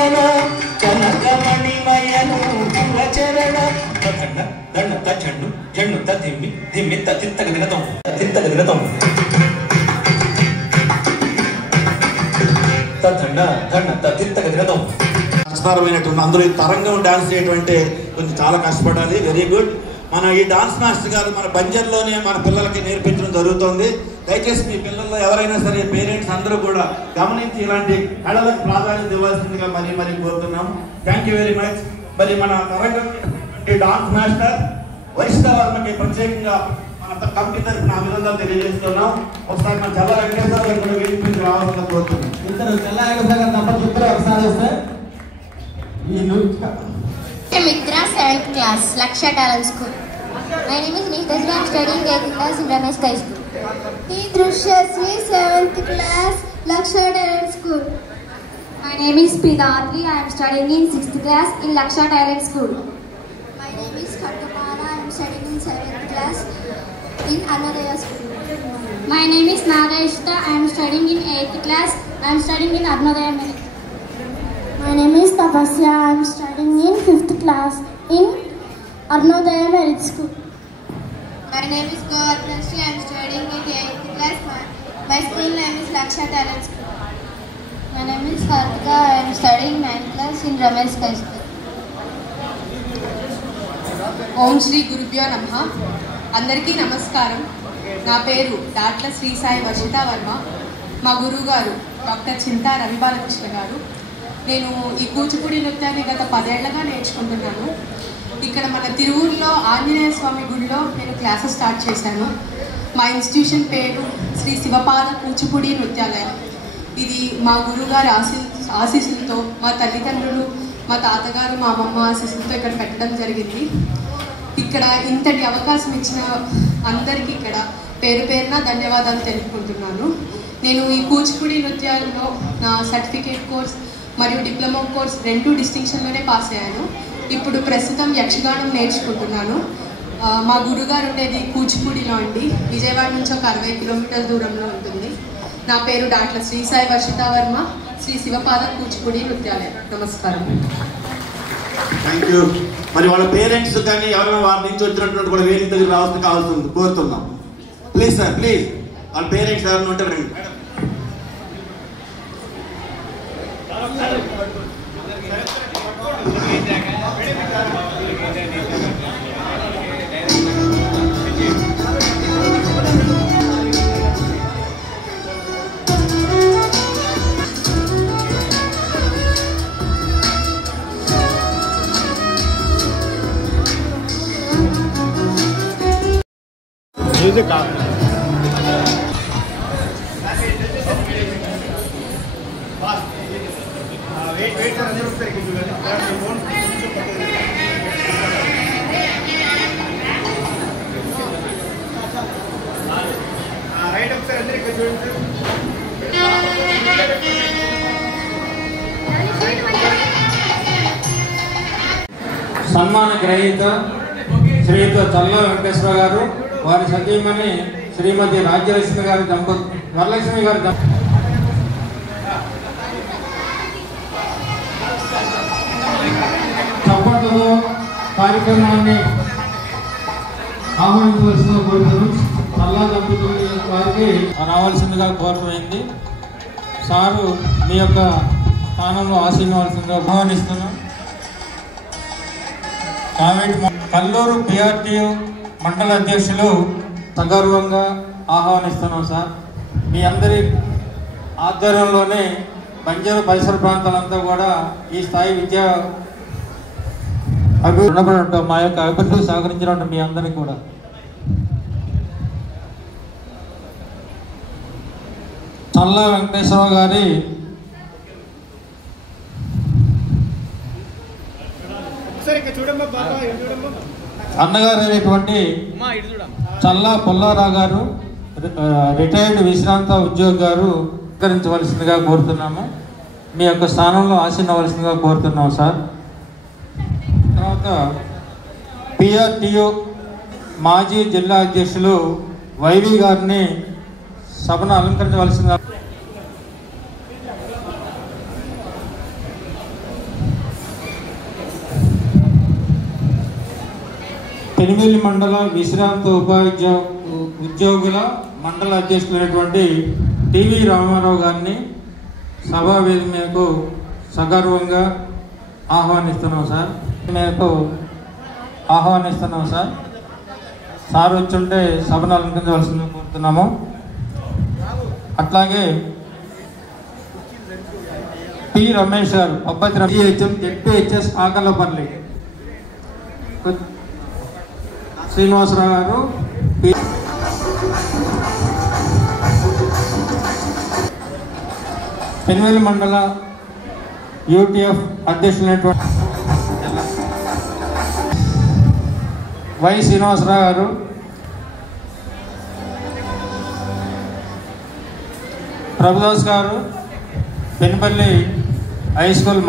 నయను కనకమణిమయను కులచరణ దండ దండ చెండు చెండు తిమ్మి తిమ్మి తిత్తగ దినతం దండ దండ తిత్తగ దినతం. కష్టతరమైనటువంటి అందులో ఈ తరంగం డాన్స్ చేయటువంటి కొంచెం చాలా కష్టపడాలి. Very good. మన ఈ డాన్స్ మాస్టర్ గారు మన బంజర్లోనే మన పిల్లలకి నేర్పించడం జరుగుతుంది. దయచేసి మీ పిల్లల్లో ఎవరైనా సరే పేరెంట్స్ అందరూ కూడా గమనించి ఇలాంటి కళలకు ప్రాధాన్యత ఇవ్వాల్సిందిగా మరీ కోరుతున్నాం. Thank you very much. మరి మన తరంగం డాన్స్ మాస్టర్ వర్షిత వర్మకి ప్రత్యేకంగా మన కమిటీ తరఫున అభినందనలు తెలియజేస్తున్నాం. ఒకసారి మన చల్ల వెంకటేశ్వర గారు కూడా వేదికపైకి రావాలని కోరుతున్నాం. ఇద్దరు చల్ల వెంకటేశ్వర గారు తప్ప ఇద్దరు ఒకసారి వస్తే Mitra 7th class, Laksha Talent School. My name is Nidhasri. I am studying 8th class in Ramesh High School. Drushyasri 7th class, Laksha Talent School. My name is Pidatri. I am studying in 6th class in Laksha Talent School. My name is Khattamana. I am studying in 7th class in Arnodaya School. My name is Nageshita. I am studying in 8th class. I am studying in Arnodaya Merit. My name is Tapasya. I am studying in 5th class in Arnodaya Merit School. My name is Gaurav. I am studying in 8th class. My school name is Laksha Talent School. My name is Kartika. I am studying 9th class in Ramesh High School. ఓం శ్రీ గురుభ్యో నమః. అందరికీ నమస్కారం. నా పేరు దాట్ల శ్రీ సాయి వర్షిత వర్మ. మా గురువు గారు doctor చింతా రవి బాలకృష్ణ గారు. నేను ఈ కూచిపూడి నృత్యాన్ని గత 10 ఏళ్లుగా నేర్చుకుంటున్నాను. ఇక్కడ మన తిరువూరులో ఆంజనేయ స్వామి గుడిలో నేను క్లాసెస్ స్టార్ట్ చేశాను. మా ఇన్స్టిట్యూషన్ పేరు శ్రీ శివపాద కూచిపూడి నృత్యాలయం. ఇది మా గురువుగారి ఆశీస్సులతో, మా తల్లిదండ్రులు, మా తాతగారు, మా అమ్మమ్మ ఆశీస్సులతో ఇక్కడ పెట్టడం జరిగింది. ఇక్కడ ఇంతటి అవకాశం ఇచ్చిన అందరికీ ఇక్కడ పేరు పేరున ధన్యవాదాలు తెలుపుకుంటున్నాను. నేను ఈ కూచిపూడి నృత్యాలలో నా సర్టిఫికేట్ కోర్స్ మరియు డిప్లొమా కోర్స్ 2 డిస్టింక్షన్లోనే పాస్ అయ్యాను. ఇప్పుడు ప్రస్తుతం యక్షగానం నేర్చుకుంటున్నాను. మా గురుగారు ఉండేది కూచిపూడిలో అండి. విజయవాడ నుంచి ఒక 60 కిలోమీటర్ల దూరంలో ఉంటుంది. నా పేరు డాక్టర్ శ్రీ సాయి వర్షిత వర్మ, శ్రీ శివపాద కూచిపూడి నృత్యాలయం. నమస్కారం. Thank you. మరి వాళ్ళ పేరెంట్స్ కానీ ఎవరైనా వారి నుంచి వచ్చినటువంటి కూడా వేదిక దగ్గర రావాల్సింది కావాల్సింది కోరుతున్నాం. Please sir, please. వాళ్ళ పేరెంట్స్ ఎవరైనా ఉంటే రండి. మ్యూజిక్ సన్మాన గ్రహీత శ్రీయుత చల్ల వెంకటేశ్వర గారు, వారి సతీమణి శ్రీమతి రాజ్యలక్ష్మి గారి వరలక్ష్మి గారి చప్పట్లతో కార్యక్రమాన్ని ఆహ్వానించవలసిందిగా కోరుతున్నాం. చల్లా దంపతుల వారికి రావాల్సిందిగా కోరమైంది. సారు మీ యొక్క స్థానంలో ఆశీర్వవలసిందిగా ఆహ్వానిస్తున్నాం. కల్లూరు పిఆర్టీయు మండల అధ్యక్షులు సగర్వంగా ఆహ్వానిస్తున్నాం సార్. మీ అందరి ఆధ్వర్యంలోనే బంజారు పరిసర ప్రాంతాలంతా కూడా ఈ స్థాయి విద్యా అభివృద్ధి మా యొక్క అభివృద్ధికి సహకరించినట్టు మీ అందరికీ కూడా చల్లా వెంకటేశ్వర గారి అన్నగారు అయినటువంటి చల్లా పుల్లారావు గారు, రిటైర్డ్ విశ్రాంత ఉద్యోగి గారు స్వీకరించవలసిందిగా కోరుతున్నాము. మీ యొక్క స్థానంలో ఆశీర్వవలసిందిగా కోరుతున్నాం సార్. తర్వాత పిఆర్టీయు మాజీ జిల్లా అధ్యక్షులు వైవి గారిని సభను అలంకరించవలసిందిగా పెనుమిల్లి మండల విశ్రాంత ఉద్యోగుల మండల అధ్యక్షులైనటువంటి టివి రామారావు గారిని సభా వేదిక మీదకు సగర్వంగా ఆహ్వానిస్తున్నాం సార్. సార్ వచ్చుంటే సభను అలంకరించవలసింది కోరుతున్నాము. అట్లాగే పి రమేష్ గారు పబ్బతి రమేష్ జెడ్పీహెచ్ఎస్ కాకలపల్లి, శ్రీనివాసరావు గారు పెనుమిల్లి మండల యూటీఎఫ్ అధ్యక్షులైనటువంటి వై శ్రీనివాసరావు గారు, ప్రభుదాస్ గారు పెనుపల్లి హై స్కూల్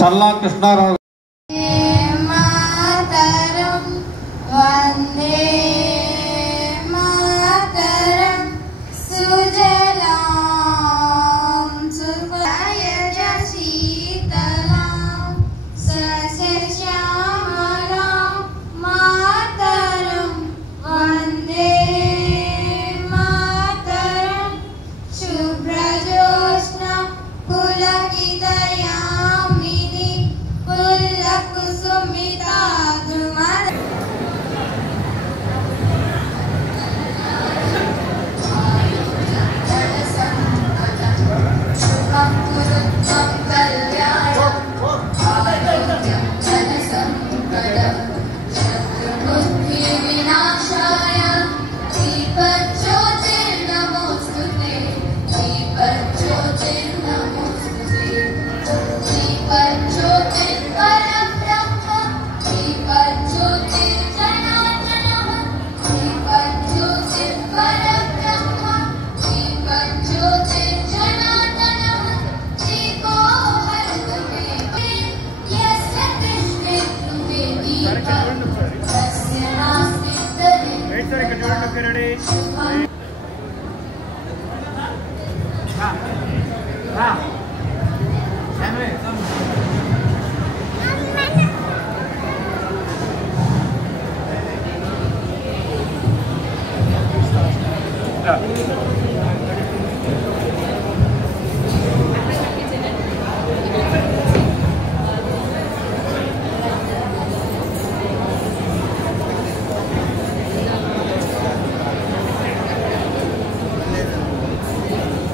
చల్లా కృష్ణారావు, వందే మాతరం సుజలాం సుఫలయజ శీతలాం సస్యశ్యామలాం మాతరం వందే మాతరం శుభ్రజోష్ణ పులకితయామిని పుల్లకుసుమితా ద్రుమద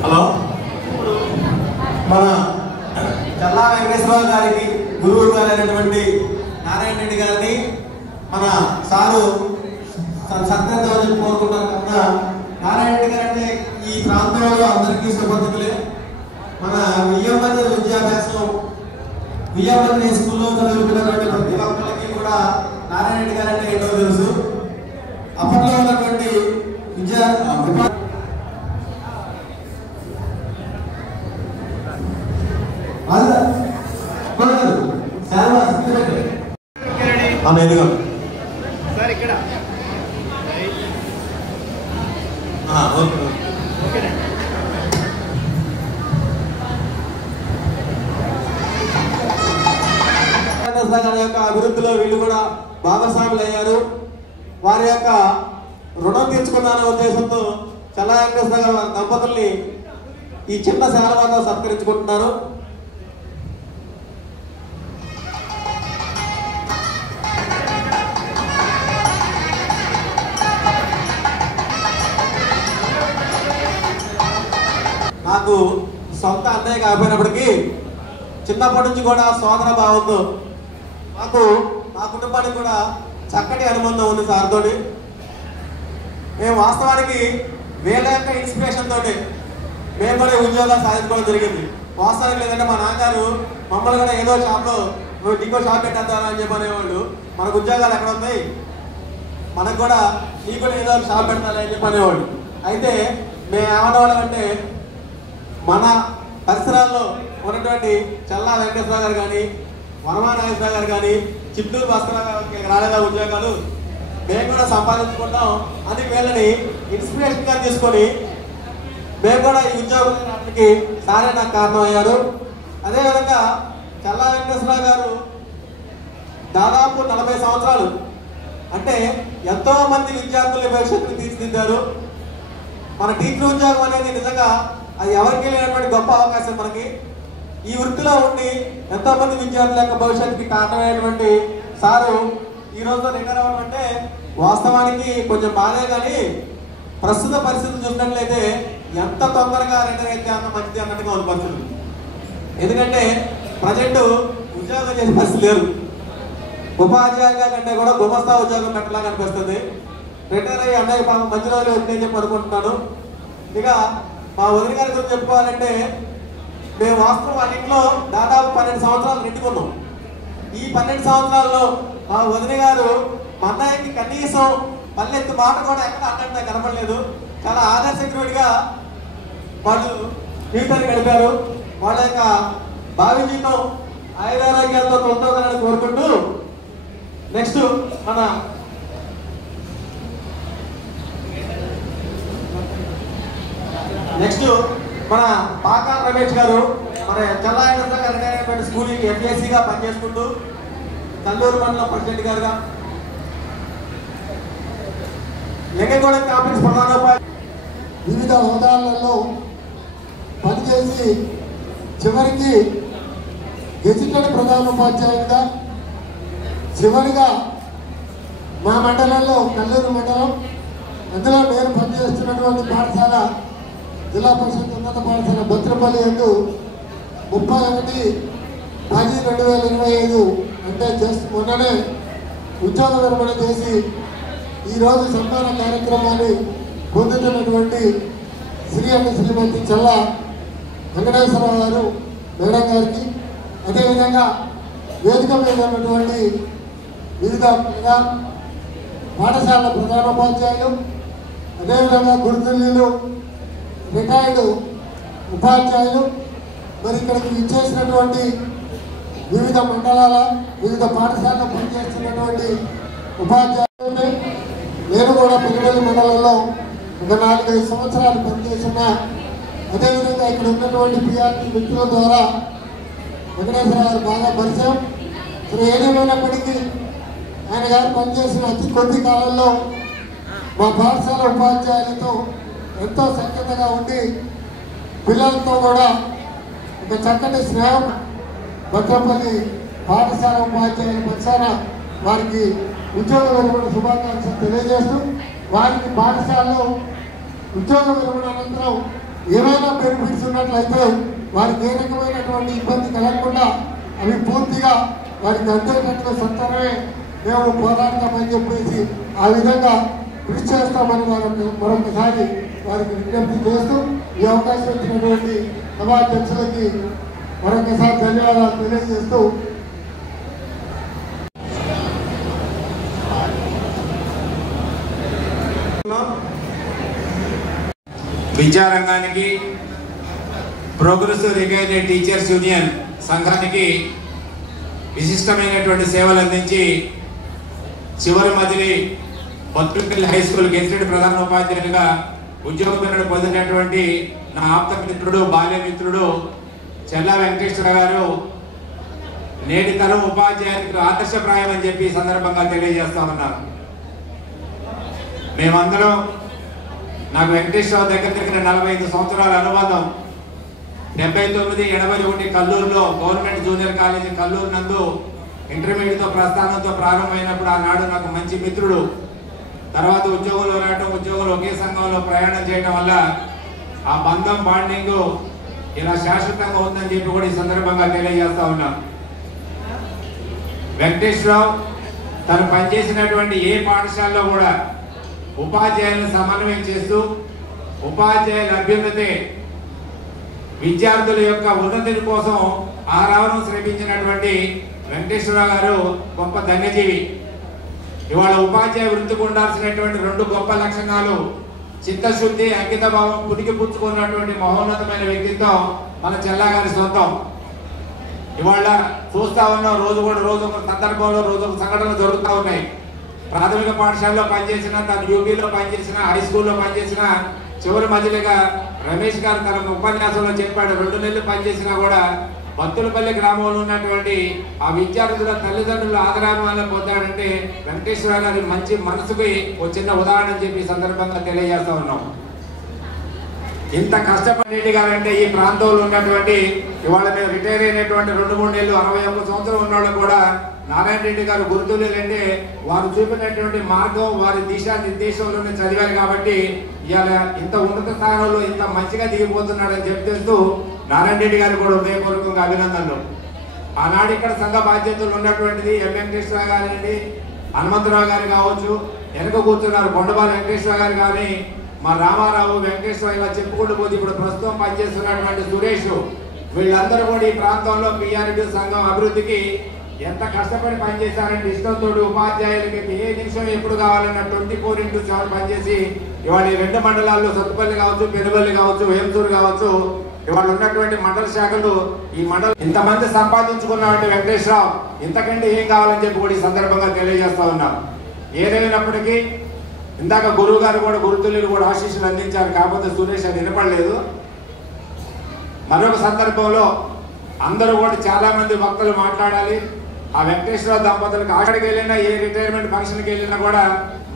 హలో, మన చల్లా వెంకటేశ్వరరావు గారికి గురువు గారు అయినటువంటి నారాయణ రెడ్డి గారిని మన సారు సత్కరించమని కోరుకుంటారు. కన్నా నారాయణ రెడ్డి గారు అంటే ఈ ప్రాంతంలో అందరికీ సుపరిచితులే. మన వియ్యంపల్లి విద్యాభ్యాసం వియ్యంపల్లి స్కూల్లో చదువుకున్నటువంటి ప్రతి ఒక్కరికి కూడా నారాయణ రెడ్డి గారు అంటే ఏంటో తెలుసు. అప్పట్లో ఉన్నటువంటి సార్ ఇక్కడ యొక్క అభివృద్ధిలో వీళ్ళు కూడా భాగస్వాములు అయ్యారు. వారి యొక్క రుణం తీర్చుకున్నారనే ఉద్దేశంతో చల్లా వెంకటేశ్వర గారు దంపతుల్ని ఈ చిన్న శాలవాతో సత్కరించుకుంటున్నారు. నాకు సొంత అన్నయ్య కాకపోయినప్పటికీ చిన్నప్పటి నుంచి కూడా సోదర భావంతో మాకు మా కుటుంబానికి కూడా చక్కటి అనుబంధం ఉంది సార్తో. మేము వాస్తవానికి వీళ్ళ యొక్క ఇన్స్పిరేషన్ తోటి మేము కూడా ఉద్యోగాలు సాధించుకోవడం జరిగింది. వాస్తవానికి లేదంటే మా నాన్నగారు మమ్మల్ని కూడా ఏదో షాప్లో నువ్వు ఇంకో షాప్ పెట్టేద్దామని అని చెప్పి అనేవాళ్ళు. మనకు ఉద్యోగాలు ఎక్కడ ఉన్నాయి, మనకు కూడా నీకు కూడా ఏదో షాప్ పెడతాను అని చెప్పి అనేవాళ్ళు. అయితే మేము ఏమనేవాళ్ళం అంటే మన పరిసరాల్లో ఉన్నటువంటి చల్లా వెంకటేశ్వర గారు కానీ వనమా నాగేశ్వర గారు కానీ చిత్తూరు భాస్కర గారికి రాలేదా ఉద్యోగాలు, మేము కూడా సంపాదించుకుంటాం అని వీళ్ళని ఇన్స్పిరేషన్గా తీసుకొని మేము కూడా ఈ ఉద్యోగం రావడానికి సారే నాకు కారణం అయ్యారు. అదేవిధంగా చల్లా వెంకటేశ్వర గారు దాదాపు 40 సంవత్సరాలు అంటే ఎంతో మంది విద్యార్థుల భవిష్యత్తును తీర్చిదిద్దారు. మన టీచర్ ఉద్యోగం అనేది నిజంగా అది ఎవరికి లేనటువంటి గొప్ప అవకాశం. మనకి ఈ వృత్తిలో ఉండి ఎంతో మంది విద్యార్థుల యొక్క భవిష్యత్తుకి కారణమైనటువంటి సారు ఈ రోజు రిటైర్ అవ్వడం అంటే వాస్తవానికి కొంచెం బాధే, కానీ ప్రస్తుత పరిస్థితులు చూసినట్లయితే ఎంత తొందరగా రిటైర్ అయితే అంత మంచిది అన్నట్టుగా ఉన్న పరిస్థితులు. ఎందుకంటే ప్రజెంట్ ఉద్యోగం చేసే పరిస్థితి లేరు. ఉపాధ్యాయుగా కంటే కూడా గుమస్తా ఉద్యోగం పెట్టలా కనిపిస్తుంది. రిటైర్ అయ్యి అన్నయ్య పాపం మంచి రోజులు వచ్చినాయని చెప్పి అనుకుంటున్నాను. ఇక మా వదిన గారి గురించి చెప్పుకోవాలంటే మేము వాస్తవం వాళ్ళ ఇంట్లో దాదాపు 12 సంవత్సరాలు నెట్టుకున్నాం. ఈ 12 సంవత్సరాల్లో మా వదిన గారు మా అన్నయ్యకి కనీసం పల్లెత్తు మాట కూడా ఎక్కడ అన్నట్టు కనపడలేదు. చాలా ఆదర్శకుడిగా వాళ్ళు జీవితాన్ని గడిపారు. వాళ్ళ యొక్క భావి జీవితం ఆయురారోగ్యాలతో కొనసాగాలని కోరుకుంటూ నెక్స్ట్ మన పాకాల రమేష్ గారు మన చెల్లాయి స్కూల్కి ఎఫ్ఏసీగా పనిచేసుకుంటూ కల్లూరు మండలం ప్రెసిడెంట్ గారుగా లింగగూడెం కాంప్లెక్స్ ప్రధానోపాధ్యాయులు వివిధ హోదాలలో పనిచేసి చివరికి గెజిటెడ్ ప్రధానోపాధ్యాయులుగా చివరిగా మా మండలంలో కల్లూరు మండలం అందులో నేను పనిచేస్తున్నటువంటి పాఠశాల జిల్లా పరిషత్ ఉన్నత పాఠశాల భద్రపల్లి యందు 31/10/2025 అంటే జస్ట్ మొన్ననే ఉద్యోగ విరమణ చేసి ఈరోజు సన్మాన కార్యక్రమాన్ని పొందుతున్నటువంటి శ్రీ అండ్ శ్రీమతి చల్ల వెంకటేశ్వరరావు గారు మేడం గారికి, అదేవిధంగా వేదిక మీద ఉన్నటువంటి వివిధ పాఠశాల ప్రధానోపాధ్యాయులు, అదేవిధంగా గురుతుల్యులు, రిటైర్డ్ ఉపాధ్యాయులు, మరి ఇక్కడికి ఇచ్చేసినటువంటి వివిధ మండలాల వివిధ పాఠశాలలో పనిచేస్తున్నటువంటి ఉపాధ్యాయులు, నేను కూడా పెనుగొల్లి మండలంలో ఒక 4-5 సంవత్సరాలు పనిచేసిన, అదేవిధంగా ఇక్కడ ఉన్నటువంటి పిఆర్టీ మిత్రుల ద్వారా వెంకటేశ్వర గారు బాగా పరిచయం. సరే ఏదేమైనప్పటికీ ఆయన గారు పనిచేసిన అతి కొద్ది కాలంలో మా పాఠశాల ఉపాధ్యాయులతో ఎంతో సఖ్యతగా ఉండి పిల్లలతో కూడా ఒక చక్కటి స్నేహం భద్రపల్లి పాఠశాల ఉపాధ్యాయుల పక్షాన వారికి ఉద్యోగ విరమణ శుభాకాంక్షలు తెలియజేస్తూ, వారికి పాఠశాలలో ఉద్యోగ విరమణ అనంతరం ఏమైనా బెనిఫిట్స్ ఉన్నట్లయితే వారికి ఏ రకమైనటువంటి ఇబ్బంది కలగకుండా అవి పూర్తిగా వారికి అందేటట్లు సత్వరమే మేము పోరాడతామని చెప్పేసి ఆ విధంగా కృషి చేస్తామని మరొకసారి వారికి విజ్ఞప్తి చేస్తూ ఈ అవకాశం ఇచ్చినటువంటి సభాధ్యక్షులకి మరొకసారి ధన్యవాదాలు తెలియజేస్తూ విద్యారంగానికి ప్రోగ్రెసివ్ రికగ్నైజ్డ్ టీచర్స్ యూనియన్ సంఘానికి విశిష్టమైనటువంటి సేవలు అందించి చివరి మజిలీ బతుకుపల్లి హై స్కూల్ గెజిటెడ్ ప్రధానోపాధ్యాయులుగా ఉద్యోగ విరమణ పొందినటువంటి నా ఆప్త మిత్రుడు, బాల్య మిత్రుడు చెల్లా వెంకటేశ్వర గారు నేటి తరం ఉపాధ్యాయులకు ఆదర్శప్రాయం అని చెప్పి సందర్భంగా తెలియజేస్తా ఉన్నారు. మేమందరం నాకు వెంకటేశ్వర దగ్గర 45 సంవత్సరాల అనుబంధం. 79-81 కల్లూరులో గవర్నమెంట్ జూనియర్ కాలేజీ కల్లూరు నందు ఇంటర్మీడియట్తో ప్రస్థానంతో ప్రారంభమైనప్పుడు ఆనాడు నాకు మంచి మిత్రుడు. తర్వాత ఉద్యోగంలో రావడం, ఉద్యోగంలో ఒకే సంఘంలో ప్రయాణం చేయడం వల్ల ఆ బంధం బాండింగ్ ఇలా శాశ్వతంగా ఉందని చెప్పి కూడా ఈ సందర్భంగా తెలియజేస్తా ఉన్నాను. వెంకటేశ్వరరావు తను పనిచేసినటువంటి ఏ పాఠశాలలో కూడా ఉపాధ్యాయులను సమన్వయం చేస్తూ ఉపాధ్యాయుల అభ్యున్నతే విద్యార్థుల యొక్క ఉన్నతి కోసం ఆరావణం శ్రమించినటువంటి వెంకటేశ్వరరావు గారు గొప్ప ధన్యజీవి. ఇవాళ ఉపాధ్యాయ వృత్తికి ఉండాల్సినటువంటి 2 గొప్ప లక్షణాలు చిత్తశుద్ధి, అంకిత భావం పునికి పుచ్చుకున్నటువంటి మహోన్నతమైన వ్యక్తిత్వం మన చెల్లా గారి సొంతం. ఇవాళ చూస్తా ఉన్నాం, రోజు ఒక సందర్భంలో రోజు ఒక సంఘటనలు జరుగుతూ ఉన్నాయి. ప్రాథమిక పాఠశాలలో పనిచేసిన, తను యూపీలో పనిచేసిన, హై స్కూల్లో పనిచేసిన, చివరి మధ్యలో రమేష్ గారు తన ఉపన్యాసంలో చెప్పాడు 2 నెలలు పనిచేసినా కూడా బత్తులపల్లి గ్రామంలో ఉన్నటువంటి ఆ విద్యార్థుల తల్లిదండ్రుల ఆదరాభిమానం పొందాడంటే వెంకటేశ్వర గారి మంచి మనసుకి ఒక చిన్న ఉదాహరణ చెప్పి సందర్భంగా తెలియజేస్తా ఉన్నాం. ఇంత కష్టపడి గారంటే ఈ ప్రాంతంలో ఉన్నటువంటి ఇవాళ మేము రిటైర్ అయినటువంటి 2-3 నెలలు 61 సంవత్సరం ఉన్న వాళ్ళు కూడా నారాయణ రెడ్డి గారు గుర్తులేదంటే వారు చూపినటువంటి మార్గం వారి దిశానిర్దేశంలోనే చదివారు కాబట్టి ఇవాళ ఇంత ఉన్నత స్థానంలో ఇంత మంచిగా దిగిపోతున్నాడని చెప్తూ నారాయణ రెడ్డి గారు కూడా హృదయపూర్వకంగా అభినందనలు. ఆనాడు ఇక్కడ సంఘ బాధ్యతలు ఉన్నటువంటిది ఎం వెంకటేశ్వర గారండి, హనుమంతరావు గారు కావచ్చు, వెనక కూర్చున్నారు కొండబాల వెంకటేశ్వర గారు కానీ, మా రామారావు, వెంకటేశ్వర ఇలా చెప్పుకుంటూ పోతే ఇప్పుడు ప్రస్తుతం పనిచేస్తున్నటువంటి సురేష్, వీళ్ళందరూ కూడా ఈ ప్రాంతంలో పిఆర్డి సంఘం అభివృద్ధికి ఎంత కష్టపడి పనిచేశారంటే ఇష్టంతో ఉపాధ్యాయులకి ఏ నిమిషం ఎప్పుడు కావాలన్న 24/7 పనిచేసి ఇవాళ ఈ 2 మండలాల్లో సత్తుపల్లి కావచ్చు, పెనుబల్లి కావచ్చు, వేంసూరు కావచ్చు, ఇవాళ ఉన్నటువంటి మండల శాఖలు ఈ మండలం ఇంతమంది సంపాదించుకున్నామంటే వెంకటేశ్వరరావు ఇంతకంటే ఏం కావాలని చెప్పి కూడా ఈ సందర్భంగా తెలియజేస్తా ఉన్నాం. ఏదైనప్పటికీ ఇందాక గురువు గారు కూడా గురుతుల్యులు కూడా ఆశీస్సులు అందించారు, కాకపోతే సురేష్ అది వినపడలేదు. మరొక సందర్భంలో అందరూ కూడా చాలా మంది భక్తులు మాట్లాడాలి. ఆ వెంకటేశ్వర దంపతులకు ఆఖడికి వెళ్ళినా ఏ రిటైర్మెంట్ ఫంక్షన్కి వెళ్ళినా కూడా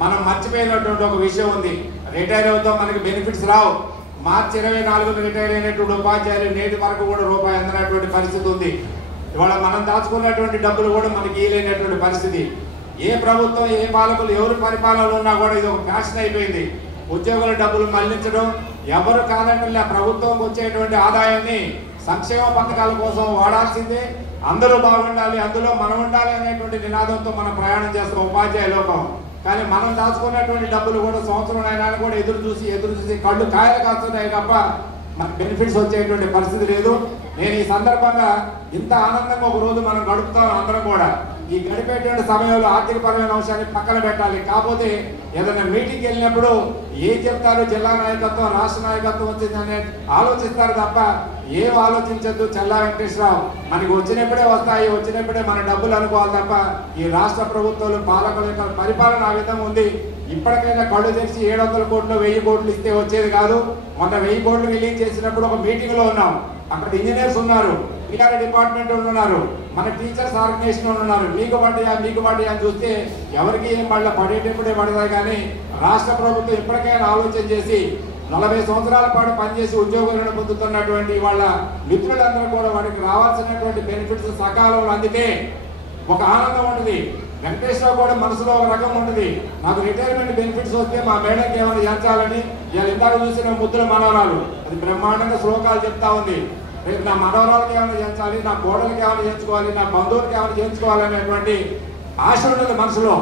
మనం మర్చిపోయినటువంటి ఒక విషయం ఉంది. రిటైర్ అవుతాం, మనకి బెనిఫిట్స్ రావు. మార్చి 24 రిటైర్ అయినటువంటి ఉపాధ్యాయులు నేటి వరకు కూడా రూపాయి అందనటువంటి పరిస్థితి ఉంది. ఇవాళ మనం దాచుకున్నటువంటి డబ్బులు కూడా మనకి ఇయ్యలేనటువంటి పరిస్థితి. ఏ ప్రభుత్వం ఏ పాలకులు ఎవరు పరిపాలనలో ఉన్నా కూడా ఇది ఒక ఫ్యాషన్ అయిపోయింది. ఉద్యోగుల డబ్బులు మళ్లించడం ఎవరు కాదంటే ప్రభుత్వంకి వచ్చేటువంటి ఆదాయాన్ని సంక్షేమ పథకాల కోసం వాడాల్సిందే. అందరూ బాగుండాలి, అందులో మనం ఉండాలి అనేటువంటి నినాదంతో మనం ప్రయాణం చేస్తాం ఉపాధ్యాయ లోకం. కానీ మనం దాచుకున్నటువంటి డబ్బులు కూడా సంవత్సరం అయినా కూడా ఎదురు చూసి కళ్ళు కాయలు కాస్తున్నాయి తప్ప మనకు బెనిఫిట్స్ వచ్చేటువంటి పరిస్థితి లేదు. నేను ఈ సందర్భంగా ఇంత ఆనందంగా ఒక రోజు మనం గడుపుతాం. అందరం కూడా ఈ గడిపేటువంటి సమయంలో ఆర్థికపరమైన అంశాన్ని పక్కన పెట్టాలి. కాకపోతే ఏదైనా మీటింగ్కి వెళ్ళినప్పుడు ఏం చెప్తారు, జిల్లా నాయకత్వం రాష్ట్ర నాయకత్వం వచ్చిందని ఆలోచిస్తారు తప్ప ఏం ఆలోచించద్దు. చల్లా వెంకటేశ్వరరావు మనకి వచ్చినప్పుడే వస్తాయి, వచ్చినప్పుడే మన డబ్బులు అనుకోవాలి తప్ప ఈ రాష్ట్ర ప్రభుత్వాలు పాలకుల యొక్క పరిపాలన ఆ విధంగా ఉంది. ఇప్పటికైనా కళ్ళు తెరిచి 700 కోట్లు 1000 కోట్లు ఇస్తే వచ్చేది కాదు. మొన్న 1000 కోట్లు రిలీజ్ చేసినప్పుడు ఒక మీటింగ్ లో ఉన్నాం. అక్కడ ఇంజనీర్స్ ఉన్నారు, పిఆర్ డిపార్ట్మెంట్ ఉన్నారు, మన టీచర్స్ ఆర్గనైజేషన్ ఉన్నారు. మీకు పడ్డాయా అని చూస్తే ఎవరికి ఏం మళ్ళీ పడేటప్పుడే పడతాయి. కానీ రాష్ట్ర ప్రభుత్వం ఎప్పటికైనా ఆలోచన చేసి 40 సంవత్సరాల పాటు పనిచేసి ఉద్యోగులను పొందుతున్నటువంటి వాళ్ళ మిత్రులందరూ కూడా వారికి రావాల్సినటువంటి బెనిఫిట్స్ సకాలంలో అందితే ఒక ఆనందం ఉంటుంది. వెంకటేశ్వర కూడా మనసులో ఒక రకం ఉంటుంది. నాకు రిటైర్మెంట్ బెనిఫిట్స్ వస్తే మా మేడకి ఏమైనా చేర్చాలని ఇలా ఇందాక చూసిన ముద్దుల మనవరాలు అది బ్రహ్మాండంగా శ్లోకాలు చెప్తా ఉంది. రేపు నా మనవరాలకి ఏమైనా చేర్చాలి, నా కోడలకి ఏమైనా చేర్చుకోవాలి, నా బంధువులకి ఏమైనా చేర్చుకోవాలనేటువంటి ఆశ ఉంటుంది మనసులో.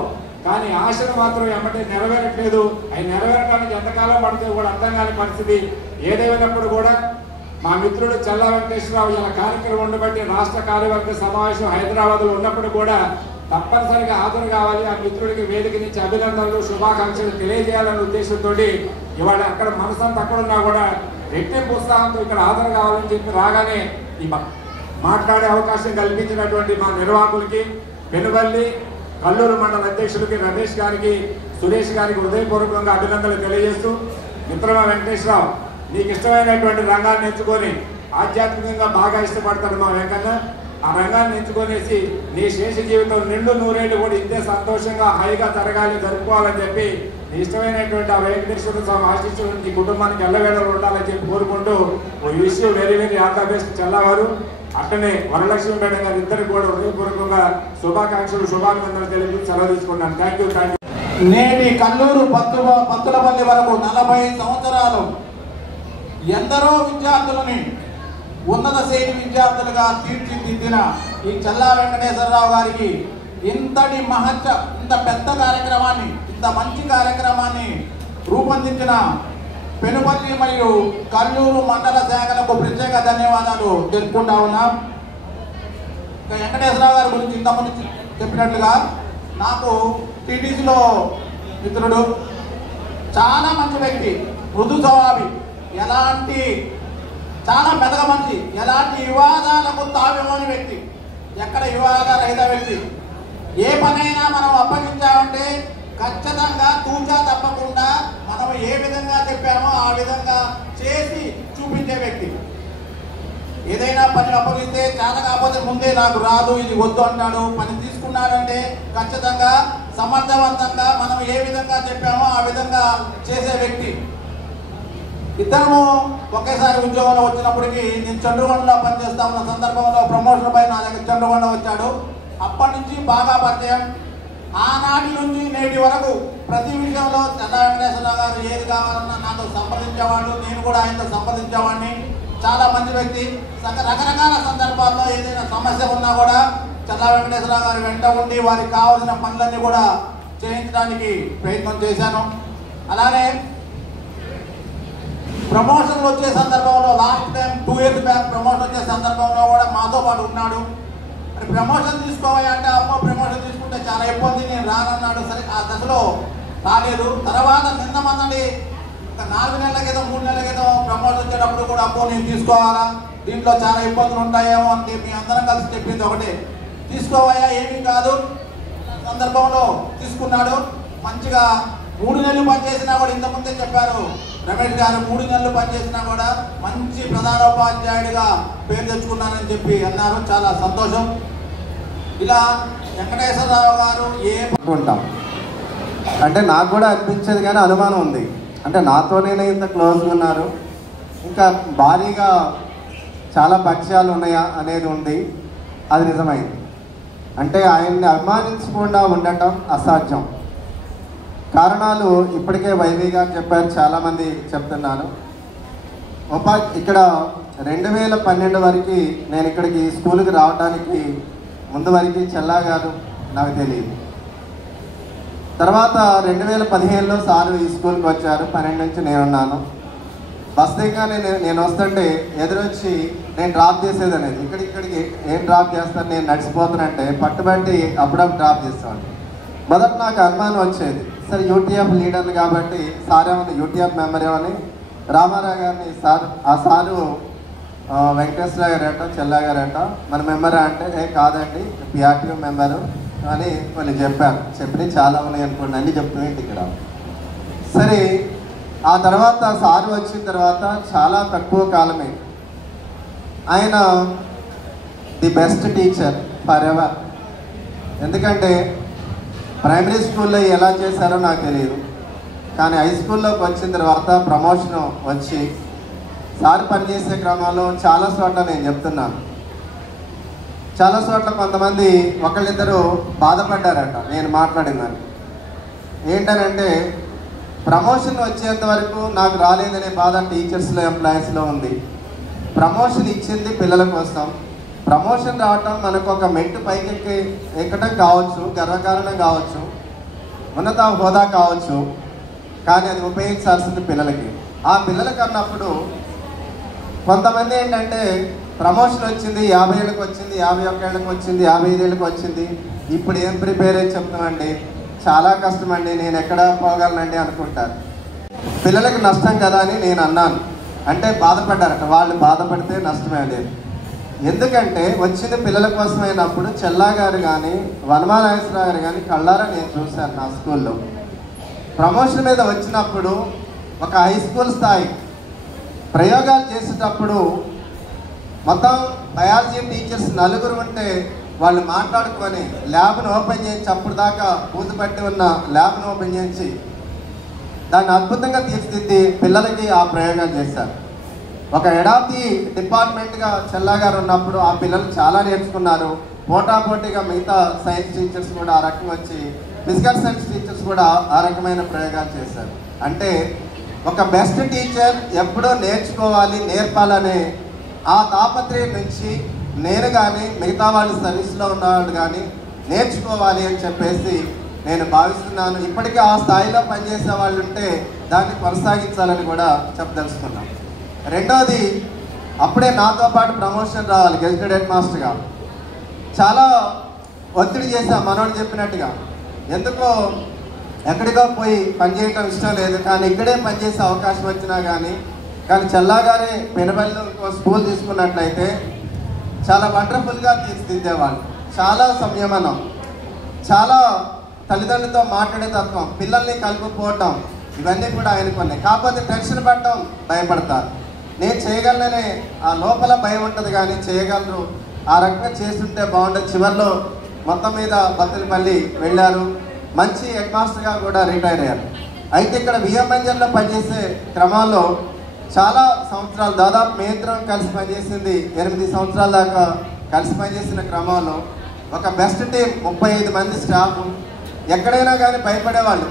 కానీ ఆశను మాత్రం ఎమ్మటే నెరవేరట్లేదు. అవి నెరవేరడానికి ఎంతకాలం పడితే కూడా అర్థం కాని పరిస్థితి. ఏదేమైనప్పుడు కూడా మా మిత్రుడు చల్లా వెంకటేశ్వరరావు ఇలా కార్యక్రమం ఉండబట్టి రాష్ట్ర కార్యవర్గ సమావేశం హైదరాబాద్లో ఉన్నప్పుడు కూడా తప్పనిసరిగా హాజరు కావాలి. ఆ మిత్రుడికి వేదిక నుంచి అభినందనలు శుభాకాంక్షలు తెలియజేయాలనే ఉద్దేశంతో ఇవాళ అక్కడ మనసంతా అక్కడ ఉన్నా కూడా రెట్టింపు ఉత్సాహంతో ఇక్కడ హాజరు కావాలని చెప్పి రాగానే ఈ మాట్లాడే అవకాశం కల్పించినటువంటి మా నిర్వాహకులకి, పెనుబల్లి కల్లూరు మండల అధ్యక్షులకి రమేష్ గారికి, సురేష్ గారికి హృదయపూర్వకంగా అభినందనలు తెలియజేస్తూ, మిత్రమా వెంకటేశ్వరరావు నీకు ఇష్టమైనటువంటి రంగాన్ని ఎంచుకొని ఆధ్యాత్మికంగా బాగా ఇష్టపడతాడు మా వెంకన్న. ఆ రంగాన్ని ఎంచుకొనేసి నీ శేష జీవితం 100 కూడా ఇంతే సంతోషంగా హాయిగా జరుపుకోవాలని చెప్పి నీ ఇష్టమైనటువంటి ఆ వెంకటేశ్వర స్వామి ఆశీస్సులు నీ కుటుంబానికి ఎల్లవేళలు ఉండాలని చెప్పి కోరుకుంటూ wish you very all the best చల్లవారు. అట్టనే వరలక్ష్మి మేడం గారు ఇద్దరికి కూడా హృదయపూర్వకంగా శుభాకాంక్షలు తెలియజేసి సెలవు తీసుకున్నాను. Thank you. నేటి కల్లూరు పత్తులపల్లి వరకు 40 సంవత్సరాలు ఎందరో విద్యార్థులని ఉన్నత శ్రేణి విద్యార్థులుగా తీర్చిదిద్దిన ఈ చల్లా వెంకటేశ్వరరావు గారికి ఇంత పెద్ద కార్యక్రమాన్ని, ఇంత మంచి కార్యక్రమాన్ని రూపొందించిన పెనుపల్లి మరియు కల్లూరు మండల శాఖలకు ప్రత్యేక ధన్యవాదాలు తెలుపుకుంటా ఉన్నాం. వెంకటేశ్వరరావు గారి గురించి ఇంతకుముందు చెప్పినట్లుగా నాకు టీటీసీలో మిత్రుడు, చాలా మంచి వ్యక్తి, మృదు స్వభావి, చాలా మెదగ మనిషి, ఎలాంటి వివాదాలకు తావివ్వని వ్యక్తి, ఎక్కడ వివాద రహిత వ్యక్తి. ఏ పనైనా మనం అప్పగించామంటే ఖచ్చితంగా తూచా తప్పకుండా మనం ఏ విధంగా చెప్పామో ఆ విధంగా చేసి చూపించే వ్యక్తి. ఏదైనా పని అప్పగిస్తే చేత కాకపోతే ముందే నాకు రాదు, ఇది వద్దు అంటాడు. పని తీసుకున్నాడంటే ఖచ్చితంగా సమర్థవంతంగా మనం ఏ విధంగా చెప్పామో ఆ విధంగా చేసే వ్యక్తి. ఇద్దరము ఒకేసారి ఉద్యోగంలో వచ్చినప్పటికీ నేను చంద్రగొండలో పనిచేస్తా ఉన్న సందర్భంలో ప్రమోషన్ పై నా దగ్గర చంద్రగొండ వచ్చాడు. అప్పటి నుంచి బాగా పరిచయం. ఆనాటి నుంచి నేటి వరకు ప్రతి విషయంలో చంద్ర వెంకటేశ్వరరావు గారు ఏది కావాలన్నా నాతో సంప్రదించేవాళ్ళు, నేను కూడా ఆయనతో సంప్రదించేవాడిని. చాలా మంచి వ్యక్తి. రకరకాల సందర్భాల్లో ఏదైనా సమస్య ఉన్నా కూడా చంద్ర వెంకటేశ్వరరావు గారు వెంట ఉండి వారికి కావాల్సిన పనులన్నీ కూడా చేయించడానికి ప్రయత్నం చేశాను. అలానే ప్రమోషన్లు వచ్చే సందర్భంలో last time 2 years back promotion వచ్చే సందర్భంలో కూడా మాతో పాటు ఉన్నాడు. మరి ప్రమోషన్ తీసుకోవాలి అంటే అమ్మో ప్రమోషన్ తీసుకుంటే చాలా ఇబ్బంది, నేను రానన్నాడు. సరే ఆ దశలో రాలేదు. తర్వాత నిన్న మొన్నటి 4 నెలల క్రితం 3 నెలల క్రితం ప్రమోషన్ వచ్చేటప్పుడు కూడా అమ్మో నేను తీసుకోవాలా, దీంట్లో చాలా ఇబ్బందులు ఉంటాయేమో అంటే మీ అందరం కలిసి చెప్పింది ఒకటే, తీసుకోవాలా ఏమీ కాదు సందర్భంలో తీసుకున్నాడు. మంచిగా 3 నెలలు పనిచేసినా కూడా ఇంతకుముందే చెప్పారు రమేష్ గారు, 3 నెలలు పనిచేసినా కూడా మంచి ప్రధానోపాధ్యాయుడిగా పేరు తెచ్చుకున్నానని చెప్పి అన్నారు. చాలా సంతోషం. ఇలా వెంకటేశ్వరరావు గారు ఉంటాం అంటే నాకు కూడా అనిపించేది, కానీ అనుమానం ఉంది. అంటే నాతోనే ఇంత క్లోజ్గా ఉన్నారు, ఇంకా భారీగా చాలా పరిచయాలు ఉన్నాయా అనేది ఉంది. అది నిజమైంది. అంటే ఆయన్ని అభిమానించకుండా ఉండటం అసాధ్యం. కారణాలు ఇప్పటికే వైవి గారు చెప్పారు, చాలామంది చెప్తున్నాను. ఇక్కడ 2012 వరకు నేను ఇక్కడికి స్కూల్కి రావడానికి ముందు వరకు చెల్లా గారు నాకు తెలియదు. తర్వాత 2015లో సార్ ఈ స్కూల్కి వచ్చారు. 12 నుంచి నేనున్నాను. బస్ దిగా నేను వస్తుంటే ఎదురొచ్చి నేను డ్రాప్ చేసేది అనేది, ఇక్కడికి ఏం డ్రాప్ చేస్తాను, నేను నడిచిపోతానంటే పట్టుబట్టి అప్పుడప్పుడు డ్రాప్ చేస్తాను. మొదట నాకు అనుమానం వచ్చేది, సరే యూటీఎఫ్ లీడర్ని కాబట్టి సార్ ఏమన్నా యూటీఎఫ్ మెంబర్ ఏమని రామారావు గారిని ఆ సారు వెంకటేశ్వర గారట చెల్లా గారట మన మెంబరా అంటే కాదండి పిఆర్టీయూ మెంబరు అని వాళ్ళు చెప్పారు. చెప్పి చాలా ఉన్నాయి అనుకోండి, అన్నీ చెప్తున్నాయి ఇక్కడ. సరే ఆ తర్వాత సారు వచ్చిన తర్వాత చాలా తక్కువ కాలమే ఆయన the best teacher for ever. ఎందుకంటే ప్రైమరీ స్కూల్లో ఎలా చేశారో నాకు తెలియదు, కానీ హై స్కూల్లోకి వచ్చిన తర్వాత ప్రమోషన్ వచ్చి సార్ పనిచేసే క్రమంలో చాలా చోట్ల నేను చెప్తున్నాను, చాలా చోట్ల కొంతమంది ఒకళ్ళిద్దరు బాధపడ్డారట నేను మాట్లాడిందని. ఏంటనంటే ప్రమోషన్ వచ్చేంత వరకు నాకు రాలేదనే బాధ టీచర్స్లో ఎంప్లాయీస్లో ఉంది. ప్రమోషన్ ఇచ్చింది పిల్లల కోసం. ప్రమోషన్ రావటం మనకు ఒక మెట్టు పైకి ఎక్కడం కావచ్చు, గర్వకారణం కావచ్చు, ఉన్నత హోదా కావచ్చు, కానీ అది ఉపయోగించాల్సింది పిల్లలకి. ఆ పిల్లలకి అన్నప్పుడు కొంతమంది ఏంటంటే ప్రమోషన్ వచ్చింది 50 ఏళ్ళకి వచ్చింది, 51 ఏళ్ళకి వచ్చింది, 55 ఏళ్ళకి వచ్చింది, ఇప్పుడు ఏం ప్రిపేర్ అయ్యి చెప్తామండి, చాలా కష్టమండి, నేను ఎక్కడ పోగలనండి అనుకుంటారు. పిల్లలకి నష్టం కదా అని నేను అన్నాను. అంటే బాధపడ్డారట. వాళ్ళు బాధపడితే నష్టమే లేదు. ఎందుకంటే వచ్చింది పిల్లల కోసం అయినప్పుడు చెల్లా గారు కానీ వనమానాగేశ్వరరావు గారు కానీ కళ్ళారా నేను చూశాను నా స్కూల్లో. ప్రమోషన్ మీద వచ్చినప్పుడు ఒక హై స్కూల్ స్థాయి ప్రయోగాలు చేసేటప్పుడు మొత్తం బయాలజీ టీచర్స్ 4 ఉంటే వాళ్ళు మాట్లాడుకొని ల్యాబ్ను ఓపెన్ చేయించి అప్పుడు దాకా పూత పట్టి ఉన్న ల్యాబ్ను ఓపెన్ చేయించి దాన్ని అద్భుతంగా తీర్చిదిద్ది పిల్లలకి ఆ ప్రయోగాలు చేశారు. ఒక ఎడాప్తి డిపార్ట్మెంట్గా చెల్లా గారు ఉన్నప్పుడు ఆ పిల్లలు చాలా నేర్చుకున్నారు. పోటాపోటీగా మిగతా సైన్స్ టీచర్స్ కూడా ఆ రకంగా వచ్చి ఫిజికల్ సైన్స్ టీచర్స్ కూడా ఆ రకమైన ప్రయోగాలు చేశారు. అంటే ఒక బెస్ట్ టీచర్ ఎప్పుడో నేర్చుకోవాలి, నేర్పాలనే ఆ తాపత్రయం నుంచి నేను కానీ మిగతా వాళ్ళు సర్వీస్లో ఉన్నవాళ్ళు కానీ నేర్చుకోవాలి అని చెప్పేసి నేను భావిస్తున్నాను. ఇప్పటికీ ఆ స్థాయిలో పనిచేసే వాళ్ళు ఉంటే దాన్ని కొనసాగించాలని కూడా చెప్పదలుచుకున్నాం. రెండోది, అప్పుడే నాతో పాటు ప్రమోషన్ రావాలి గెజిటెడ్ హెడ్ మాస్టర్గా. చాలా ఒత్తిడి చేశాం మనోడు చెప్పినట్టుగా. ఎందుకో ఎక్కడికో పోయి పనిచేయటం ఇష్టం లేదు, కానీ ఇక్కడే పనిచేసే అవకాశం వచ్చినా కానీ చెల్లా గారే పెనబల్లో స్కూల్ తీసుకున్నట్లయితే చాలా వండర్ఫుల్గా తీర్చిదిద్దేవాళ్ళు. చాలా సంయమనం, చాలా తల్లిదండ్రులతో మాట్లాడే తత్వం, పిల్లల్ని కలుపుకోవటం, ఇవన్నీ కూడా ఆయనకు ఉన్నాయి. కాకపోతే టెన్షన్ పడటం భయపడతారు. నేను చేయగలననే ఆ లోపల భయం ఉంటుంది, కానీ చేయగలరు, ఆ రకంగా చేస్తుంటే బాగుంటుంది. చివరిలో మొత్తం మీద బత్తలపల్లి వెళ్ళారు, మంచి హెడ్ మాస్టర్గా కూడా రిటైర్ అయ్యారు. అయితే ఇక్కడ విఎంఎన్జన్లో పనిచేసే క్రమంలో చాలా సంవత్సరాలు, దాదాపు మేమిద్దరం కలిసి పనిచేసింది 8 సంవత్సరాల దాకా కలిసి పనిచేసిన క్రమంలో ఒక బెస్ట్ టీం, 35 మంది స్టాఫ్. ఎక్కడైనా కానీ భయపడేవాళ్ళు.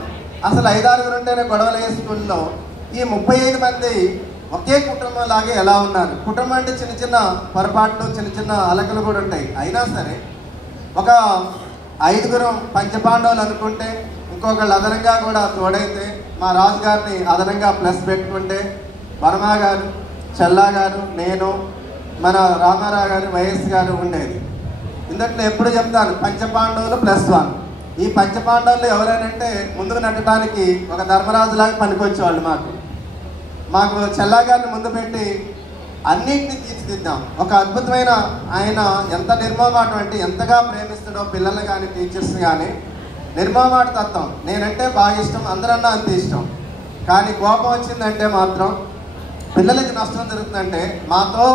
అసలు 5-6 ఉంటేనే గొడవలు అయ్యే స్కూల్లో ఈ 35 మంది ఒకే కుటుంబం లాగే ఎలా ఉన్నారు. కుటుంబం అంటే చిన్న చిన్న పొరపాట్లు, చిన్న చిన్న అలకలు కూడా ఉంటాయి. అయినా సరే ఒక 5 పంచపాండవులు అనుకుంటే, ఇంకొకళ్ళు అదనంగా కూడా తోడైతే, మా రాజుగారిని అదనంగా ప్లస్ పెట్టుకుంటే, వర్మ గారు, చెల్లా గారు, నేను, మన రామారావు గారు, వైఎస్ గారు ఉండేది. ఇందులో ఎప్పుడు చెప్తాను, పంచపాండవులు +1. ఈ పంచపాండవులు ఎవరైనంటే ముందుకు నెట్టడానికి ఒక ధర్మరాజులాగా పనికొచ్చేవాళ్ళు. మాకు చెల్లా గారిని ముందు పెట్టి అన్నింటినీ తీర్చిదిద్దాం. ఒక అద్భుతమైన ఆయన ఎంత నిర్మమాటం అంటే ఎంతగా ప్రేమిస్తాడో పిల్లల్ని కానీ టీచర్స్ కానీ. నిర్మమాట తత్వం. నేనంటే బాగా ఇష్టం, అందరన్నా అంత ఇష్టం. కానీ కోపం వచ్చిందంటే మాత్రం పిల్లలకి నష్టం జరుగుతుందంటే మాతో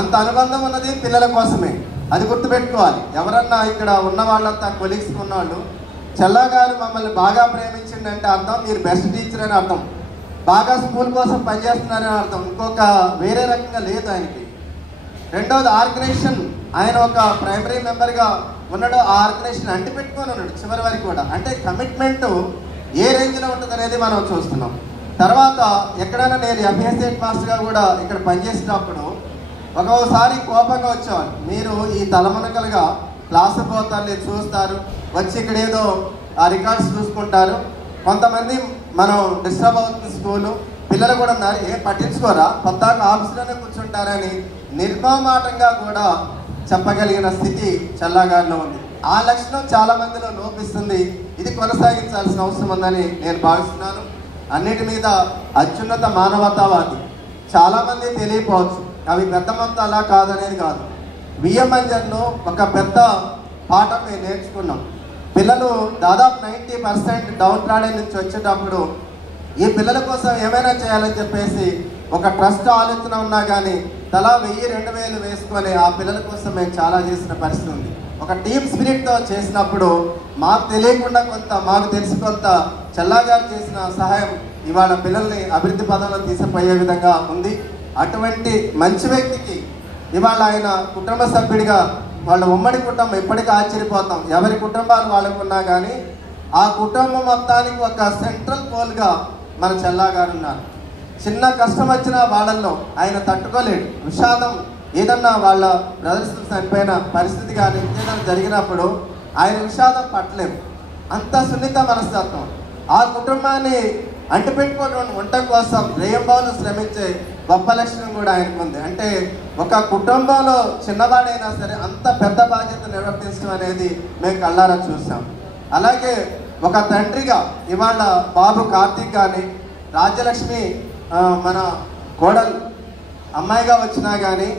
అంత అనుబంధం ఉన్నది పిల్లల కోసమే. అది గుర్తుపెట్టుకోవాలి. ఎవరన్నా ఇక్కడ ఉన్న వాళ్ళంతా కొలీగ్స్ ఉన్నవాళ్ళు, చెల్లా గారు మమ్మల్ని బాగా ప్రేమించిందంటే అర్థం మీరు బెస్ట్ టీచర్ అని అర్థం, బాగా స్కూల్ కోసం పనిచేస్తున్నారని అర్థం. ఇంకొక వేరే రకంగా లేదు ఆయనకి. రెండవది ఆర్గనైజేషన్. ఆయన ఒక ప్రైమరీ మెంబర్గా ఉన్నాడు, ఆ ఆర్గనైజేషన్ అంటిపెట్టుకొని ఉన్నాడు చివరి వరకు కూడా. అంటే కమిట్మెంట్ ఏ రేంజ్లో ఉంటుంది అనేది మనం చూస్తున్నాం. తర్వాత ఎక్కడైనా నేను ఎఫ్ఎస్ హెడ్ మాస్టర్గా కూడా ఇక్కడ పనిచేసేటప్పుడు ఒక్కోసారి కోపంగా వచ్చేవాళ్ళు. మీరు ఈ తలమునకలుగా క్లాసు పోతారు, చూస్తారు, వచ్చి ఇక్కడ ఏదో ఆ రికార్డ్స్ చూసుకుంటారు. కొంతమంది మనం డిస్టర్బ్ అవుతుంది స్కూలు, పిల్లలు కూడా ఉన్నారు, ఏం పట్టించుకోరా, కొత్తగా ఆఫీసులోనే కూర్చుంటారని నిర్మమాటంగా కూడా చెప్పగలిగిన స్థితి చెల్లాగారిలో ఉంది. ఆ లక్షణం చాలా మందిలో లోపిస్తుంది. ఇది కొనసాగించాల్సిన అవసరం ఉందని నేను భావిస్తున్నాను. అన్నిటి మీద అత్యున్నత మానవతావాది. చాలామంది తెలియపోవచ్చు, అవి పెద్ద మొత్తం అలా కాదనేది కాదు. విఎంఎన్జన్లో ఒక పెద్ద పాఠం మేము నేర్చుకున్నాం. పిల్లలు దాదాపు 90% డౌన్ ట్రాడెన్ నుంచి వచ్చేటప్పుడు ఈ పిల్లల కోసం ఏమైనా చేయాలని చెప్పేసి ఒక ట్రస్ట్ ఆలోచన ఉన్నా కానీ తలా 1000-2000 వేసుకొని ఆ పిల్లల కోసం మేము చాలా చేసిన పరిస్థితి ఉంది. ఒక టీమ్ స్పిరిట్తో చేసినప్పుడు మాకు తెలియకుండా కొంత, మాకు తెలిసి కొంత చెల్లా గారు చేసిన సహాయం ఇవాళ పిల్లల్ని అభివృద్ధి పదంలో తీసుకుపోయే విధంగా ఉంది. అటువంటి మంచి వ్యక్తికి ఇవాళ ఆయన కుటుంబ సభ్యుడిగా, వాళ్ళ ఉమ్మడి కుటుంబం ఇప్పటికీ ఆశ్చర్యపోతాం. ఎవరి కుటుంబాలు వాళ్ళకు ఉన్నా కానీ ఆ కుటుంబం మొత్తానికి ఒక సెంట్రల్ పోల్గా మన చెల్లా గారు ఉన్నారు. చిన్న కష్టం వచ్చినా వాళ్ళల్లో ఆయన తట్టుకోలేడు. విషాదం, ఏదన్నా వాళ్ళ బ్రదర్స్ చనిపోయిన పరిస్థితి కానీ ఏదైనా జరిగినప్పుడు ఆయన విషాదం పట్టలేము. అంత సున్నిత మనస్తత్వం. ఆ కుటుంబాన్ని అంటిపెట్టుకోవడం ఉండటం కోసం రేయంబావులు శ్రమించే గొప్ప లక్షణం కూడా ఆయనకు ఉంది. అంటే ఒక కుటుంబంలో చిన్నవాడైనా సరే అంత పెద్ద బాధ్యత నిర్వర్తించడం అనేది మేము కళ్ళారా చూసాం. అలాగే ఒక తండ్రిగా ఇవాళ బాబు కార్తీక్ కానీ, రాజ్యలక్ష్మి మన కోడలు అమ్మాయిగా వచ్చినా కానీ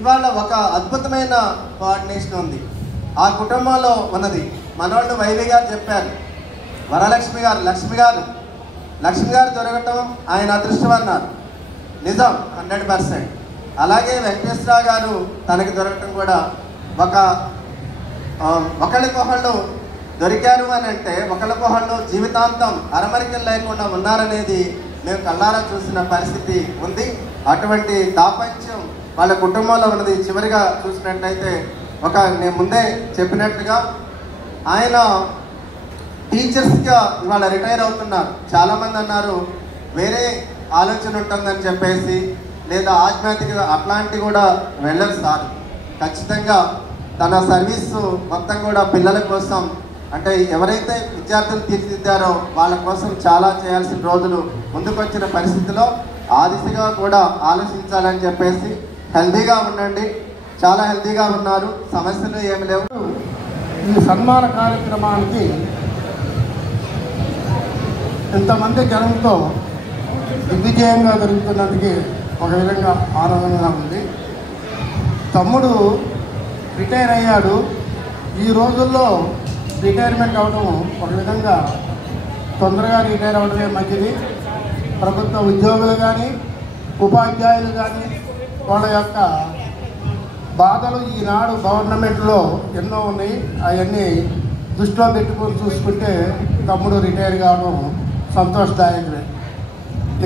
ఇవాళ ఒక అద్భుతమైన కోఆర్డినేషన్ ఉంది ఆ కుటుంబంలో ఉన్నది. మనోళ్ళు వైవి గారు చెప్పారు, వరలక్ష్మి గారు, లక్ష్మి గారు దొరకటం ఆయన అదృష్టం అన్నారు. నిజం, 100%. అలాగే వెంకటేశ్వరరావు గారు తనకి దొరకటం కూడా ఒకళ్ళకొకళ్ళు దొరికారు అని అంటే ఒకళ్ళకొకళ్ళు జీవితాంతం అరమరికలు లేకుండా ఉన్నారనేది మేము కళ్ళారా చూసిన పరిస్థితి ఉంది. అటువంటి దాపంచం వాళ్ళ కుటుంబంలో ఉన్నది. చివరిగా చూసినట్టయితే నేను ముందే చెప్పినట్లుగా ఆయన టీచర్స్గా ఇవాళ రిటైర్ అవుతున్నారు. చాలామంది అన్నారు వేరే ఆలోచన ఉంటుందని చెప్పేసి, లేదా ఆధ్యాత్మిక అట్లాంటివి కూడా వెళ్ళరు సార్. ఖచ్చితంగా తన సర్వీసు మొత్తం కూడా పిల్లల కోసం, అంటే ఎవరైతే విద్యార్థులు తీర్చిదిద్దారో వాళ్ళ కోసం చాలా చేయాల్సిన రోజులు ముందుకొచ్చిన పరిస్థితిలో ఆ దిశగా కూడా ఆలోచించాలని చెప్పేసి, హెల్తీగా ఉండండి, చాలా హెల్తీగా ఉన్నారు, సమస్యలు ఏమి లేవు. ఈ సన్మాన కార్యక్రమానికి ఇంతమంది జనంతో దిగ్విజయంగా జరుగుతున్నందుకు ఒక విధంగా ఆనందంగా ఉంది. తమ్ముడు రిటైర్ అయ్యాడు. ఈ రోజుల్లో రిటైర్మెంట్ అవడం ఒక విధంగా తొందరగా రిటైర్ అవడమే మంచిది. ప్రభుత్వ ఉద్యోగులు కానీ ఉపాధ్యాయులు కానీ వాళ్ళ యొక్క బాధలు ఈనాడు గవర్నమెంట్లో ఎన్నో ఉన్నాయి. అవన్నీ దృష్టిలో పెట్టుకొని చూసుకుంటే తమ్ముడు రిటైర్ కావడం సంతోషదాయకమే.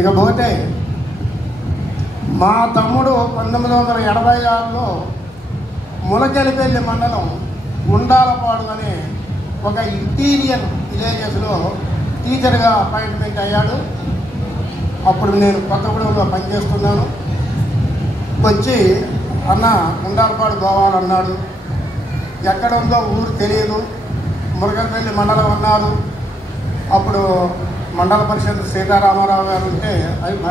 ఇకపోతే మా తమ్ముడు 1986లో ములకెలిపల్లి మండలం గుండాలపాడు అనే ఒక ఇంటీరియర్ విలేజెస్లో టీచర్గా అపాయింట్మెంట్ అయ్యాడు. అప్పుడు నేను కొత్తగూడెంలో పనిచేస్తున్నాను. వచ్చి అన్న గుండాలపాడు పోవాలన్నాడు. ఎక్కడ ఉందో ఊరు తెలియదు. ములకెలిపల్లి మండలం అన్నారు. అప్పుడు మండల పరిషత్ సీతారామారావు గారు ఉంటే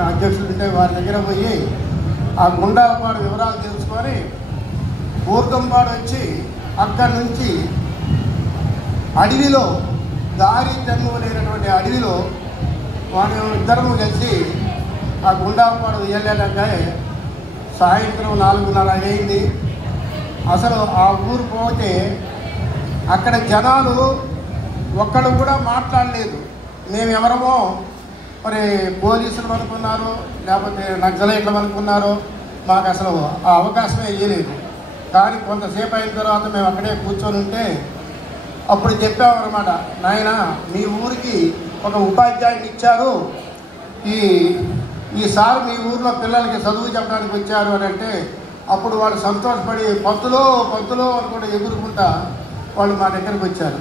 అధ్యక్షులు ఉంటే వారి దగ్గర పోయి ఆ గుండాలపాడు వివరాలు తెలుసుకొని ఊర్గంపాడు వచ్చి అక్కడి నుంచి అడవిలో దారి తన్ను లేనటువంటి అడవిలో వాళ్ళు ఇద్దరము కలిసి ఆ గుండాలపాడు వెళ్ళేటంటే సాయంత్రం 4:30 అయింది. అసలు ఆ ఊరు పోతే అక్కడ జనాలు ఒక్కడు కూడా మాట్లాడలేదు. మేము ఎవరమో మరి పోలీసులు అనుకున్నారు, లేకపోతే నక్సలైట్లు అనుకున్నారు. మాకు అసలు ఆ అవకాశమే ఇవ్వలేదు. కానీ కొంతసేపు అయిన తర్వాత మేము అక్కడే కూర్చొని ఉంటే అప్పుడు చెప్పామన్నమాట, నాయన మీ ఊరికి ఒక ఉపాధ్యాయుని ఇచ్చారు, ఈ సార్ మీ ఊర్లో పిల్లలకి చదువు చెప్పడానికి వచ్చారు అని అంటే అప్పుడు వాళ్ళు సంతోషపడి పంతులో అనుకుంటే ఎగురుకుంటా వాళ్ళు మా దగ్గరికి వచ్చారు.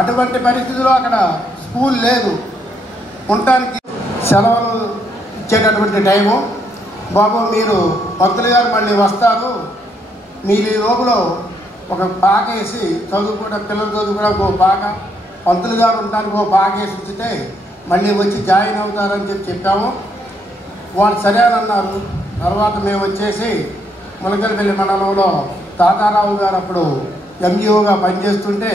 అటువంటి పరిస్థితిలో అక్కడ స్కూల్ లేదు, ఉండటానికి సెలవులు ఇచ్చేటటువంటి టైము. బాబు మీరు పంతులు గారు మళ్ళీ వస్తారు, మీరు ఈ లోపల ఒక పాక వేసి చదువుకోవడం పిల్లలు చదువుకోవడానికి ఒక పాక, పంతులు గారు ఉండడానికి ఒక పాక వేసి ఉంచితే మళ్ళీ వచ్చి జాయిన్ అవుతారని చెప్పాము. వాళ్ళు సరే అని అన్నారు. తర్వాత మేము వచ్చేసి ములకెలిపల్లి మండలంలో తాతారావు గారు అప్పుడు ఎంఈఓగా పనిచేస్తుంటే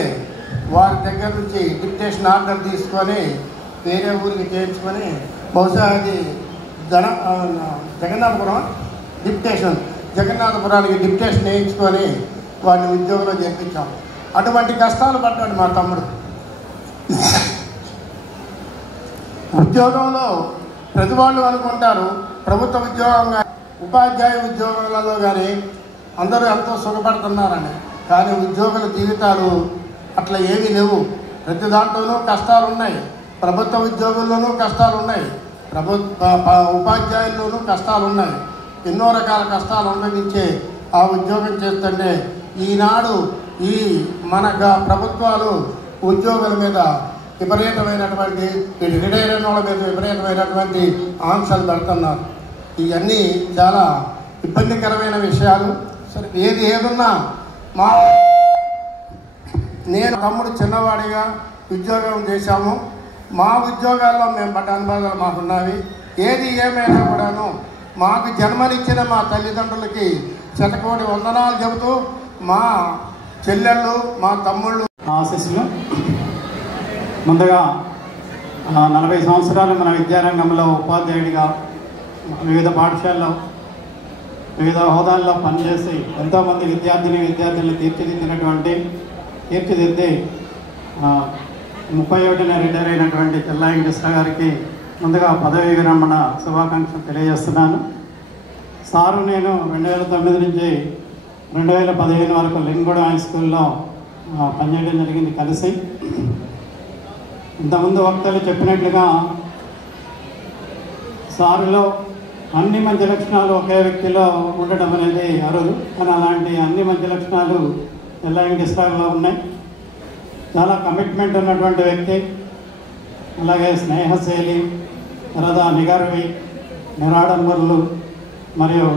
వారి దగ్గర నుంచి డిప్యుటేషన్ ఆర్డర్ తీసుకొని వేరే ఊరికి చేయించుకొని బహుశా అది జగన్నాథపురానికి డిప్యుటేషన్ వేయించుకొని వాడిని ఉద్యోగంలో చేర్పించాం. అటువంటి కష్టాలు పడ్డాడు మా తమ్ముడు. ఉద్యోగంలో ప్రతి వాళ్ళు అనుకుంటారు ప్రభుత్వ ఉద్యోగంగా ఉపాధ్యాయ ఉద్యోగాలలో కానీ అందరూ ఎంతో సుఖపడుతున్నారని. కానీ ఉద్యోగుల జీవితాలు అట్లా ఏమీ లేవు. ప్రతి దాంట్లోనూ కష్టాలు ఉన్నాయి. ప్రభుత్వ ఉద్యోగుల్లోనూ కష్టాలు ఉన్నాయి, ఉపాధ్యాయుల్లోనూ కష్టాలు ఉన్నాయి. ఎన్నో రకాల కష్టాలు అనుభవించే ఆ ఉద్యోగం చేస్తుంటే ఈనాడు ఈ మన ప్రభుత్వాలు ఉద్యోగుల మీద విపరీతమైనటువంటి రిటైర్ అయిన వాళ్ళ మీద విపరీతమైనటువంటి ఆంక్షలు పెడుతున్నారు. ఇవన్నీ చాలా ఇబ్బందికరమైన విషయాలు. సరే ఏదున్నా నేను తమ్ముడు చిన్నవాడిగా ఉద్యోగం చేశాము. మా ఉద్యోగాల్లో మేము పడ్డ అనుభవాలు మాకున్నవి. ఏది ఏమైనా కూడాను మాకు జన్మనిచ్చిన మా తల్లిదండ్రులకి శతకోటి వందనాలు చెబుతూ మా చెల్లెళ్ళు మా తమ్ముళ్ళు ఆశీస్సులు. ముందుగా 40 సంవత్సరాలు మన విద్యారంగంలో ఉపాధ్యాయుడిగా వివిధ పాఠశాలలో వివిధ హోదాల్లో పనిచేసి ఎంతోమంది విద్యార్థులను తీర్చిదిద్ది 31న రిటైర్ అయినటువంటి చెల్లా వెంకటేశ్వర గారికి ముందుగా పదవీ విరమణ శుభాకాంక్షలు తెలియజేస్తున్నాను. సారు నేను 2009 నుంచి 2015 వరకు లింగగూడ హై స్కూల్లో పనిచేయడం జరిగింది కలిసి. ఇంతకుముందు వక్తలు చెప్పినట్లుగా సారులో అన్ని మంచి లక్షణాలు ఒకే వ్యక్తిలో ఉండడం అనేది అరుదు. కానీ అలాంటి అన్ని మంచి లక్షణాలు చెల్లా వెంకటేశ్వరలో ఉన్నాయి. చాలా కమిట్మెంట్ ఉన్నటువంటి వ్యక్తి, అలాగే స్నేహశైలి, తర్వాత నిగర్వి, నిరాడంబరులు, మరియు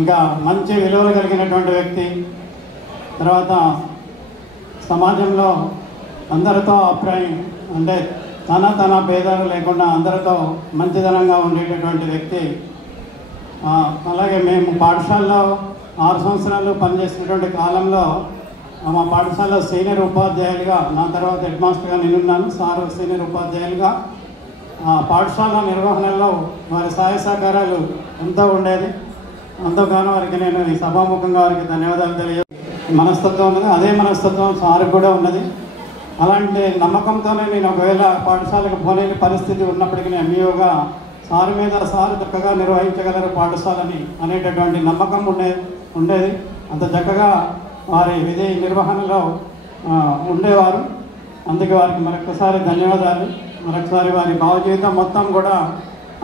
ఇంకా మంచి విలువలు కలిగినటువంటి వ్యక్తి. తర్వాత సమాజంలో అందరితో అభిప్రాయం అంటే తన భేదాలు లేకుండా అందరితో మంచిదనంగా ఉండేటటువంటి వ్యక్తి. అలాగే మేము పాఠశాలలో 6 సంవత్సరాలు పనిచేసినటువంటి కాలంలో మా పాఠశాలలో సీనియర్ ఉపాధ్యాయులుగా, నా తర్వాత హెడ్ మాస్టర్గా నేనున్నాను. సార్ సీనియర్ ఉపాధ్యాయులుగా పాఠశాల నిర్వహణలో వారి సహాయ సహకారాలు ఎంతో ఉండేది. అంతగానో వారికి నేను ఈ సభాముఖంగా వారికి ధన్యవాదాలు మనస్తత్వం ఉన్నది. అదే మనస్తత్వం సార్ కూడా ఉన్నది. అలాంటి నమ్మకంతోనే నేను ఒకవేళ పాఠశాలకు పోలేని పరిస్థితి ఉన్నప్పటికీ ఎంఈఓగా సార్ మీద సార్ చక్కగా నిర్వహించగలరు పాఠశాలని అనేటటువంటి నమ్మకం ఉండేది. అంత చక్కగా వారి విధి నిర్వహణలో ఉండేవారు. అందుకే వారికి మరొకసారి ధన్యవాదాలు. మరొకసారి వారి భావ జీవితం మొత్తం కూడా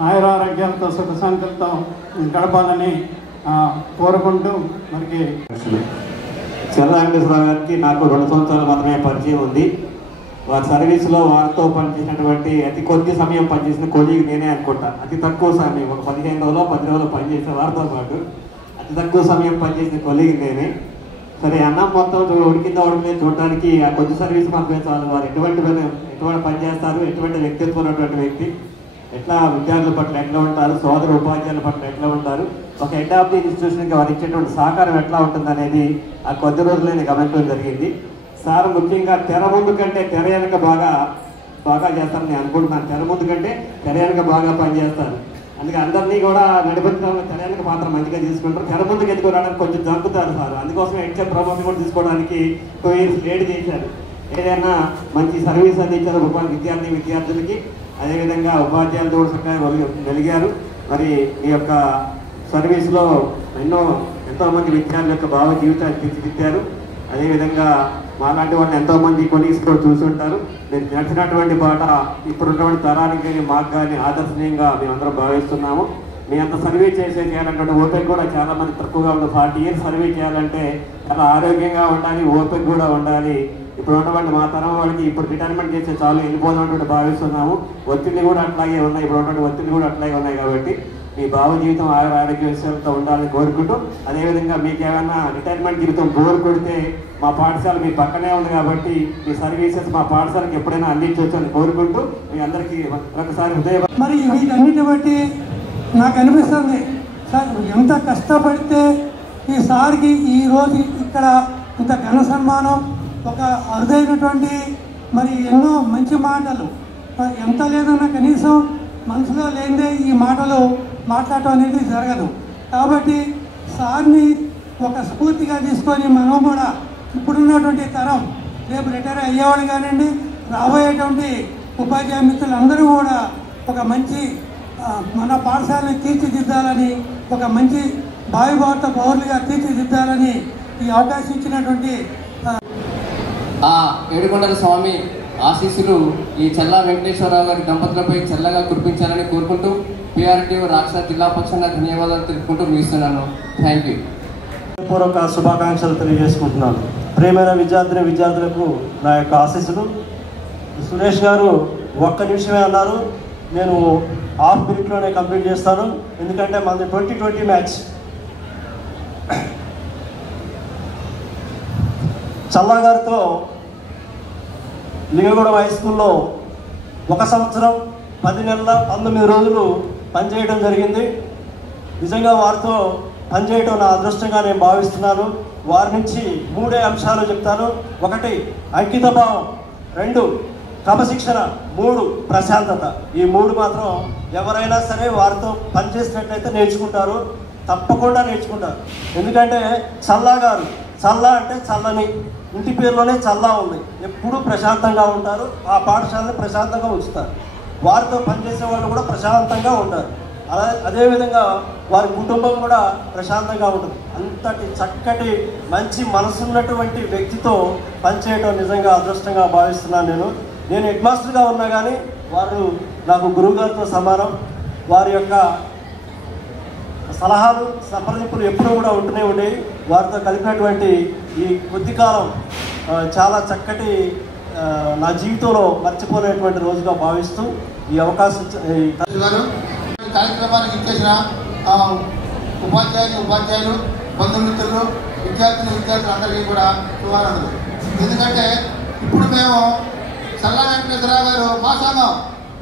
ఆయురారోగ్యాలతో సుఖశాంతులతో గడపాలని కోరుకుంటూ మనకి చల్ల వెంకటేశ్వరరావు గారికి నాకు 2 సంవత్సరాలు మాత్రమే పరిచయం ఉంది. వారి సర్వీస్లో వారితో పనిచేసినటువంటి అతి కొద్ది సమయం పనిచేసిన కొలీగ్ నేనే అనుకుంటా. అతి తక్కువ సమయం, ఒక 15 రోజులు 10 రోజులు పనిచేసిన వారితో పాటు అతి తక్కువ సమయం పనిచేసిన కొలీగ్ నేనే. సరే, అన్నం మొత్తం ఉడికిందా ఉడికిందే చూడడానికి ఆ కొద్ది సర్వీస్ మాత్రమే చాలు. వారు ఎటువంటి పని చేస్తారు, ఎటువంటి వ్యక్తిత్వం ఉన్నటువంటి వ్యక్తి, ఎట్లా విద్యార్థుల పట్ల ఎట్లా ఉంటారు, సోదర ఉపాధ్యాయుల పట్ల ఎట్లా ఉంటారు, ఒక హెడ్ ఆఫ్ ది ఇన్స్టిట్యూషన్కి వారు ఇచ్చేటువంటి సహకారం ఎట్లా ఉంటుంది అనేది ఆ కొద్ది రోజులే నేను గమనించడం జరిగింది. సార్ ముఖ్యంగా తెర ముందు కంటే తెర వెనక బాగా చేస్తారని నేను అనుకుంటున్నాను. తెర ముందు కంటే తెర వెనక బాగా పనిచేస్తారు. అందుకే అందరినీ కూడా నడిపించడంలో తెర వెనక పాత్ర మంచిగా తీసుకుంటారు. తెర ముందుకు ఎత్తుకోవడానికి కొంచెం జరుపుతారు సార్. అందుకోసం హెడ్షెప్ ప్రమోషన్ కూడా తీసుకోవడానికి 2 years లేట్ చేశారు. ఏదైనా మంచి సర్వీస్ అందించారు విద్యార్థులకి. అదేవిధంగా ఉపాధ్యాయులతో కూడా చక్కగా వెలిగారు. మరి ఈ యొక్క సర్వీస్లో ఎంతోమంది విద్యార్థుల యొక్క భావ జీవితాన్ని తీర్చిదిద్దారు. అదేవిధంగా మాలాంటి వాళ్ళని ఎంతోమంది కొలీగ్స్ కూడా చూసుంటారు. మీరు నడిచినటువంటి బాట ఇప్పుడున్నటువంటి తరానికి కానీ మాకు కానీ ఆదర్శనీయంగా మేమందరం భావిస్తున్నాము. మీ అంత సర్వీస్ చేయాలంటే ఓపిక కూడా చాలామంది తక్కువగా ఉంది. 40 years సర్వీస్ చేయాలంటే చాలా ఆరోగ్యంగా ఉండాలి, ఓపిక కూడా ఉండాలి. ఇప్పుడు ఉన్నటువంటి మా తరం వాళ్ళకి ఇప్పుడు రిటైర్మెంట్ చేసే చాలు వెళ్ళిపోతున్నటువంటి భావిస్తున్నాము. ఒత్తిడి కూడా అట్లాగే ఉన్నాయి, ఇప్పుడు ఉన్నటువంటి ఒత్తిడి కూడా అట్లాగే ఉన్నాయి. కాబట్టి మీ భావ జీవితం ఆరోగ్య విషయాలతో ఉండాలని కోరుకుంటూ, అదేవిధంగా మీకు ఏమైనా రిటైర్మెంట్ జీవితం బోర్ కొడితే మా పాఠశాల మీ పక్కనే ఉంది కాబట్టి మీ సర్వీసెస్ మా పాఠశాలకు ఎప్పుడైనా అందించవచ్చు అని కోరుకుంటూ మీ అందరికీ ఒకసారి హృదయ. మరి వీటన్నిటి బట్టి నాకు అనిపిస్తుంది సార్ ఎంత కష్టపడితే ఈ సార్కి ఈరోజు ఇక్కడ ఇంత ఘన సన్మానం, ఒక అరుదైనటువంటి మరి ఎన్నో మంచి మాటలు, ఎంత లేదన్నా కనీసం మనసులో లేదే ఈ మాటలు మాట్లాడటం అనేది జరగదు. కాబట్టి సార్ని ఒక స్ఫూర్తిగా తీసుకొని మనం కూడా ఇప్పుడున్నటువంటి తరం, రేపు రిటైర్ అయ్యేవాళ్ళు కానివ్వండి, రాబోయేటువంటి ఉపాధ్యాయ మిత్రులందరూ కూడా ఒక మంచి మన పాఠశాలని తీర్చిదిద్దాలని, ఒక మంచి భావిభారత పౌరులుగా తీర్చిదిద్దాలని ఈ అవకాశం ఇచ్చినటువంటి ఆ ఏడుకొండల స్వామి ఆశీస్సులు ఈ చల్లా వెంకటేశ్వరరావు గారి దంపతులపై చల్లగా కురిపించాలని కోరుకుంటూ PRTO రాష్ట్ర జిల్లా పక్షాన ధన్యవాదాలు తెలుపుకుంటూ ముగిస్తున్నాను. Thank you. పూర్వక శుభాకాంక్షలు తెలియజేసుకుంటున్నాను. ప్రియమైన విద్యార్థులకు నా యొక్క ఆశీస్సులు. సురేష్ గారు 1 నిమిషమే అన్నారు, నేను హాఫ్ మినిట్లోనే కంప్లీట్ చేస్తాను. ఎందుకంటే మనది 2020 మ్యాచ్. చల్లా గారితో లింగగూడెం హై స్కూల్లో 1 సంవత్సరం 10 నెలల 19 రోజులు పనిచేయడం జరిగింది. నిజంగా వారితో పనిచేయడం నా అదృష్టంగా నేను భావిస్తున్నాను. వారి నుంచి 3 అంశాలు చెప్తాను. 1 అంకితభావం, 2 క్రమశిక్షణ, 3 ప్రశాంతత. ఈ 3 మాత్రం ఎవరైనా సరే వారితో పనిచేసినట్లయితే నేర్చుకుంటారు, తప్పకుండా నేర్చుకుంటారు. ఎందుకంటే చల్లా గారు, చల్లా అంటే చల్లని, ఇంటి పేరులోనే చల్లా ఉంది. ఎప్పుడూ ప్రశాంతంగా ఉంటారు, ఆ పాఠశాలని ప్రశాంతంగా ఉంచుతారు. వారితో పనిచేసే వాళ్ళు కూడా ప్రశాంతంగా ఉంటారు. అదేవిధంగా వారి కుటుంబం కూడా ప్రశాంతంగా ఉంటుంది. అంతటి చక్కటి మంచి మనసున్నటువంటి వ్యక్తితో పనిచేయడం నిజంగా అదృష్టంగా భావిస్తున్నాను. నేను హెడ్ మాస్టర్గా ఉన్నా కానీ వారు నాకు గురువు గారితో సమానం. వారి యొక్క సలహాలు సంప్రదింపులు ఎప్పుడూ కూడా ఉంటూనే ఉండేవి. వారితో కలిపినటువంటి ఈ కొద్ది కాలం చాలా చక్కటి నా జీవితంలో మర్చిపోలేటువంటి రోజుగా భావిస్తూ ఈ అవకాశం కార్యక్రమానికి ఇచ్చేసిన ఉపాధ్యాయులు, బంధుమిత్రులు, విద్యార్థులు అందరికీ కూడా శుభానందనలు. ఎందుకంటే ఇప్పుడు మేము చల్లా వెంకటేశ్వరరావు గారు మా సంఘం,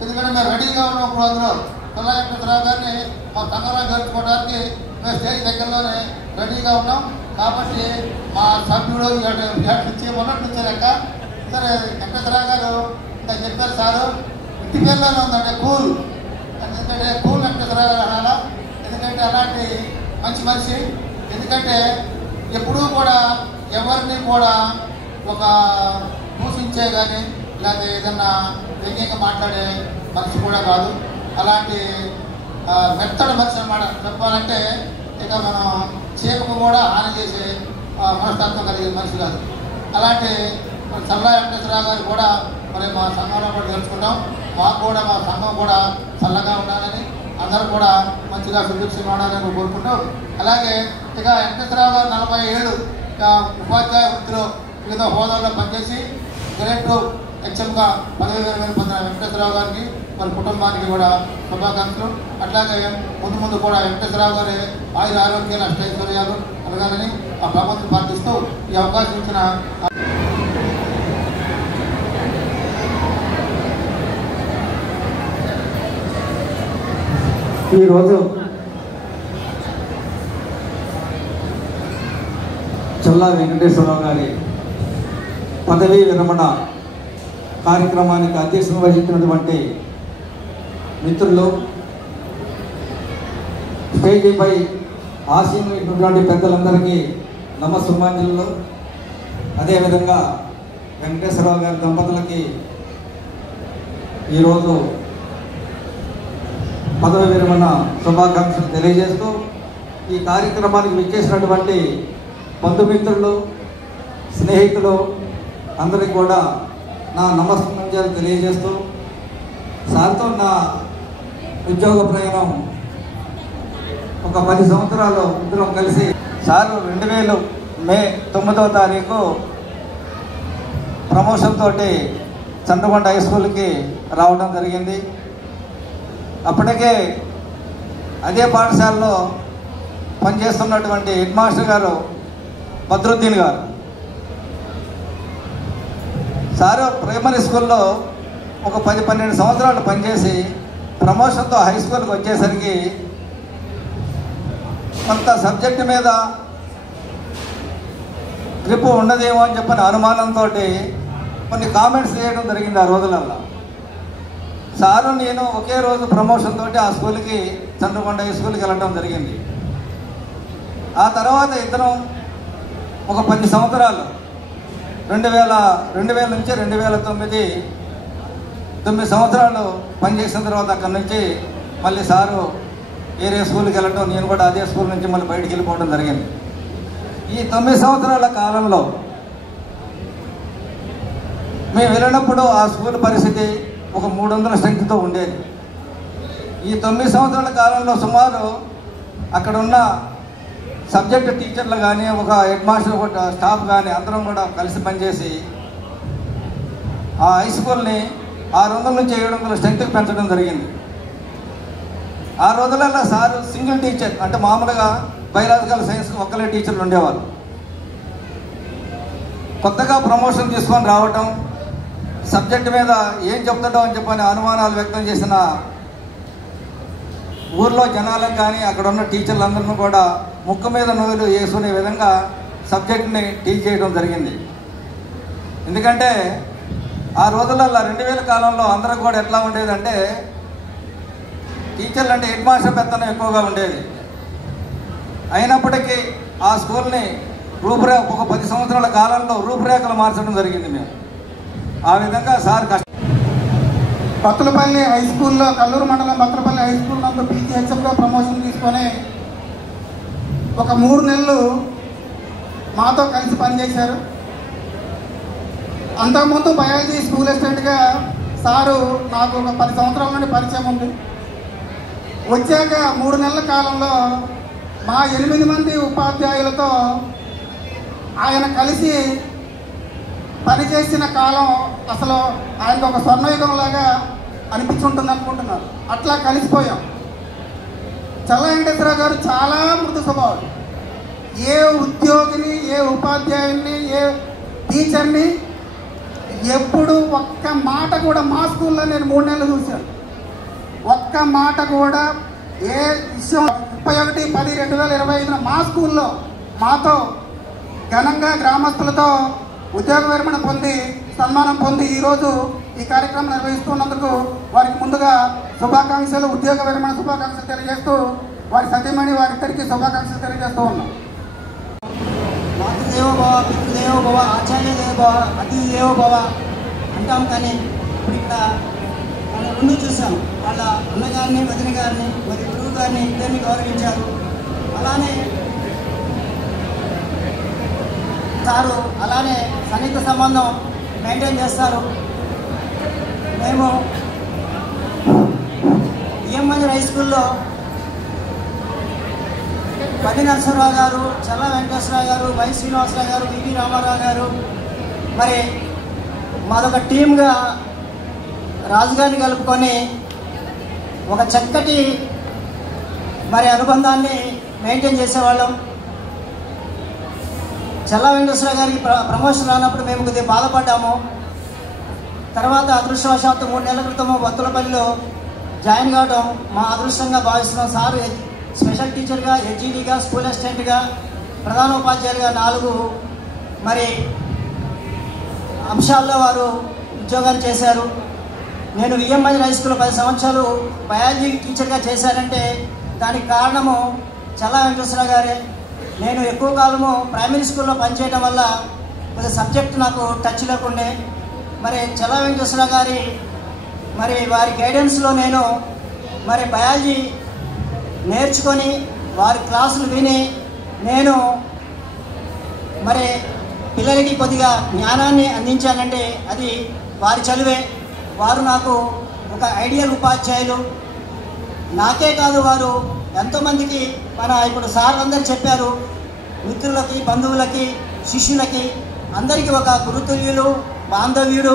ఎందుకంటే మేము రెడీగా ఉన్నాం. ఇప్పుడు అందులో చల్లా వెంకటేశ్వరరావు గారిని మా సంఘంలో జరుపుకోవడానికి మేము స్టేజ్ దగ్గరలోనే రెడీగా ఉన్నాం. కాబట్టి మా సభ్యుడు నుంచి మొన్నటి నుంచి లెక్క సరే వెంకటేశ్వరరావు గారు ఇంకా చెప్పారు సారు, ఇంటి పేరులోనే ఉందంటే కూల్, ఎందుకంటే కూల్ వెంకటేశ్వరరావు గారు అనాలా. ఎందుకంటే అలాంటి మంచి మనిషి. ఎందుకంటే ఎప్పుడూ కూడా ఎవరిని కూడా ఒక దూషించే కానీ లేకపోతే ఏదన్నా వ్యంగ్యంగా మాట్లాడే మనిషి కూడా కాదు. అలాంటి మెత్తడి మనిషి అన్నమాట. చెప్పాలంటే ఇక మనం చీమకు కూడా హాని చేసే మనస్తత్వం కలిగే మనిషి కాదు. అలాంటి చల్లా వెంకటేశ్వరరావు గారు కూడా మరి మా సంఘంలో కూడా తెలుసుకుంటాం. మాకు కూడా మా సంఘం కూడా చల్లగా ఉండాలని, అందరూ కూడా మంచిగా సుభిక్షంగా ఉండాలని కోరుకుంటూ, అలాగే ఇక వెంకటేశ్వరరావు గారు 47 ఉపాధ్యాయ వృత్తిలో వివిధ హోదాల్లో పనిచేసి డైరెక్టర్ హెచ్ఎంగా పదవి విరమణ పొందిన వెంకటేశ్వరరావు గారికి వారి కుటుంబానికి కూడా శుభాకాంక్షలు. అట్లాగే ముందు కూడా వెంకటేశ్వరరావు గారి ఆయుర ఆరోగ్యాలు అష్టైశ్వర్యాలు కలగాలని ఆ భగవంతుని ప్రార్థిస్తూ ఈ అవకాశం ఇచ్చిన ఈరోజు చల్లా వెంకటేశ్వరరావు గారి పదవీ విరమణ కార్యక్రమానికి అధ్యక్షత వహించినటువంటి మిత్రులు, స్టేజీపై ఆసీనులైనటువంటి పెద్దలందరికీ నమస్సుమాంజలు. అదేవిధంగా వెంకటేశ్వరరావు గారి దంపతులకి ఈరోజు పదవి విరమణ శుభాకాంక్షలు తెలియజేస్తూ, ఈ కార్యక్రమానికి విచ్చేసినటువంటి బంధుమిత్రులు, స్నేహితులు అందరికీ కూడా నా నమస్కారాలు తెలియజేస్తూ, సార్తో నా ఉద్యోగ ప్రయాణం ఒక 10 సంవత్సరాలు ఇద్దరం కలిసి, సార్ 2000 మే 9వ తారీఖు ప్రమోషన్ తోటి చంద్రకొండ హై స్కూల్కి రావడం జరిగింది. అప్పటికే అదే పాఠశాలలో పనిచేస్తున్నటువంటి హెడ్ మాస్టర్ గారు బద్రుద్దీన్ గారు, సారు ప్రైమరీ స్కూల్లో ఒక 10-12 సంవత్సరాలు పనిచేసి ప్రమోషన్తో హై స్కూల్కి వచ్చేసరికి కొంత సబ్జెక్టు మీద గ్రిప్ ఉండదేమో అని చెప్పిన అనుమానంతో కొన్ని కామెంట్స్ చేయడం జరిగింది ఆ రోజులలో. సారు నేను ఒకే రోజు ప్రమోషన్ తోటి ఆ స్కూల్కి చంద్రకొండ హై స్కూల్కి వెళ్ళడం జరిగింది. ఆ తర్వాత ఇద్దరం ఒక 10 సంవత్సరాలు 2000 నుంచి 2009 9 సంవత్సరాలు పనిచేసిన తర్వాత అక్కడి నుంచి మళ్ళీ సారు వేరే స్కూల్కి వెళ్ళటం, నేను కూడా అదే స్కూల్ నుంచి మళ్ళీ బయటికి వెళ్ళిపోవడం జరిగింది. ఈ 9 సంవత్సరాల కాలంలో మేము వెళ్ళినప్పుడు ఆ స్కూల్ పరిస్థితి ఒక 300 స్ట్రెంగ్త్తో ఉండేది. ఈ 9 సంవత్సరాల కాలంలో సుమారు అక్కడ ఉన్న సబ్జెక్ట్ టీచర్లు కానీ, ఒక హెడ్ మాస్టర్, ఒక స్టాఫ్ కానీ అందరం కూడా కలిసి పనిచేసి ఆ హై స్కూల్ని 600 నుంచి 700 స్ట్రెంగ్త్కి పెంచడం జరిగింది. ఆ రోజులలో సారు సింగిల్ టీచర్, అంటే మామూలుగా బయాలజికల్ సైన్స్ ఒక్కలే టీచర్లు ఉండేవాళ్ళు. కొత్తగా ప్రమోషన్ తీసుకొని రావటం, సబ్జెక్ట్ మీద ఏం చెప్తాడో అని చెప్పని అనుమానాలు వ్యక్తం చేసిన ఊర్లో జనాలకు కానీ అక్కడ ఉన్న టీచర్లందరినీ కూడా ముక్కు మీద నోయలు వేసుకునే విధంగా సబ్జెక్ట్ని టీచ్ చేయడం జరిగింది. ఎందుకంటే ఆ రోజులలో 2000 కాలంలో అందరూ కూడా ఎట్లా ఉండేదంటే, టీచర్లు అంటే హెడ్ మాస్టర్ పెత్తనం ఎక్కువగా ఉండేది. అయినప్పటికీ ఆ స్కూల్ని ఒక 10 సంవత్సరాల కాలంలో రూపురేఖలు మార్చడం జరిగింది. మేము ఆ విధంగా సార్ బత్తులపల్లి హై స్కూల్లో, కల్లూరు మండలం బత్తులపల్లి హై స్కూల్ నందు పీజీహెచ్ఎఫ్గా ప్రమోషన్ తీసుకొని ఒక 3 నెలలు మాతో కలిసి పనిచేశారు. అంతకుముందు బయాలజీ స్కూల్ అసిస్టెంట్గా సారు నాకు ఒక 10 సంవత్సరాల నుండి పరిచయం ఉంది. వచ్చాక 3 నెలల కాలంలో మా 8 మంది ఉపాధ్యాయులతో ఆయన కలిసి పనిచేసిన కాలం అసలు ఆయనకు ఒక స్వర్ణయుగంలాగా అనిపించుంటుంది అనుకుంటున్నారు. అట్లా కలిసిపోయాం. చల్లా వెంకటేశ్వరరావు గారు చాలా మృదు స్వభావం. ఏ ఉద్యోగిని, ఏ ఉపాధ్యాయుని, ఏ టీచర్ని ఎప్పుడు ఒక్క మాట కూడా, మా స్కూల్లో నేను 3 నెలలు చూశాను, ఒక్క మాట కూడా ఏ విషయం 31/10/2025 మా స్కూల్లో మాతో ఘనంగా గ్రామస్తులతో ఉద్యోగ విరమణ పొంది, సన్మానం పొంది ఈరోజు ఈ కార్యక్రమం నిర్వహిస్తున్నందుకు వారికి ముందుగా శుభాకాంక్షలు, ఉద్యోగ విరమణ శుభాకాంక్షలు తెలియజేస్తూ వారి సతీమణి వారిద్దరికీ శుభాకాంక్షలు తెలియజేస్తూ ఉన్నాం. మాతృదేవో భవ, పితృదేవో భవ, ఆచార్య దేవో భవ, అతిథి దేవో భవ అంటాం. కానీ ఇప్పుడు ఇక్కడ మన రెండు చూసాము. వాళ్ళ అన్నగారిని, వదిన గారిని, మరి గురువు గారిని ఇద్దరిని గౌరవించారు. అలానే సారు అలానే సన్నిహిత సంబంధం మెయింటైన్ చేస్తారు. మేము ఈఎంఐ హై స్కూల్లో పది నరసింహరావు గారు, చల్ల వెంకటేశ్వరరావు గారు, వై శ్రీనివాసరావు గారు, వివి రామారావు గారు, మరి మాదొక టీమ్గా రాజుగారిని కలుపుకొని ఒక చక్కటి మరి అనుబంధాన్ని మెయింటైన్ చేసేవాళ్ళం. చల్ల వెంకటేశ్వరరావు గారికి ప్రమోషన్ రానప్పుడు మేము కొద్దిగా బాధపడ్డాము. తర్వాత అదృష్టవశాత్తు 3 నెలల క్రితం వత్తులపల్లిలో జాయిన్ కావడం మా అదృష్టంగా భావిస్తున్నాం. సారు స్పెషల్ టీచర్గా, హెచ్ఈడిగా, స్కూల్ అసిస్టెంట్గా, ప్రధానోపాధ్యాయులుగా 4 మరి అంశాల్లో వారు ఉద్యోగాన్ని చేశారు. నేను ఈఎంఐ హై స్కూల్లో 10 సంవత్సరాలు బయాలజీ టీచర్గా చేశానంటే దానికి కారణము చల్ల వెంకటేశ్వరరావు గారే. నేను ఎక్కువ కాలము ప్రైమరీ స్కూల్లో పనిచేయడం వల్ల కొద్దిగా సబ్జెక్ట్ నాకు టచ్ లేకుండే. మరి చల్ల వెంకటేశ్వరరావు గారి మరి వారి గైడెన్స్లో నేను మరి బయాలజీ నేర్చుకొని వారి క్లాసులు విని నేను మరి పిల్లలకి కొద్దిగా జ్ఞానాన్ని అందించానంటే అది వారి చలువే. వారు నాకు ఒక ఐడియల్ ఉపాధ్యాయులు. నాకే కాదు, వారు ఎంతోమందికి ఇప్పుడు సార్ అందరు చెప్పారు, మిత్రులకి, బంధువులకి, శిష్యులకి అందరికీ ఒక గురుతుల్యులు, బాంధవ్యుడు.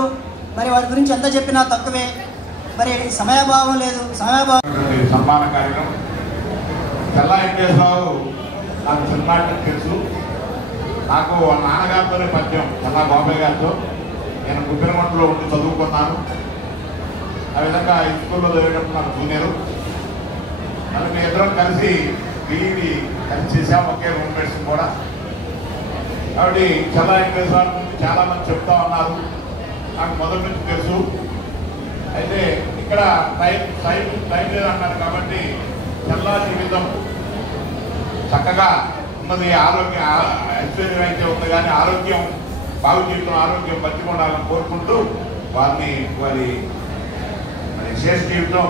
మరి వారి గురించి ఎంత చెప్పినా తక్కువే. మరి సమయాభావం లేదు. సన్మాన కార్యక్రమం చల్లా వెంకటేశ్వరరావు నాకు చిన్ననాటి తెలుసు. నాకు నాన్నగారితోనే పరిచయం, చల్లా బాబాయ్ గారితో. నేను గుబ్బినమంటలో ఉండి చదువుకున్నాను. ఆ విధంగా ఈ స్కూల్లో చదివేటప్పుడు నాకు జూనియరు. మరి మేము ఇద్దరం కలిసి బీఈడి కలిసి చేసాం, ఒకే రూమ్మేట్స్ కూడా. కాబట్టి చల్లా వెంకటేశ్వరరావు గురించి చాలామంది చెప్తా ఉన్నారు, నాకు మొదటి నుంచి తెలుసు. అయితే ఇక్కడ టైం లేదన్నారు కాబట్టి చల్లా జీవితం చక్కగా ఉన్నది. ఐశ్వర్యం అయితే ఉంది కానీ ఆరోగ్యం, బాగు జీవితం, ఆరోగ్యం బతికి ఉండాలని కోరుకుంటూ వారి శేష జీవితం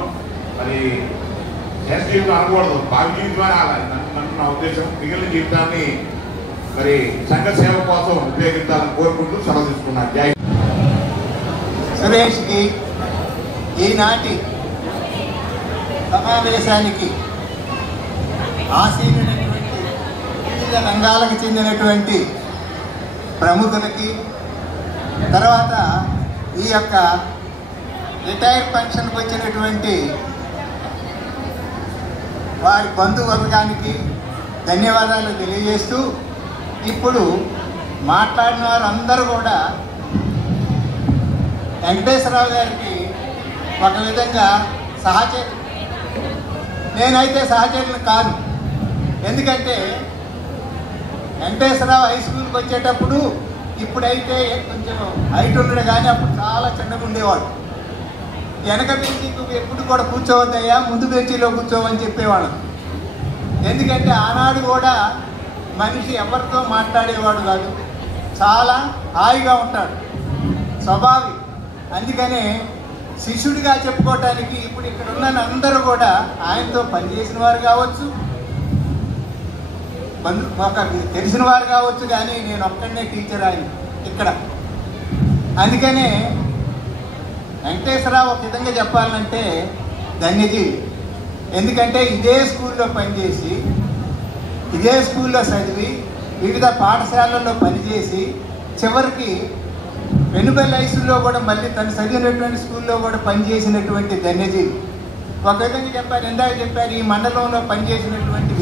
అనకూడదు, బాగు జీవితమే ఆడాలి నన్ను నా ఉద్దేశం. మిగిలిన జీవితాన్ని మరి సంఘ సేవ కోసం ఉపయోగించాలని కోరుకుంటూ సెలవు తీసుకున్నాను. జై సురేష్కి ఈనాటి సమావేశానికి ఆసీనులైనటువంటి వివిధ రంగాలకు చెందినటువంటి ప్రముఖులకి, తర్వాత ఈ యొక్క రిటైర్డ్ పెన్షన్కి వచ్చినటువంటి వారి బంధువర్గానికి ధన్యవాదాలు తెలియజేస్తూ, ఇప్పుడు మాట్లాడిన వారందరూ కూడా వెంకటేశ్వరరావు గారికి ఒక విధంగా సహచరు. నేనైతే సహచరులు కాదు. ఎందుకంటే వెంకటేశ్వరరావు హై స్కూల్కి వచ్చేటప్పుడు ఇప్పుడైతే కొంచెం హైట్ ఉండడు, కానీ అప్పుడు చాలా చిన్నగా ఉండేవాడు. వెనక బెంచీకి ఎప్పుడు కూడా కూర్చోవద్దయ్యా, ముందు బెంచీలో కూర్చోవని చెప్పేవాడు. ఎందుకంటే ఆనాడు కూడా మనిషి ఎవరితో మాట్లాడేవాడు కాదు, చాలా హాయిగా ఉంటాడు, స్వభావి. అందుకనే శిష్యుడిగా చెప్పుకోవటానికి ఇప్పుడు ఇక్కడ ఉన్న అందరూ కూడా ఆయనతో పనిచేసిన వారు కావచ్చు, ఒక తెలిసిన వారు కావచ్చు, కానీ నేను ఒక్కడనే టీచర్ ఆయన ఇక్కడ. అందుకనే వెంకటేశ్వరరావు ఒక విధంగా చెప్పాలంటే ధన్యజీవి. ఎందుకంటే ఇదే స్కూల్లో పనిచేసి, ఇదే స్కూల్లో చదివి, వివిధ పాఠశాలల్లో పనిచేసి, చివరికి వెనుబెల్లి హై స్కూల్లో కూడా మళ్ళీ తను చదివినటువంటి స్కూల్లో కూడా పనిచేసినటువంటి ధన్యజీవి. ఒక విధంగా చెప్పారు, ఇందాక చెప్పారు, ఈ మండలంలో పనిచేసినటువంటి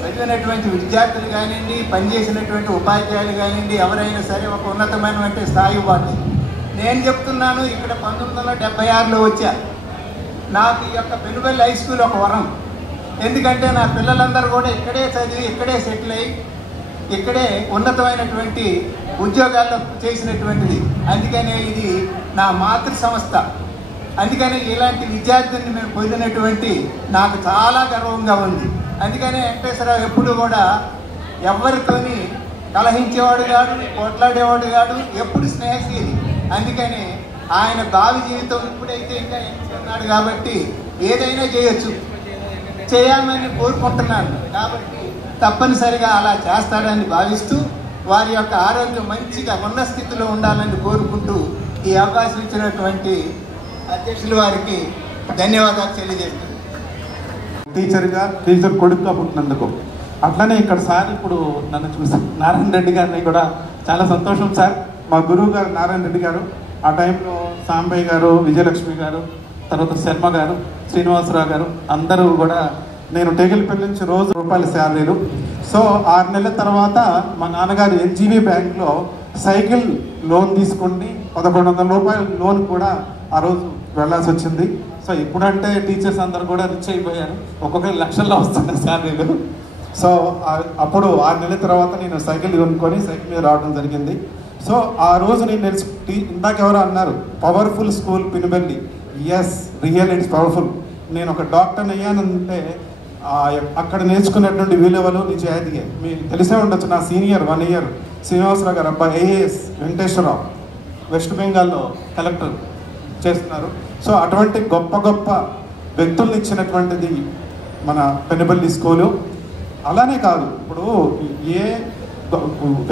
చదివినటువంటి విద్యార్థులు కానివ్వండి, పనిచేసినటువంటి ఉపాధ్యాయులు కానివ్వండి, ఎవరైనా సరే ఒక ఉన్నతమైనటువంటి స్థాయి వాళ్ళు. నేను చెప్తున్నాను, ఇక్కడ 1976లో వచ్చా. నాకు ఈ యొక్క వెనుబెల్లి హై స్కూల్ ఒక వరం. ఎందుకంటే నా పిల్లలందరూ కూడా ఇక్కడే చదివి, ఇక్కడే సెటిల్ అయ్యి, ఇక్కడే ఉన్నతమైనటువంటి ఉద్యోగాల్లో చేసినటువంటిది. అందుకనే ఇది నా మాతృ సంస్థ. అందుకనే ఇలాంటి విద్యార్థుల్ని మేము పొందినటువంటి నాకు చాలా గర్వంగా ఉంది. అందుకనే వెంకటేశ్వరరావు ఎప్పుడు కూడా ఎవరితోని కలహించేవాడు కాదు, పోట్లాడేవాడు కాదు, ఎప్పుడు స్నేహశీలి. అందుకని ఆయన భావి జీవితం ఇప్పుడైతే ఇంకా ఎంచుకున్నాడు కాబట్టి ఏదైనా చేయొచ్చు, చేయాలని కోరుకుంటున్నాను. కాబట్టి తప్పనిసరిగా అలా చేస్తాడని భావిస్తూ వారి యొక్క ఆరోగ్యం మంచిగా ఉన్న స్థితిలో ఉండాలని కోరుకుంటూ ఈ అవకాశం ఇచ్చినటువంటి అధ్యక్షుల వారికి ధన్యవాదాలు తెలియజేస్తున్నాను. టీచర్ కొడుకుగా పుట్టినందుకు. అట్లనే ఇక్కడ సార్ ఇప్పుడు నన్ను చూసి నారాయణ రెడ్డి గారిని కూడా చాలా సంతోషం సార్. మా గురువు గారు నారాయణ రెడ్డి గారు, ఆ టైంలో సాంబయ్య గారు, విజయలక్ష్మి గారు, తర్వాత శర్మ గారు, శ్రీనివాసరావు గారు అందరూ కూడా, నేను టేగిల్పల్లి నుంచి రోజు రూపాయల శాలరీలు. సో 6 నెలల తర్వాత మా నాన్నగారు ఎన్జీబీ బ్యాంక్లో సైకిల్ లోన్ తీసుకుని 1100 రూపాయల లోన్ కూడా ఆ రోజు వెళ్ళాల్సి వచ్చింది. సో ఇప్పుడంటే టీచర్స్ అందరూ కూడా రిచ్ అయిపోయారు, ఒక్కొక్కరు లక్షల్లో వస్తున్నాయి శాలరీలు. సో అప్పుడు 6 నెలల తర్వాత నేను సైకిల్ కొనుక్కొని సైకిల్ మీద రావడం జరిగింది. సో ఆ రోజు నేను ఇందాక ఎవరో అన్నారు పవర్ఫుల్ స్కూల్ పినుబెల్లి. Yes, real it's powerful. నేను ఒక డాక్టర్ని అయ్యానంటే అక్కడ నేర్చుకున్నటువంటి విలువలు నిజాయితీగా మీకు తెలిసే ఉండొచ్చు. నా సీనియర్ 1 ఇయర్ శ్రీనివాసరావు గారు అబ్బాయి ఐఏఎస్ వెంకటేశ్వరరావు వెస్ట్ బెంగాల్లో కలెక్టర్ చేస్తున్నారు. సో అటువంటి గొప్ప గొప్ప వ్యక్తుల్ని ఇచ్చినటువంటిది మన పెనుబల్లి స్కూలు. అలానే కాదు, ఇప్పుడు ఏ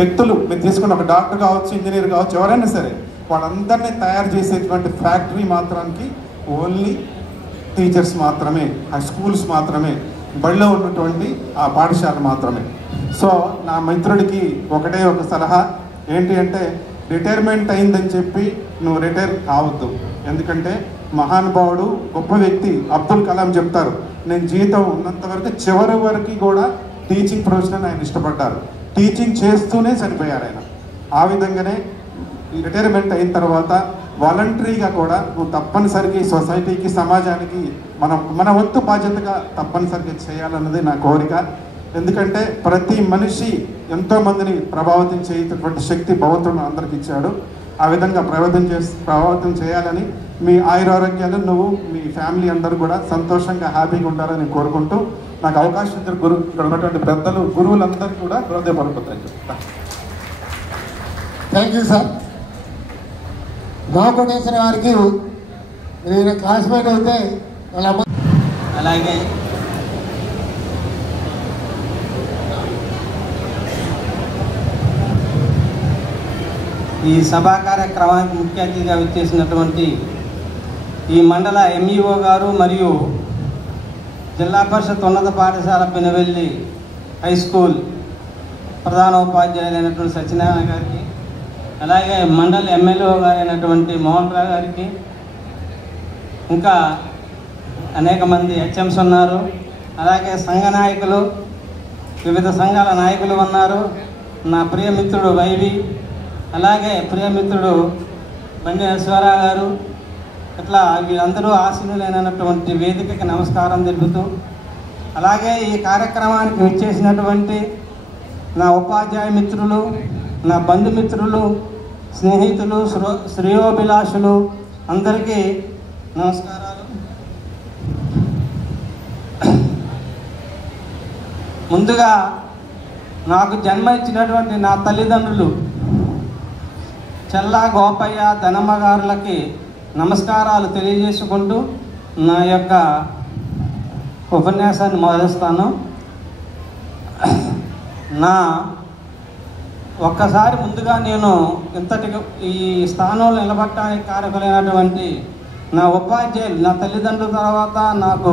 వ్యక్తులు మీరు తీసుకున్న ఒక డాక్టర్ కావచ్చు, ఇంజనీర్ కావచ్చు, ఎవరైనా సరే వాళ్ళందరినీ తయారు చేసేటువంటి ఫ్యాక్టరీ మాత్రానికి ఓన్లీ టీచర్స్ మాత్రమే, ఆ స్కూల్స్ మాత్రమే, బడిలో ఉన్నటువంటి ఆ పాఠశాల మాత్రమే. సో నా మిత్రుడికి ఒకటే ఒక సలహా ఏంటి అంటే, రిటైర్మెంట్ అయిందని చెప్పి నువ్వు రిటైర్ కావద్దు. ఎందుకంటే మహానుభావుడు గొప్ప వ్యక్తి అబ్దుల్ కలాం చెప్తారు, నేను జీవితం ఉన్నంత వరకు చివరి వరకు కూడా టీచింగ్ ప్రొఫెషన్ ఆయన ఇష్టపడ్డారు, టీచింగ్ చేస్తూనే చనిపోయారు ఆయన. ఆ విధంగానే రిటైర్మెంట్ అయిన తర్వాత వాలంటరీగా కూడా నువ్వు తప్పనిసరిగా సొసైటీకి, సమాజానికి మన వంతు బాధ్యతగా తప్పనిసరిగా చేయాలన్నది నా కోరిక. ఎందుకంటే ప్రతి మనిషి ఎంతోమందిని ప్రభావితం చేసేటటువంటి శక్తి భగవంతుడు అందరికి ఇచ్చాడు. ఆ విధంగా ప్రభావితం చేయాలని, మీ ఆయురారోగ్యాలు నువ్వు మీ ఫ్యామిలీ అందరూ కూడా సంతోషంగా హ్యాపీగా ఉండాలని కోరుకుంటూ నాకు అవకాశం ఇచ్చిన ఇక్కడ ఉన్నటువంటి పెద్దలు గురువులందరికీ కూడా హృదయపూర్వక థ్యాంక్ యూ సార్. గోకొండేశ్వర వారికి నేను క్లాస్మేట్ అయితే వాళ్ళ అమ్మ. అలాగే ఈ సభా కార్యక్రమానికి ముఖ్య అతిథిగా విచ్చేసినటువంటి ఈ మండల ఎంఈఓ గారు మరియు జిల్లా పరిషత్ ఉన్నత పాఠశాల పెనువెల్లి హై స్కూల్ ప్రధానోపాధ్యాయులైనటువంటి సత్యనారాయణ గారికి, అలాగే మండల ఎమ్మెల్యే గారైనటువంటి మోహన్ రావు గారికి, ఇంకా అనేక మంది హెచ్ఎంస్ ఉన్నారు, అలాగే సంఘ నాయకులు, వివిధ సంఘాల నాయకులు ఉన్నారు, నా ప్రియమిత్రుడు వైవి, అలాగే ప్రియమిత్రుడు బండి నరసింహారావు గారు, ఇట్లా వీళ్ళందరూ ఆశీనులైనటువంటి వేదికకి నమస్కారం తెలుపుతూ, అలాగే ఈ కార్యక్రమానికి విచ్చేసినటువంటి నా ఉపాధ్యాయ మిత్రులు, నా బంధుమిత్రులు, స్నేహితులు, శ్రేయోభిలాషులు అందరికీ నమస్కారాలు. ముందుగా నాకు జన్మ ఇచ్చినటువంటి నా తల్లిదండ్రులు చెల్లా గోపయ్య ధనమ్మ గారులకి నమస్కారాలు తెలియజేసుకుంటూ నా యొక్క ఉపన్యాసాన్ని మొదలుస్తాను. ఒక్కసారి ముందుగా నేను ఇంతటి ఈ స్థానంలో నిలబడటానికి కారకులైనటువంటి నా ఉపాధ్యాయులు, నా తల్లిదండ్రుల తర్వాత నాకు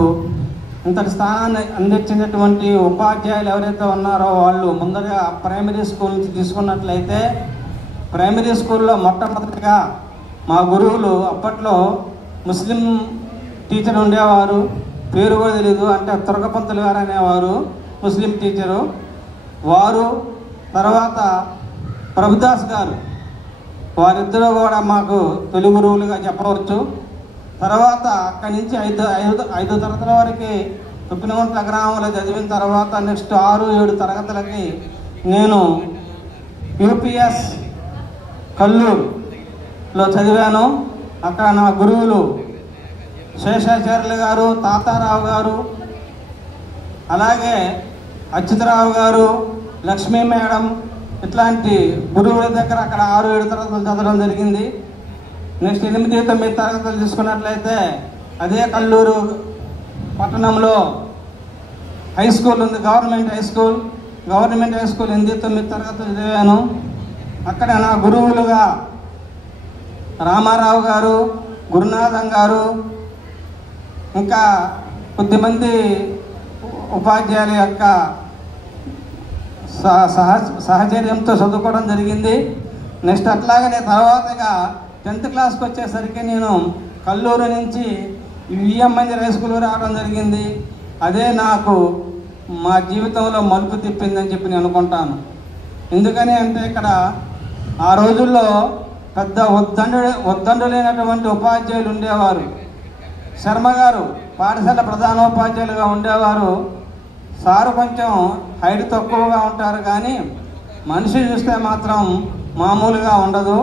ఇంతటి స్థానాన్ని అందించినటువంటి ఉపాధ్యాయులు ఎవరైతే ఉన్నారో వాళ్ళు ముందరగా ప్రైమరీ స్కూల్ నుంచి తీసుకున్నట్లయితే, ప్రైమరీ స్కూల్లో మొట్టమొదటిగా మా గురువులు అప్పట్లో ముస్లిం టీచర్ ఉండేవారు, పేరు కూడా తెలీదు, అంటే తురగపంతులు గారు అనేవారు ముస్లిం టీచరు. వారు తర్వాత ప్రభుదాస్ గారు, వారిద్దరూ కూడా మాకు తొలి గురువులుగా చెప్పవచ్చు. తర్వాత అక్కడి నుంచి ఐదు తరగతుల వరకు తుప్పినగుంట్ల గ్రామంలో చదివిన తర్వాత నెక్స్ట్ 6-7 తరగతులకి నేను యూపీఎస్ కల్లూరులో చదివాను. అక్కడ నా గురువులు శేషాచార్యులు గారు, తాతారావు గారు, అలాగే అచ్యుతరావు గారు, లక్ష్మీ మేడం, ఇట్లాంటి గురువుల దగ్గర అక్కడ 6-7 తరగతులు చదవడం జరిగింది. నెక్స్ట్ 8, 9 తరగతులు తీసుకున్నట్లయితే అదే కల్లూరు పట్టణంలో హై స్కూల్ ఉంది, government high school. Government high school 8, 9 తరగతులు చదివాను. అక్కడ నా గురువులుగా రామారావు గారు, గురునాథం గారు, ఇంకా కొద్దిమంది ఉపాధ్యాయుల యొక్క సహచర్యంతో చదువుకోవడం జరిగింది. నెక్స్ట్ అట్లాగనే తర్వాతగా 10th క్లాస్కి వచ్చేసరికి నేను కల్లూరు నుంచి విఎంఎన్ హై స్కూల్ రావడం జరిగింది. అదే నాకు మా జీవితంలో మలుపు తిప్పిందని చెప్పి నేను అనుకుంటాను. ఎందుకని అంటే ఇక్కడ ఆ రోజుల్లో పెద్ద ఒద్దండు లేనటువంటి ఉపాధ్యాయులు ఉండేవారు. శర్మ గారు పాఠశాల ప్రధానోపాధ్యాయులుగా ఉండేవారు. సారు కొంచెం హైట్ తక్కువగా ఉంటారు, కానీ మనిషి చూస్తే మాత్రం మామూలుగా ఉండదు.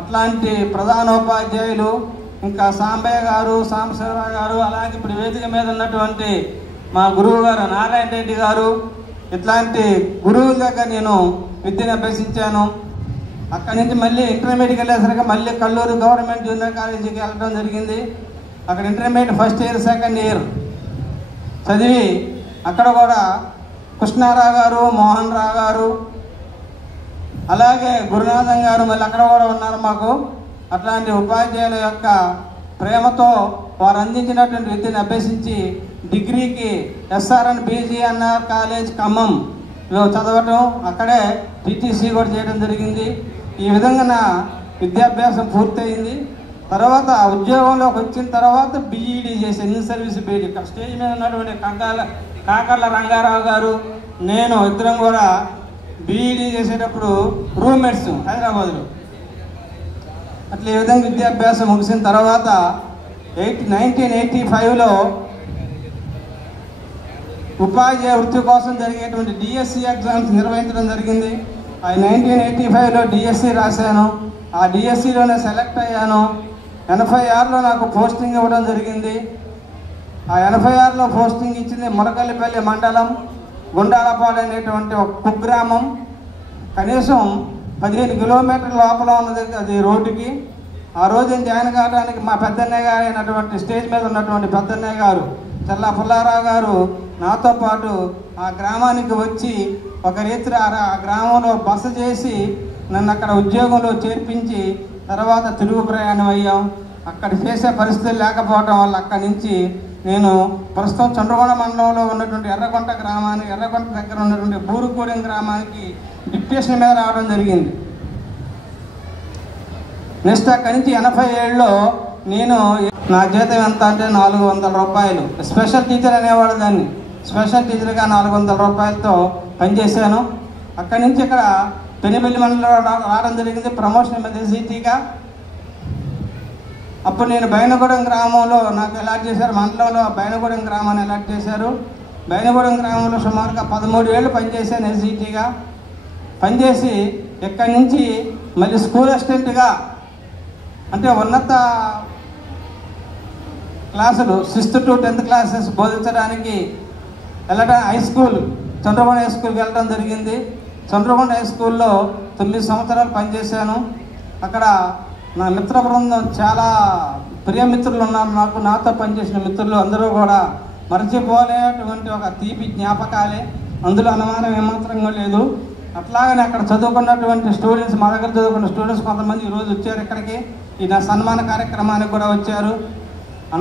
అట్లాంటి ప్రధానోపాధ్యాయులు ఇంకా సాంబయ్య గారు, సాంబశివరావు గారు, అలాగే ఇప్పుడు వేదిక మీద ఉన్నటువంటి మా గురువు గారు నారాయణ రెడ్డి గారు, ఇట్లాంటి గురువుల దగ్గర నేను విద్యను అభ్యసించాను. అక్కడి నుంచి మళ్ళీ ఇంటర్మీడియట్కి వెళ్ళేసరికి మళ్ళీ కల్లూరు గవర్నమెంట్ జూనియర్ కాలేజీకి వెళ్ళడం జరిగింది. అక్కడ intermediate first year, second year చదివి అక్కడ కూడా కృష్ణారావు గారు, మోహన్ రావు గారు, అలాగే గురునాథం గారు మళ్ళీ అక్కడ కూడా ఉన్నారు మాకు. అట్లాంటి ఉపాధ్యాయుల యొక్క ప్రేమతో వారు అందించినటువంటి విద్యను అభ్యసించి డిగ్రీకి ఎస్ఆర్ఎన్ బీజీఎన్ఆర్ కాలేజ్ ఖమ్మంలో చదవటం, అక్కడే టీటీసీ కూడా చేయడం జరిగింది. ఈ విధంగా నా విద్యాభ్యాసం పూర్తయింది. తర్వాత ఉద్యోగంలోకి వచ్చిన తర్వాత బీఈడీ చేశాను, ఇన్ సర్వీస్ బీఈడీ. ఇక్కడ స్టేజ్ మీద ఉన్నటువంటి కాకర్ల రంగారావు గారు, నేను ఇద్దరం కూడా బీఈడీ చేసేటప్పుడు రూమ్మేట్స్ హైదరాబాద్లో. అట్లా ఈ విధంగా విద్యాభ్యాసం ముగిసిన తర్వాత 1985లో ఉపాధ్యాయ వృత్తి కోసం జరిగేటువంటి డిఎస్సి ఎగ్జామ్స్ నిర్వహించడం జరిగింది. ఆ 1985లో డిఎస్సి రాశాను. ఆ డిఎస్సిలోనే సెలెక్ట్ అయ్యాను. 86లో నాకు పోస్టింగ్ ఇవ్వడం జరిగింది. ఆ 86లో పోస్టింగ్ ఇచ్చింది మురకల్లిపల్లి మండలం, గుండాలపాడు అనేటువంటి ఒక కుగ్రామం. కనీసం 15 కిలోమీటర్ల లోపల ఉన్నది అది రోడ్డుకి. ఆ రోజు జాయిన్ కావడానికి మా పెద్దన్నయ్య గారు అయినటువంటి స్టేజ్ మీద ఉన్నటువంటి పెద్దన్నయ్య గారు చల్లా పుల్లారావు గారు నాతో పాటు ఆ గ్రామానికి వచ్చి ఒక రీతిలో ఆ గ్రామంలో బస చేసి నన్ను అక్కడ ఉద్యోగంలో చేర్పించి తర్వాత తిరుగు ప్రయాణం అయ్యాం. అక్కడ చేసే పరిస్థితులు లేకపోవడం వల్ల అక్కడి నుంచి నేను ప్రస్తుతం చంద్రగొండ మండలంలో ఉన్నటువంటి ఎర్రగొంట గ్రామానికి, ఎర్రగొంట దగ్గర ఉన్నటువంటి బూరుగూడెం గ్రామానికి డిప్యూటేషన్ మీద రావడం జరిగింది. నెక్స్ట్ అక్కడి నుంచి 87లో నేను నా జీతం ఎంత అంటే 400 రూపాయలు. స్పెషల్ టీచర్ అనేవాడు దాన్ని. స్పెషల్ టీచర్గా 400 రూపాయలతో పనిచేశాను. అక్కడి నుంచి ఇక్కడ పెనుబెల్లి మండలంలో రావడం జరిగింది ప్రమోషన్ మీద సిటీగా. అప్పుడు నేను బైనగూడెం గ్రామంలో నాకు అలాట్ చేశారు. మండలంలో బైనగూడెం గ్రామాన్ని అలాట్ చేశారు. బైనగూడెం గ్రామంలో సుమారుగా 13 ఏళ్ళు పనిచేశాను ఎస్జిటీగా. పనిచేసి ఇక్కడి నుంచి మళ్ళీ స్కూల్ అసిస్టెంట్గా, అంటే ఉన్నత క్లాసులు 6th to 10th క్లాసెస్ బోధించడానికి వెళ్ళడం హై స్కూల్, చంద్రగొండ హై స్కూల్కి వెళ్ళడం జరిగింది. చంద్రగొండ హై స్కూల్లో 9 సంవత్సరాలు పనిచేశాను. అక్కడ నా మిత్ర బృందం చాలా ప్రియమిత్రులు ఉన్నారు నాకు. నాతో పనిచేసిన మిత్రులు అందరూ కూడా మరచిపోలేటువంటి ఒక తీపి జ్ఞాపకాలే, అందులో అనుమానం ఏమాత్రంగా లేదు. అట్లాగనే అక్కడ చదువుకున్నటువంటి స్టూడెంట్స్, మా దగ్గర చదువుకున్న స్టూడెంట్స్ కొంతమంది ఈరోజు వచ్చారు ఇక్కడికి. ఈ నా సన్మాన కార్యక్రమానికి కూడా వచ్చారు.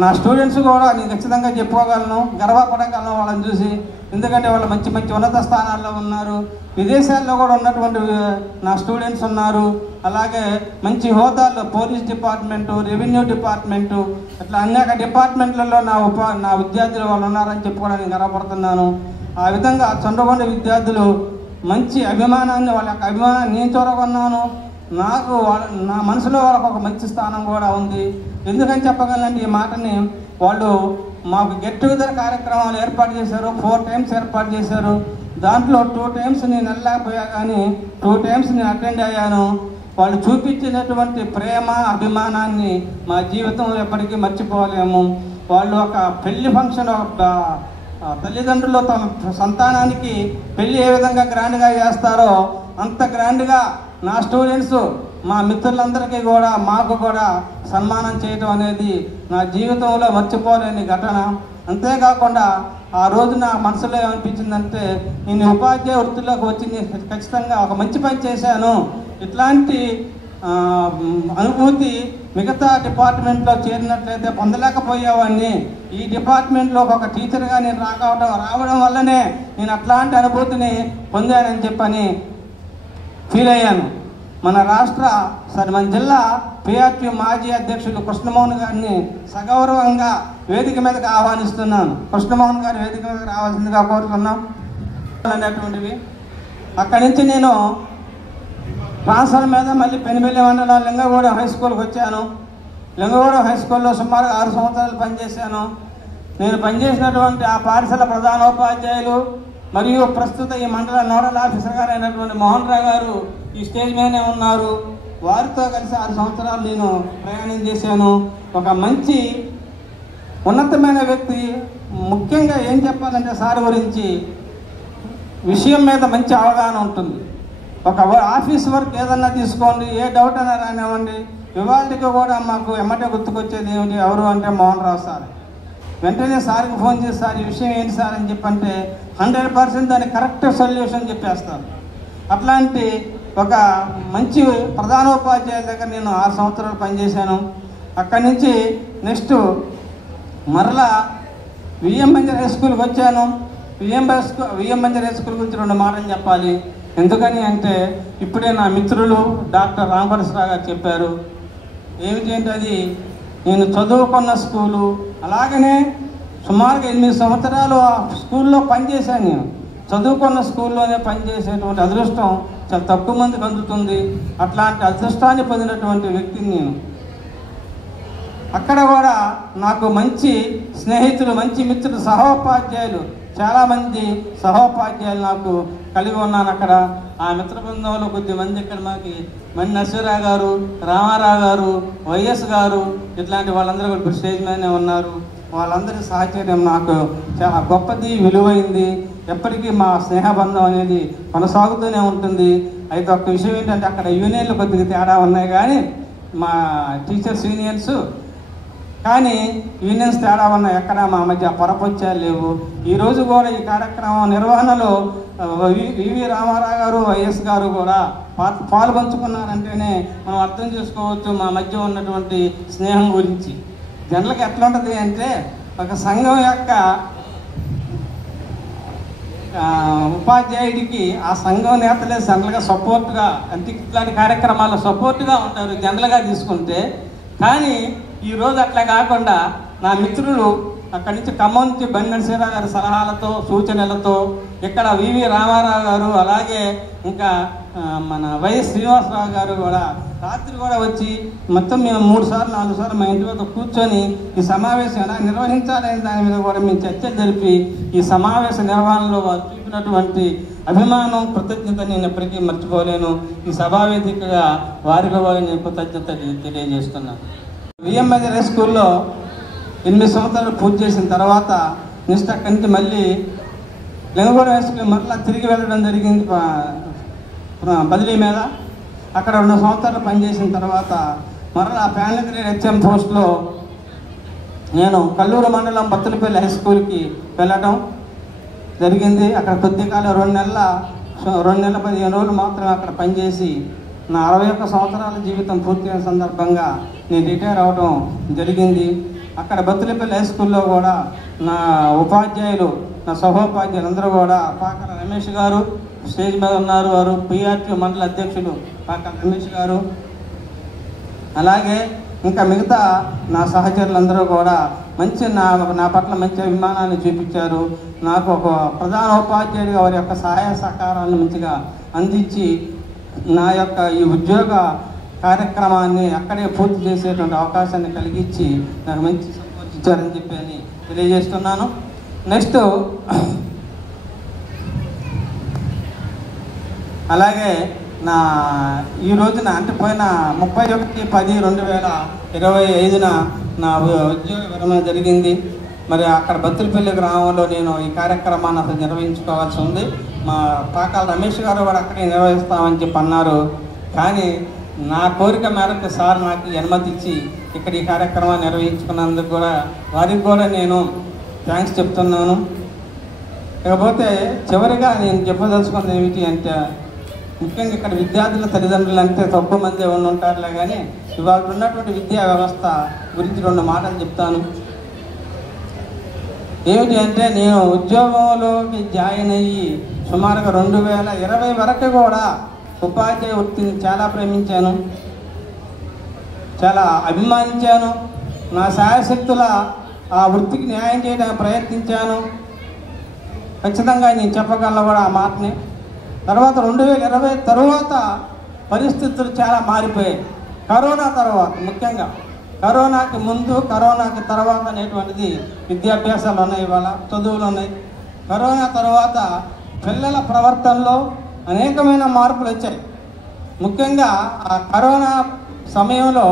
నా స్టూడెంట్స్ కూడా నేను ఖచ్చితంగా చెప్పుకోగలను, గర్వపడగలను వాళ్ళని చూసి. ఎందుకంటే వాళ్ళు మంచి మంచి ఉన్నత స్థానాల్లో ఉన్నారు. విదేశాల్లో కూడా ఉన్నటువంటి నా స్టూడెంట్స్ ఉన్నారు. అలాగే మంచి హోదాల్లో పోలీస్ డిపార్ట్మెంటు, రెవెన్యూ డిపార్ట్మెంటు, అట్లా అనేక డిపార్ట్మెంట్లలో నా విద్యార్థులు వాళ్ళు ఉన్నారని చెప్పుకోవడానికి గర్వపడుతున్నాను. ఆ విధంగా చంద్రగొండ విద్యార్థులు మంచి అభిమానాన్ని, వాళ్ళ యొక్క అభిమానాన్ని నేను చూరగొన్నాను. నాకు నా మనసులో వాళ్ళకు ఒక మంచి స్థానం కూడా ఉంది. ఎందుకని చెప్పగలండి ఈ మాటని, వాళ్ళు మాకు గెట్ టుగెదర్ కార్యక్రమాలు ఏర్పాటు చేశారు. 4 times ఏర్పాటు చేశారు. దాంట్లో 2 times నేను వెళ్ళలేకపోయా, కానీ 2 times నేను అటెండ్ అయ్యాను. వాళ్ళు చూపించినటువంటి ప్రేమ, అభిమానాన్ని మా జీవితం ఎప్పటికీ మర్చిపోలేము. వాళ్ళు ఒక పెళ్లి ఫంక్షన్, ఒక తల్లిదండ్రులు తమ సంతానానికి పెళ్లి ఏ విధంగా గ్రాండ్గా చేస్తారో అంత గ్రాండ్గా నా స్టూడెంట్స్ మా మిత్రులందరికీ కూడా మాకు కూడా సన్మానం చేయడం అనేది నా జీవితంలో మర్చిపోలేని ఘటన. అంతేకాకుండా ఆ రోజు నా మనసులో ఏమనిపించిందంటే, నేను ఉపాధ్యాయ వృత్తిలోకి వచ్చి నేను ఖచ్చితంగా ఒక మంచి పని చేశాను, ఇట్లాంటి అనుభూతి మిగతా డిపార్ట్మెంట్లో చేరినట్లయితే పొందలేకపోయేవాడిని. ఈ డిపార్ట్మెంట్లో ఒక టీచర్గా నేను రావడం వల్లనే నేను అట్లాంటి అనుభూతిని పొందానని చెప్పని ఫీల్ అయ్యాను. మన మన జిల్లా పిఆర్టీ మాజీ అధ్యక్షులు కృష్ణమోహన్ గారిని సగౌరవంగా వేదిక మీదకి ఆహ్వానిస్తున్నాను. కృష్ణమోహన్ గారి వేదిక మీదకి రావాల్సిందిగా కోరుతున్నాం అనేటువంటివి. అక్కడి నుంచి నేను ట్రాన్స్ఫర్ మీద మళ్ళీ పెనుబెల్లి మండలం లింగగూడెం హై స్కూల్కి వచ్చాను. లింగగూడెం హై స్కూల్లో సుమారు 6 సంవత్సరాలు పనిచేశాను. నేను పనిచేసినటువంటి ఆ పాఠశాల ప్రధానోపాధ్యాయులు మరియు ప్రస్తుత ఈ మండల నోడల్ ఆఫీసర్ గారు అయినటువంటి మోహన్ రావు గారు ఈ స్టేజ్ మీదనే ఉన్నారు. వారితో కలిసి 6 సంవత్సరాలు నేను ప్రయాణం చేశాను. ఒక మంచి ఉన్నతమైన వ్యక్తి. ముఖ్యంగా ఏం చెప్పాలంటే సార్ గురించి విషయం మీద మంచి అవగాహన ఉంటుంది. ఒక ఆఫీస్ వర్క్ ఏదన్నా తీసుకోండి, ఏ డౌట్ అయినా రానివ్వండి, ఇవాళకి కూడా మాకు ఎమ్మటే గుర్తుకొచ్చేది ఏమిటి ఎవరు అంటే మోహన్ రావు సార్. వెంటనే సార్కి ఫోన్ చేసి సార్ ఈ విషయం ఏంటి సార్ అని చెప్పంటే 100% దానికి కరెక్ట్ సొల్యూషన్ చెప్పేస్తారు. అట్లాంటి ఒక మంచి ప్రధానోపాధ్యాయుల దగ్గర నేను 6 సంవత్సరాలు పనిచేశాను. అక్కడి నుంచి నెక్స్ట్ మరలా విఎం బంజర్ హై స్కూల్కి వచ్చాను. విఎం బంజర్ హై స్కూల్ గురించి 2 మాటలు చెప్పాలి. ఎందుకని అంటే ఇప్పుడే నా మిత్రులు డాక్టర్ రామపరశురావు గారు చెప్పారు. ఏమిటి అంటే అది నేను చదువుకున్న స్కూలు, అలాగనే సుమారుగా 8 సంవత్సరాలు ఆ స్కూల్లో పనిచేశాను. నేను చదువుకున్న స్కూల్లోనే పనిచేసేటువంటి అదృష్టం చాలా తక్కువ మందికి అందుతుంది. అట్లాంటి అదృష్టాన్ని పొందినటువంటి వ్యక్తిని నేను. అక్కడ కూడా నాకు మంచి స్నేహితులు, మంచి మిత్రులు, సహోపాధ్యాయులు, చాలామంది సహోపాధ్యాయులు నాకు కలిగి ఉన్నాను అక్కడ. ఆ మిత్ర బృందంలో కొద్దిమంది ఇక్కడ మనకి మణి నరసింహరావు గారు, రామారావు గారు, వైఎస్ గారు, ఇట్లాంటి వాళ్ళందరూ కూడా స్టేజ్ మీదనే ఉన్నారు. వాళ్ళందరి సహచర్యం నాకు చాలా గొప్పది, విలువైంది. ఎప్పటికీ మా స్నేహబంధం అనేది కొనసాగుతూనే ఉంటుంది. అయితే ఒక్క విషయం ఏంటంటే అక్కడ యూనియన్లు కొద్దిగా తేడా ఉన్నాయి, కానీ మా టీచర్స్ యూనియన్స్ కానీ యూనియన్స్ తేడా ఉన్నాయి. ఎక్కడ మా మధ్య పొరపొచ్చాలు లేవు. ఈరోజు కూడా ఈ కార్యక్రమం నిర్వహణలో వివి రామారావు గారు, వైఎస్ గారు కూడా పాల్పంచుకున్నారంటేనే మనం అర్థం చేసుకోవచ్చు మా మధ్య ఉన్నటువంటి స్నేహం గురించి. జనరల్గా ఎట్లా ఉంటుంది అంటే ఒక సంఘం యొక్క ఉపాధ్యాయుడికి ఆ సంఘం నేతలే జనరల్గా సపోర్ట్గా, అంటే ఇట్లాంటి కార్యక్రమాల్లో సపోర్ట్గా ఉంటారు జనరల్గా తీసుకుంటే. కానీ ఈరోజు అట్లా కాకుండా నా మిత్రులు అక్కడి నుంచి ఖమ్మం నుంచి బండి నరసింహరావు గారి సలహాలతో, సూచనలతో, ఇక్కడ వివి రామారావు గారు, అలాగే ఇంకా మన వైఎస్ శ్రీనివాసరావు గారు కూడా రాత్రి కూడా వచ్చి మొత్తం మేము 3 సార్లు 4 సార్లు మా ఇంటి వద్ద కూర్చొని ఈ సమావేశం ఎలా నిర్వహించాలనే దాని మీద కూడా మేము చర్చలు జరిపి ఈ సమావేశ నిర్వహణలో వారు చూపినటువంటి అభిమానం, కృతజ్ఞత నేను ఎప్పటికీ మర్చిపోలేను. ఈ సభావేదికగా వారిలో నేను కృతజ్ఞత తెలియజేస్తున్నాను. విఎం బంజర్ హై స్కూల్లో 8 సంవత్సరాలు పూర్తి చేసిన తర్వాత నెక్స్ట్ అక్కడి నుంచి మళ్ళీ లింగగూడెం హై స్కూల్ మరలా తిరిగి వెళ్ళడం జరిగింది బదిలీ మీద. అక్కడ 2 సంవత్సరాలు పనిచేసిన తర్వాత మరలా ప్యానల్ గ్రేడ్ హెచ్ఎం పోస్ట్లో నేను కల్లూరు మండలం బత్తులపల్లి హై స్కూల్కి వెళ్ళడం జరిగింది. అక్కడ కొద్ది కాలం 2 నెలల 15 రోజులు మాత్రమే అక్కడ పనిచేసి నా 61 సంవత్సరాల జీవితం పూర్తయిన సందర్భంగా నేను రిటైర్ అవడం జరిగింది. అక్కడ బత్తులపల్లి హై స్కూల్లో కూడా నా ఉపాధ్యాయులు, నా సహోపాధ్యాయులు అందరూ కూడా పాకల రమేష్ గారు స్టేజ్ మీద ఉన్నారు. వారు పిఆర్టీ మండల అధ్యక్షులు పాకల రమేష్ గారు, అలాగే ఇంకా మిగతా నా సహచరులందరూ కూడా మంచి నా పట్ల మంచి అభిమానాన్ని చూపించారు. నాకు ఒక ప్రధాన ఉపాధ్యాయుడిగా వారి యొక్క సహాయ సహకారాలను మంచిగా అందించి నా యొక్క ఈ ఉద్యోగ కార్యక్రమాన్ని అక్కడే పూర్తి చేసేటువంటి అవకాశాన్ని కలిగించి నాకు మంచి సపోర్ట్ ఇచ్చారని చెప్పి అని తెలియజేస్తున్నాను. నెక్స్ట్ అలాగే ఈ రోజున అంటే పోయిన 31/10/2025 నా ఉద్యోగ విరమణ జరిగింది. మరి అక్కడ బత్తులపల్లి గ్రామంలో నేను ఈ కార్యక్రమాన్ని అసలు నిర్వహించుకోవాల్సి ఉంది. మా పాకాల రమేష్ గారు కూడా అక్కడే నిర్వహిస్తామని చెప్పి అన్నారు. కానీ నా కోరిక మేరకు సార్ నాకు అనుమతి ఇచ్చి ఇక్కడ ఈ కార్యక్రమాన్ని నిర్వహించుకున్నందుకు కూడా వారికి కూడా నేను థ్యాంక్స్ చెప్తున్నాను. ఇకపోతే చివరిగా నేను చెప్పదలుచుకున్నది ఏమిటి అంటే, ముఖ్యంగా ఇక్కడ విద్యార్థుల తల్లిదండ్రులు అంటే తక్కువ మంది ఉంటారులే, కానీ ఇవాళ ఉన్నటువంటి విద్యా వ్యవస్థ గురించి 2 మాటలు చెప్తాను. ఏమిటి అంటే, నేను ఉద్యోగంలోకి జాయిన్ అయ్యి సుమారుగా 2020 వరకు కూడా ఉపాధ్యాయ వృత్తిని చాలా ప్రేమించాను, చాలా అభిమానించాను. నా శాయశక్తుల ఆ వృత్తికి న్యాయం చేయడానికి ప్రయత్నించాను. ఖచ్చితంగా నేను చెప్పగలను కూడా ఆ మాటని. తర్వాత 2020 తర్వాత పరిస్థితులు చాలా మారిపోయాయి. కరోనా తర్వాత, ముఖ్యంగా కరోనాకి ముందు కరోనాకి తర్వాత అనేటువంటిది విద్యాభ్యాసాలు ఉన్నాయి, ఇవాళ చదువులు ఉన్నాయి. కరోనా తర్వాత పిల్లల ప్రవర్తనలో అనేకమైన మార్పులు వచ్చాయి. ముఖ్యంగా ఆ కరోనా సమయంలో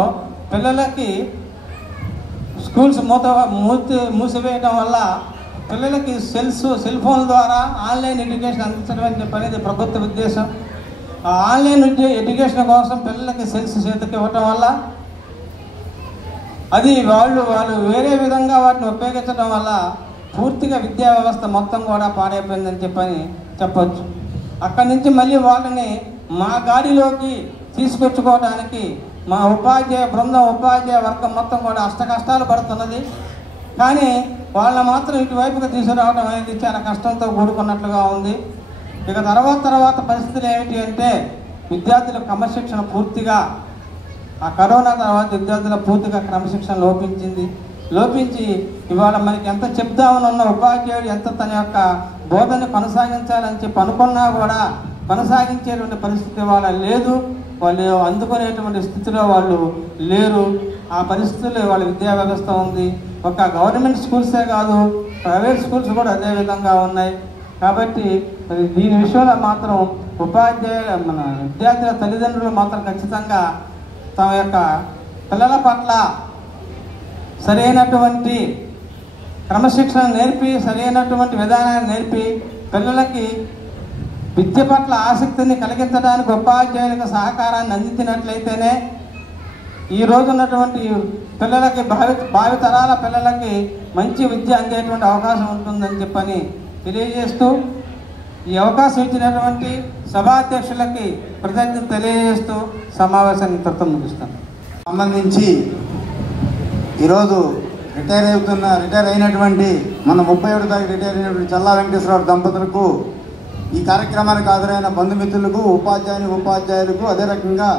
పిల్లలకి స్కూల్స్ మూసివేయడం వల్ల పిల్లలకి సెల్ ఫోన్ ద్వారా ఆన్లైన్ ఎడ్యుకేషన్ అందించడం అని చెప్పనేది ప్రభుత్వ ఉద్దేశం. ఆ ఆన్లైన్ ఎడ్యుకేషన్ కోసం పిల్లలకి సెల్స్ చేతికి ఇవ్వటం వల్ల అది వాళ్ళు వేరే విధంగా వాటిని ఉపయోగించడం వల్ల పూర్తిగా విద్యా వ్యవస్థ మొత్తం కూడా పాడైపోయిందని చెప్పచ్చు. అక్కడి నుంచి మళ్ళీ వాళ్ళని మా గాడిలోకి తీసుకొచ్చుకోవడానికి మా ఉపాధ్యాయ బృందం, ఉపాధ్యాయ వర్గం మొత్తం కూడా అష్టకష్టాలు పడుతున్నది. కానీ వాళ్ళ మాత్రం ఇటువైపుగా తీసుకురావడం అనేది చాలా కష్టంతో కూడుకున్నట్లుగా ఉంది. ఇక తర్వాత పరిస్థితులు ఏమిటి అంటే, విద్యార్థుల క్రమశిక్షణ పూర్తిగా ఆ కరోనా తర్వాత విద్యార్థుల పూర్తిగా క్రమశిక్షణ లోపించి ఇవాళ మనకి ఎంత చెప్దామని ఉన్న ఉపాధ్యాయుడు ఎంత తన యొక్క బోధన కొనసాగించాలని చెప్పి అనుకున్నా కూడా కొనసాగించేటువంటి పరిస్థితి వాళ్ళ లేదు. వాళ్ళు అందుకునేటువంటి స్థితిలో వాళ్ళు లేరు. ఆ పరిస్థితుల్లో వాళ్ళ విద్యా వ్యవస్థ ఉంది. ఒక గవర్నమెంట్ స్కూల్సే కాదు, ప్రైవేట్ స్కూల్స్ కూడా అదే విధంగా ఉన్నాయి. కాబట్టి దీని విషయంలో మాత్రం మన విద్యార్థుల తల్లిదండ్రులు మాత్రం ఖచ్చితంగా తమ యొక్క పిల్లల పట్ల సరైనటువంటి క్రమశిక్షణ నేర్పి, సరైనటువంటి విధానాన్ని నేర్పి, పిల్లలకి విద్య పట్ల ఆసక్తిని కలిగించడానికి ఉపాధ్యాయులకు సహకారాన్ని అందించినట్లయితేనే ఈ రోజు ఉన్నటువంటి పిల్లలకి భావితరాల పిల్లలకి మంచి విద్య అందేటువంటి అవకాశం ఉంటుందని చెప్పని తెలియజేస్తూ, ఈ అవకాశం ఇచ్చినటువంటి సభాధ్యక్షులకి కృతజ్ఞతలు తెలియజేస్తూ సమావేశాన్ని ఇంతటితో ముగిస్తాను. సంబంధించి ఈరోజు రిటైర్ అయినటువంటి మన 31వ తారీఖు రిటైర్ అయినటువంటి చల్లా వెంకటేశ్వరరావు దంపతులకు, ఈ కార్యక్రమానికి హాజరైన బంధుమిత్రులకు, ఉపాధ్యాయులకు, అదే రకంగా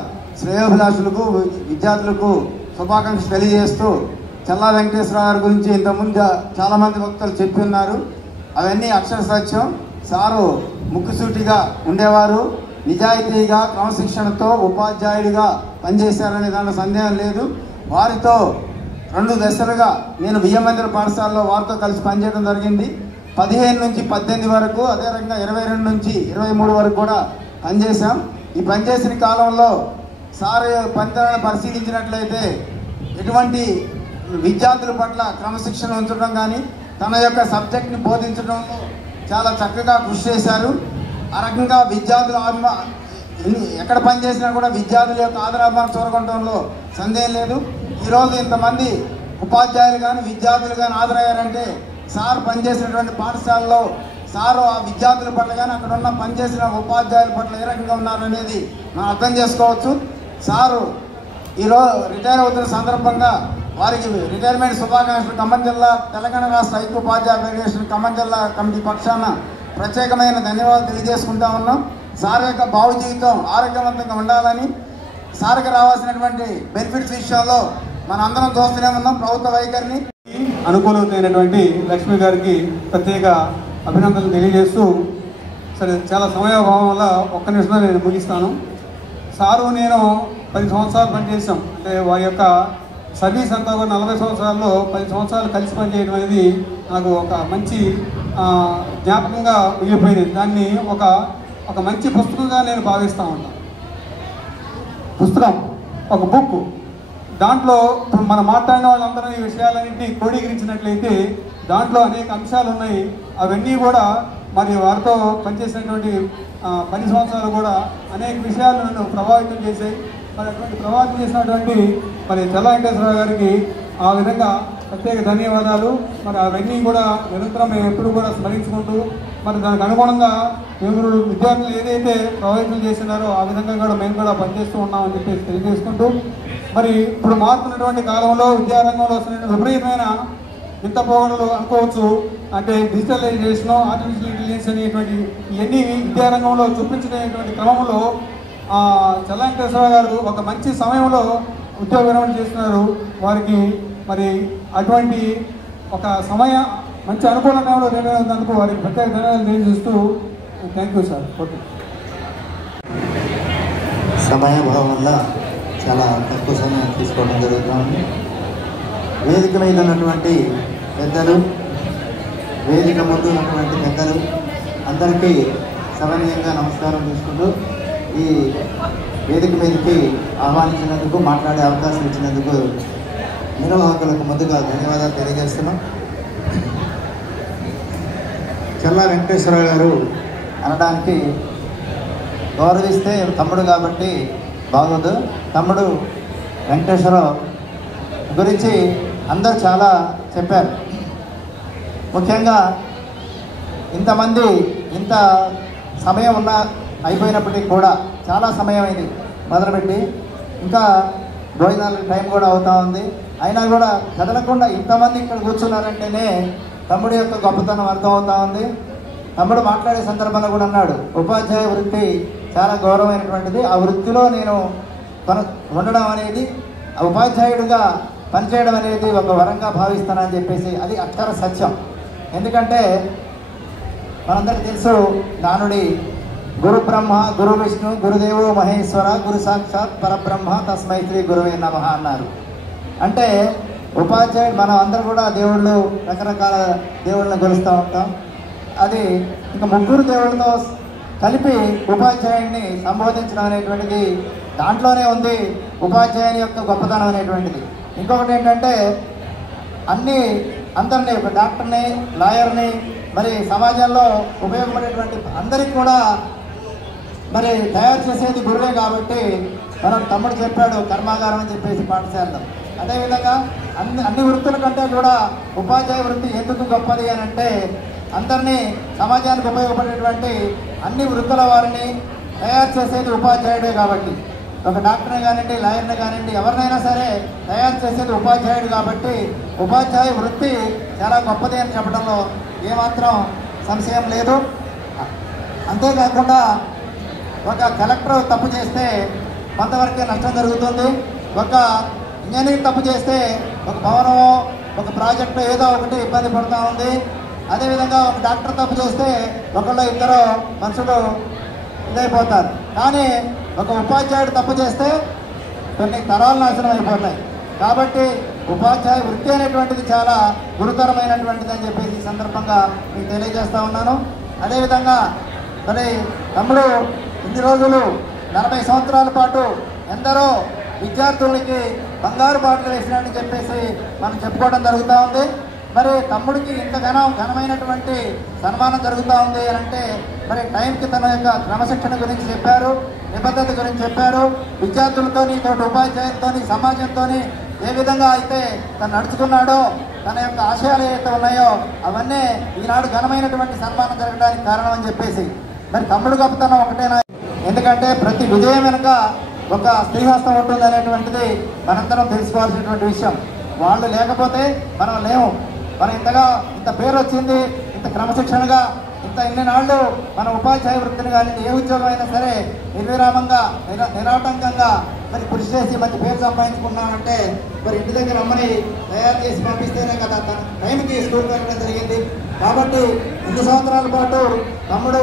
శ్రేయోభిలాషులకు, విద్యార్థులకు శుభాకాంక్షలు తెలియజేస్తూ, చల్లా వెంకటేశ్వరరావు గారి గురించి ఇంతకుముందు చాలామంది వక్తలు చెప్పి ఉన్నారు. అవన్నీ అక్షర సత్యం. సారు ముక్కుసూటిగా ఉండేవారు, నిజాయితీగా క్రమశిక్షణతో ఉపాధ్యాయుడిగా పనిచేశారనే దాంట్లో సందేహం లేదు. వారితో 2 దశలుగా నేను వియ్యమందిర పాఠశాలలో వారితో కలిసి పనిచేయడం జరిగింది. 15 నుంచి 18 వరకు, అదే రకంగా 22 నుంచి 23 వరకు కూడా పనిచేశాం. ఈ పనిచేసిన కాలంలో సార్ పనితనాన్ని పరిశీలించినట్లయితే ఎటువంటి విద్యార్థుల పట్ల క్రమశిక్షణ ఉంచడం కానీ, తన యొక్క సబ్జెక్ట్ని బోధించడంలో చాలా చక్కగా కృషి చేశారు. ఆ రకంగా విద్యార్థుల ఎక్కడ పనిచేసినా కూడా విద్యార్థుల యొక్క ఆదరాభిమానం చూరగొనడంలో సందేహం లేదు. ఈరోజు ఇంతమంది ఉపాధ్యాయులు కానీ విద్యార్థులు కానీ హాజరయ్యారంటే సార్ పనిచేసినటువంటి పాఠశాలలో సారు ఆ విద్యార్థుల పట్ల కానీ అక్కడ ఉన్న పనిచేసిన ఉపాధ్యాయుల పట్ల ఏ రకంగా ఉన్నారనేది మనం అర్థం చేసుకోవచ్చు. సారు ఈరోజు రిటైర్ అవుతున్న సందర్భంగా వారికి రిటైర్మెంట్ శుభాకాంక్షలు ఖమ్మం జిల్లా తెలంగాణ రాష్ట్ర ఐక్య ఉపాధ్యాయ ఫెడరేషన్ ఖమ్మం జిల్లా కమిటీ పక్షాన ప్రత్యేకమైన ధన్యవాదాలు తెలియజేసుకుంటా ఉన్నాం. సార్ యొక్క భావ జీవితం ఆరోగ్యవంతంగా ఉండాలని, సార్కి రావాల్సినటువంటి బెనిఫిట్స్ విషయంలో మన అందరం చూస్తూనే ఉన్నాం. ప్రభుత్వ వైఖరిని అనుకూలమైనటువంటి లక్ష్మి గారికి ప్రత్యేక అభినందనలు తెలియజేస్తూ, సరే చాలా సమయాభావం వల్ల ఒక్క నిమిషంలో నేను ముగిస్తాను. సారు నేను 10 సంవత్సరాలు పనిచేసాం. అంటే వారి యొక్క సర్వీస్ అంతా కూడా 40 సంవత్సరాల్లో 10 సంవత్సరాలు కలిసి పనిచేయడం అనేది నాకు ఒక మంచి జ్ఞాపకంగా మిగిలిపోయింది. దాన్ని ఒక మంచి పుస్తకంగా నేను భావిస్తూ ఉంటాను. పుస్తకం ఒక బుక్, దాంట్లో ఇప్పుడు మనం మాట్లాడిన వాళ్ళందరూ ఈ విషయాలన్నింటినీ క్రోడీకరించినట్లయితే దాంట్లో అనేక అంశాలు ఉన్నాయి. అవన్నీ కూడా మరి వారితో పనిచేసినటువంటి 10 సంవత్సరాలు కూడా అనేక విషయాలు నన్ను ప్రభావితం చేశాయి. మరి అటువంటి ప్రభావితం చేసినటువంటి మరి చల్లా వెంకటేశ్వరరావు గారికి ఆ విధంగా ప్రత్యేక ధన్యవాదాలు. మరి అవన్నీ కూడా నిరంతరం మేము ఎప్పుడు కూడా స్మరించుకుంటూ మరి దానికి అనుగుణంగా మేము విద్యార్థులు ఏదైతే ప్రభావితం చేస్తున్నారో ఆ విధంగా కూడా మేము కూడా పనిచేస్తూ ఉన్నామని చెప్పేసి తెలియజేసుకుంటూ మరి ఇప్పుడు మారుతున్నటువంటి కాలంలో విద్యారంగంలో వస్తున్న విపరీతమైన ఇంత పోగడలు అనుకోవచ్చు. అంటే డిజిటలైజేషన్, ఆర్టిఫిషియల్ ఇంటెలిజెన్స్ అనేటువంటి ఇవన్నీ విద్యారంగంలో చూపించినటువంటి క్రమంలో చల్లా వెంకటేశ్వరరావు గారు ఒక మంచి సమయంలో ఉద్యోగ విరమణ చేస్తున్నారు. వారికి మరి అటువంటి ఒక మంచి అనుకూల టైంలో నిర్ణయించినందుకు వారికి ప్రత్యేక ధన్యవాదాలు తెలియజేస్తూ థ్యాంక్ యూ సార్. ఓకే. సమయాభావం వల్ల చాలా తక్కువ సమయం తీసుకోవడం జరుగుతుంది. వేదిక మీద ఉన్నటువంటి పెద్దలు, వేదిక ముందు ఉన్నటువంటి పెద్దలు అందరికీ సవనీయంగా నమస్కారం చేసుకుంటూ ఈ వేదిక మీదకి ఆహ్వానించినందుకు, మాట్లాడే అవకాశం ఇచ్చినందుకు నిర్వాహకులకు ముందుగా ధన్యవాదాలు తెలియజేస్తున్నాం. చల్లా వెంకటేశ్వరరావు గారు అనడానికి గౌరవిస్తే తమ్ముడు కాబట్టి బాగోదు. తమ్ముడు వెంకటేశ్వరరావు గురించి అందరూ చాలా చెప్పారు. ముఖ్యంగా ఇంతమంది ఇంత సమయం అయిపోయినప్పటికీ కూడా చాలా సమయం అయింది మొదలుపెట్టి, ఇంకా భోజనాలకు టైం కూడా అవుతూ ఉంది. అయినా కూడా కదలకుండా ఇంతమంది ఇక్కడ కూర్చున్నారంటేనే తమ్ముడి యొక్క గొప్పతనం అర్థమవుతూ ఉంది. తమ్ముడు మాట్లాడే సందర్భంలో కూడా అన్నాడు, ఉపాధ్యాయ వృత్తి చాలా గౌరవమైనటువంటిది. ఆ వృత్తిలో నేను ఉండడం అనేది, ఉపాధ్యాయుడిగా పనిచేయడం అనేది ఒక వరంగా భావిస్తానని చెప్పేసి అది అక్షర సత్యం. ఎందుకంటే మనందరికీ తెలుసు, నానుడి గురు బ్రహ్మ గురు విష్ణు గురుదేవో మహేశ్వర గురు సాక్షాత్ పరబ్రహ్మ తస్మై శ్రీ గురువే నమః అన్నారు. అంటే ఉపాధ్యాయుడు, మనం అందరూ కూడా దేవుళ్ళు, రకరకాల దేవుళ్ళని కొలుస్తూ ఉంటాం. అది ఇంకా ముగ్గురు దేవుళ్ళతో కలిపి ఉపాధ్యాయుడిని సంబోధించడం అనేటువంటిది దాంట్లోనే ఉంది ఉపాధ్యాయుని యొక్క గొప్పతనం అనేటువంటిది. ఇంకొకటి ఏంటంటే అందరినీ, ఒక డాక్టర్ని, లాయర్ని, మరి సమాజంలో ఉపయోగపడేటువంటి అందరికీ కూడా మరి తయారు చేసేది గురువే. కాబట్టి మనం తమ్ముడు చెప్పాడు కర్మాగారం అని చెప్పేసి పాఠశాలలో. అదేవిధంగా అన్ని వృత్తుల కంటే కూడా ఉపాధ్యాయ వృత్తి ఎందుకు గొప్పది అని అంటే, అందరినీ సమాజానికి ఉపయోగపడేటువంటి అన్ని వృత్తుల వారిని తయారు చేసేది ఉపాధ్యాయుడే. కాబట్టి ఒక డాక్టర్ని కానివ్వండి, లాయర్ని కానివ్వండి, ఎవరినైనా సరే తయారు చేసేది ఉపాధ్యాయుడు. కాబట్టి ఉపాధ్యాయ వృత్తి చాలా గొప్పది అని చెప్పడంలో ఏమాత్రం సంశయం లేదు. అంతేకాకుండా ఒక కలెక్టర్ తప్పు చేస్తే కొంతవరకే నష్టం జరుగుతుంది. ఒక ఇంజనీర్ తప్పు చేస్తే ఒక భవనమో ఒక ప్రాజెక్టు ఏదో ఒకటి ఇబ్బంది పడుతూ ఉంది. అదేవిధంగా ఒక డాక్టర్ తప్పు చేస్తే ఒకళ్ళు ఇద్దరు మనుషులు ఇదైపోతారు. కానీ ఒక ఉపాధ్యాయుడు తప్పు చేస్తే కొన్ని తరాలు నాశనం అయిపోతాయి. కాబట్టి ఉపాధ్యాయ వృత్తి అనేటువంటిది చాలా గురుతరమైనటువంటిది అని చెప్పేసి ఈ సందర్భంగా మీకు తెలియజేస్తూ ఉన్నాను. అదేవిధంగా మరి తమ్ముడు ఇన్ని రోజులు 40 సంవత్సరాల పాటు ఎందరో విద్యార్థులకి బంగారు బాటలు వేసినాడని చెప్పేసి మనం చెప్పుకోవడం జరుగుతూ ఉంది. మరి తమ్ముడికి ఇంత ఘనమైనటువంటి సన్మానం జరుగుతూ ఉంది అని అంటే మరి టైంకి తన యొక్క క్రమశిక్షణ గురించి చెప్పారు, నిబద్ధత గురించి చెప్పారు. విద్యార్థులతోని, తోటి ఉపాధ్యాయులతోని, సమాజంతోని ఏ విధంగా అయితే తను నడుచుకున్నాడో, తన యొక్క ఆశయాలు ఏవైతే ఉన్నాయో అవన్నీ ఈనాడు ఘనమైనటువంటి సన్మానం జరగడానికి కారణం అని చెప్పేసి మరి తమ్ముడు గొప్పతనం ఒకటేనా? ఎందుకంటే ప్రతి విజయం వెనుక ఒక స్త్రీహస్తం ఉంటుంది అనేటువంటిది మనందరం తెలుసుకోవాల్సినటువంటి విషయం. వాళ్ళు లేకపోతే మనం లేము. మనం ఇంత పేరు వచ్చింది, ఇంత క్రమశిక్షణగా, ఇన్ని నాళ్ళు మన ఉపాధ్యాయ వృత్తిని కానీ ఏ ఉద్యోగం అయినా సరే నిర్విరామంగా నిరాటంకంగా మరి కృషి చేసి మంచి పేరు సంపాదించుకున్నామంటే మరి ఇంటి దగ్గర అమ్మని తయారు చేసి పంపిస్తేనే కదా తన టైంకి స్కూల్కి వెళ్ళడం జరిగింది. కాబట్టి 2 సంవత్సరాల పాటు తమ్ముడు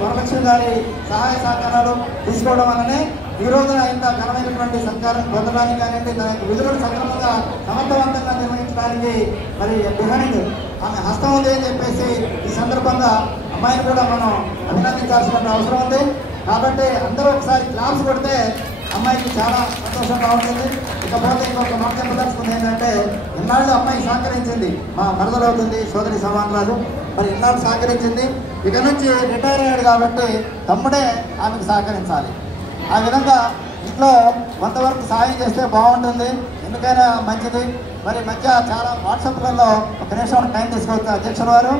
వరలక్ష్మి గారి సహాయ సహకారాలు తీసుకోవడం వల్లనే ఈ రోజున ఇంత ఘనమైనటువంటి సత్కారం పొందడానికి కానివ్వండి, తన యొక్క విధులను సక్రమంగా సమర్థవంతంగా నిర్వహించడానికి మరి బిహైండ్ ఆమె హస్తం ఉంది అని చెప్పేసి ఈ సందర్భంగా అమ్మాయిని కూడా మనం అభినందించాల్సిన అవసరం ఉంది. కాబట్టి అందరూ ఒకసారి క్లాప్స్ కొడితే అమ్మాయికి చాలా సంతోషంగా ఉంటుంది. ఇకపోతే ఇంకొక మాట చెప్పదలుచుకుంది ఏంటంటే, ఇన్నాళ్ళు అమ్మాయి సహకరించింది, మా మరదలవుతుంది సోదరి సమానురాలు, మరి ఇన్నాళ్ళు సహకరించింది. ఇక నుంచి రిటైర్ అయ్యాడు కాబట్టి తమ్ముడే ఆమెకు సహకరించాలి. ఆ విధంగా ఇంట్లో కొంతవరకు సాయం చేస్తే బాగుంటుంది, ఎందుకైనా మంచిది. మరి మధ్య చాలా వాట్సాప్లలో ఒక నిమిషం టైం తీసుకోవచ్చు అధ్యక్షుల వారు.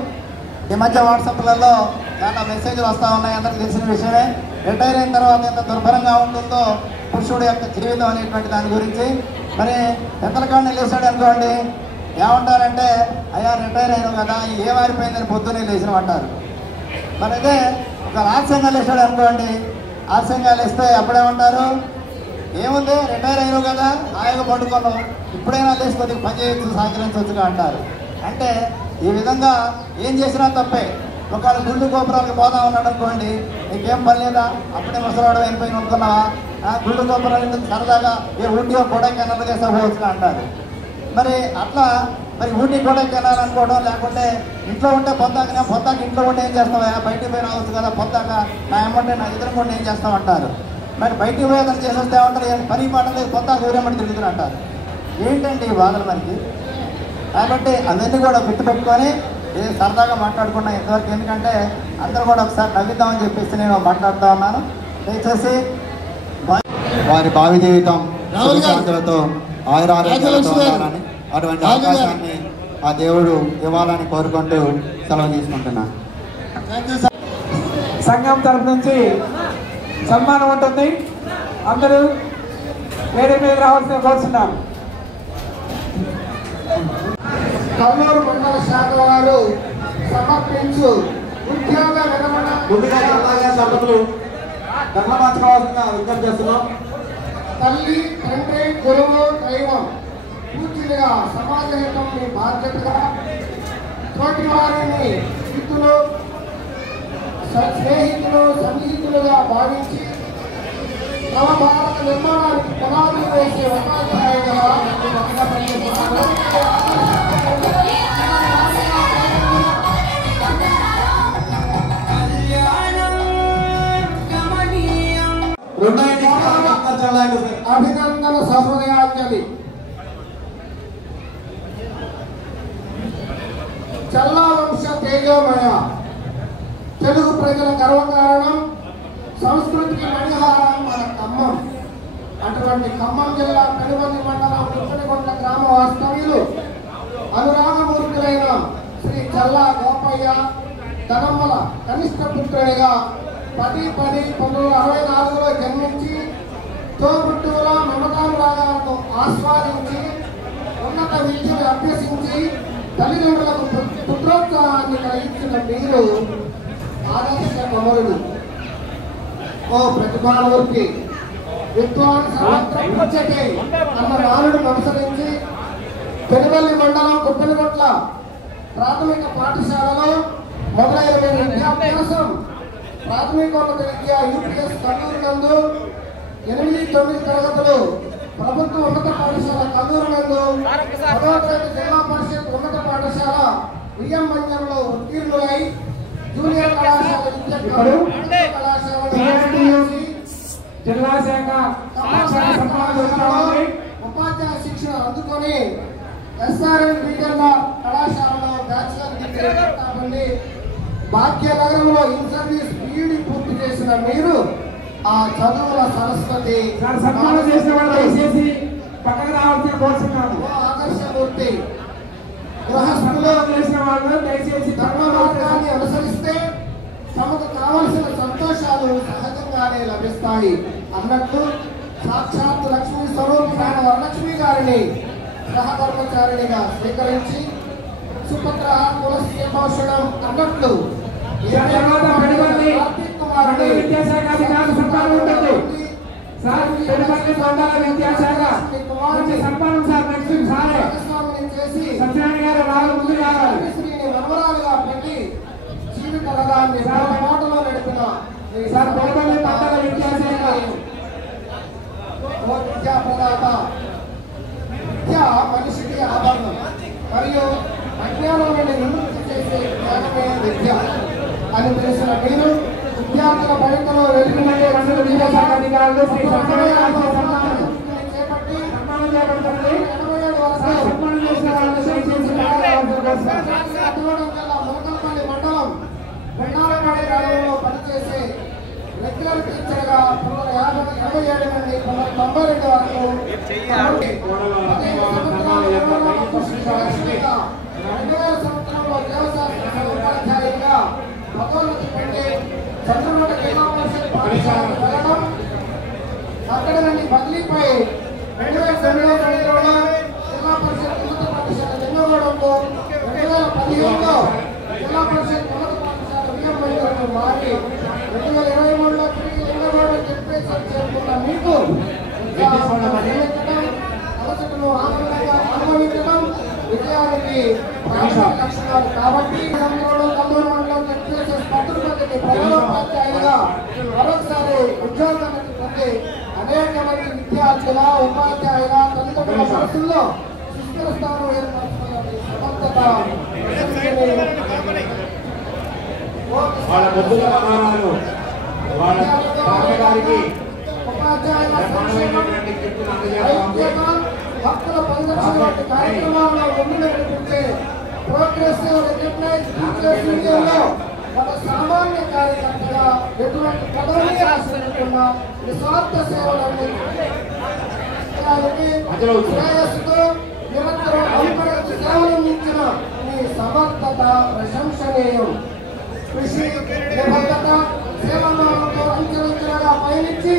ఈ మధ్య వాట్సాప్లలో చాలా మెసేజ్లు వస్తూ ఉన్నాయి, అందరికీ తెలిసిన విషయమే. రిటైర్ అయిన తర్వాత ఎంత దుర్భరంగా ఉంటుందో పురుషుడు యొక్క జీవితం అనేటువంటి దాని గురించి. మరి ఎంతలకాడిని లేచాడు అనుకోండి, ఏమంటారంటే అయ్యా రిటైర్ అయినావు కదా ఏ మారిపోయిందని పొద్దున్నే లేచిన అంటారు. మరి అదే ఒక ఆలస్యంగా లేచాడు అనుకోండి, ఆలస్యంగా లేస్తే అప్పుడేమంటారు, ఏముంది రిటైర్ అయినావు కదా హాయిగా పడుకున్నావు, ఇప్పుడైనా లేచి కొద్దిగా పని చేయొచ్చు సహకరించవచ్చుగా అంటారు. అంటే ఈ విధంగా ఏం చేసినా తప్పే. ఒకవేళ గుళ్ళు గోపురాలకు పోదాం ఉన్నాడు అనుకోండి, నీకేం పని లేదా, అప్పుడే ముసలాడు అయిపోయిన అనుకున్నావా, గుళ్ళు గోపురాలు ఎందుకు సరదాగా ఏ ఊటీయో కొడైకెనాల్ చేసా పోవచ్చుగా అంటారు. మరి అట్లా మరి ఊటీ కొడైకెనాల్ అనుకోవడం, లేకుంటే ఇంట్లో ఉంటే పొద్దాక ఇంట్లో ఉంటే ఏం చేస్తావా, బయటికి పోయి రావచ్చు కదా పొద్దాక నా ఏమంటే నా ఇద్దరు ఉంటే ఏం చేస్తామంటారు. మరి బయటికి పోయేదని చేసి వస్తే ఏమంటారు, పని మాట లేదు పొద్దాక ఊరేమని తిరుగుతున్నారు అంటారు. ఏంటంటే ఈ బాధలు మనకి. కాబట్టి అవన్నీ కూడా గుర్తుపెట్టుకొని ఇది సరదాగా మాట్లాడుకున్నా ఇంతవరకు. ఎందుకంటే అందరూ కూడా ఒకసారి నవ్విద్దామని చెప్పేసి నేను మాట్లాడుతూ ఉన్నాను. దయచేసి వారి భావి జీవితం సుఖశాంతులతో ఆయురారోగ్యాలతో ఉండాలని, అటువంటి అవకాశాన్ని ఆ దేవుడు ఇవ్వాలని కోరుకుంటూ సెలవు తీసుకుంటున్నాను. సంఘం తరఫు నుంచి సన్మానం ఉంటుంది, అందరూ వేరే మీద రావాల్సిన కోరుతున్నాం. కర్నూలు మండల శాఖ వారు సమర్పించు ఉద్యోగ విరమణ ముందుగా జిల్లాగా దంపతులు ధర్మమార్చుకోవాల్సిన విజ్ఞప్తి చేస్తున్నాం. తల్లి తండ్రి గురువు దైవం పూర్తిగా సమాజ హితం మీ బాధ్యతగా తోటి వారిని మిత్రులు స్నేహితులు సన్నిహితులుగా భావించి నవ భారత నిర్మాణానికి పునాదులు వేసే ఉపాధ్యాయులుగా అభినందన సహృదయాంజలి. చల్లా వంశ తేజోమయ తెలుగు ప్రజల గర్వకారణం, సంస్కృతికి మణిహారం మన ఖమ్మం. అటువంటి ఖమ్మం జిల్లా పెనుమతి మండలం ఉత్తరకొండ గ్రామ వాస్తవ్యులు అనురాగమూర్తులైన శ్రీ చల్లా గోపయ్య ధనమ్మల కనిష్ట పుత్రుడిగా 1964లో జన్మించి తోబుట్టువుల మమతానురాగాలను ఆస్వాదించి ఉన్నత విద్యను అభ్యసించి తల్లిదండ్రులకు పుత్రోత్సాహాన్ని కలిగించిన మీరు ఆదర్శ కమరుడు. ఓ ప్రతిభామూర్తి విద్వాన్ సర్వత్రం ముచ్చటే అన్న నానుడు అనుసరించి పెనుమల్లి మండలం కుప్పలగొట్ల ప్రాథమిక పాఠశాలలో మొదలైన విద్యాభ్యాసం ప్రాథమికోన్నత విద్య యూపీఎస్ కల్లూరు నందు 8-9 తరగతులు ప్రభుత్వ ఉన్నత పాఠశాల కల్లూరు నందు 10వ తరగతి జిల్లా పరిషత్ ఉన్నత పాఠశాల విఎం మంజంలో ఉత్తీర్ణులై జూనియర్ కళాశాల జిల్లా శాఖ ఉపాధ్యాయ శిక్షణ అందుకొని ఎస్ఆర్ఎన్ బీజల్ల కళాశాలలో బ్యాచిలర్ డిగ్రీ పొంది భాగ్యనగరంలో ఇన్ సర్వీస్ బీఈడీ పూర్తి చేసిన మీరు ఆ చదువుల సరస్వతి సన్మానం చేసిన వాళ్ళు దయచేసి పక్కన రావాల్సిన కోరుతున్నాను. ఆదర్శమూర్తి గృహస్థులో చేసిన వాళ్ళు దయచేసి ధర్మ మార్గాన్ని అనుసరిస్తే తమకు కావలసిన సంతోషాలు సహజంగానే లభిస్తాయి అన్నట్లు సాక్షాత్ లక్ష్మీ స్వరూపమైన వరలక్ష్మి గారిని సహధర్మచారిణిగా స్వీకరించి సుభద్ర పులస్య భూషణం అన్నట్లు విద్యాశాఖ అధికారులు సన్మానం ఉంటుంది సార్. పెనుమల్లి మండల విద్యాశాఖ సన్మానం సార్. నెక్స్ట్ సారే సత్యనారాయణ గారు రావాలి, ముందు రావాలి. మనవరాలుగా పెట్టి జీవిత రథాన్ని మాటలో నడిపిన సార్ పెనుమల్లి మండల విద్యాశాఖ విద్యా ప్రదాత. విద్య మనిషికి ఆభరణం మరియు అజ్ఞానం విముక్తి చేసే జ్ఞానమే విద్య అని తెలిసిన మీరు విద్యార్థుల బయటలో వెలుగునే విద్యాశాఖ అధికారులు శ్రీ చేపట్టి 87 సన్మానం చేసిన వాళ్ళు దయచేసి మునకల్పల్లి మండలం బెండాలపాడి గ్రామంలో పనిచేసే రెగ్యులర్ టీచర్గా 1950 1987 నుండి 1992 వరకు 2000 సంవత్సరంలో దేవశాస్త్ర ఉపాధ్యాయులుగా పదోన్నతి పొంది చంద్రమండ జిల్లా పరిషత్ పాఠశాలకు వెళ్ళడం, అక్కడ నుండి బదిలీపై 2009లో జిల్లా పరిషత్ ఉన్నత పాఠశాల లింగగూడెంలో 2015లో జిల్లా పరిషత్ ఉన్నత పాఠశాల విఎంఐలో మారి 2023లో తిరిగి లింగగూడెం చెప్పేసి చేరుకున్న మీకు అలసటను ఆనందంగా అనుభవించడం విజయానికి లక్షణాలు కాబట్టి గంభీరంలో చెప్పేసి పట్టుబట్టి ప్రధానోపాధ్యాయులుగా మరొకసారి ఉద్యోగాన్ని పొంది అనేక మంది విద్యార్థుల ఉపాధ్యాయుల తల్లిదండ్రుల మనసుల్లో సుస్థిర స్థానం ఏర్పడుతున్నది సమర్థత వాళ్ళ బొద్దుల ప్రమాణాలు వాళ్ళ గారికి ఉపాధ్యాయుల సంక్షేమం ఐక్యత హక్కుల పరిరక్షణ వంటి కార్యక్రమాల్లో ముందు నడిపించే ప్రోగ్రెసివ్ రికగ్నైజ్ టీచర్స్ యూనియన్లో ఒక సామాన్య కార్యకర్తగా ఎటువంటి పదవిని ఆశ్రయించుకున్న నిస్వార్థ సేవలన్నీ శ్రేయస్సుతో నిరంతరం అల్పరకు సేవలందించిన మీ సమర్థత ప్రశంసనీయం. కృషి నిబద్ధత సేవలతో అంచెలంచెలుగా పయనించి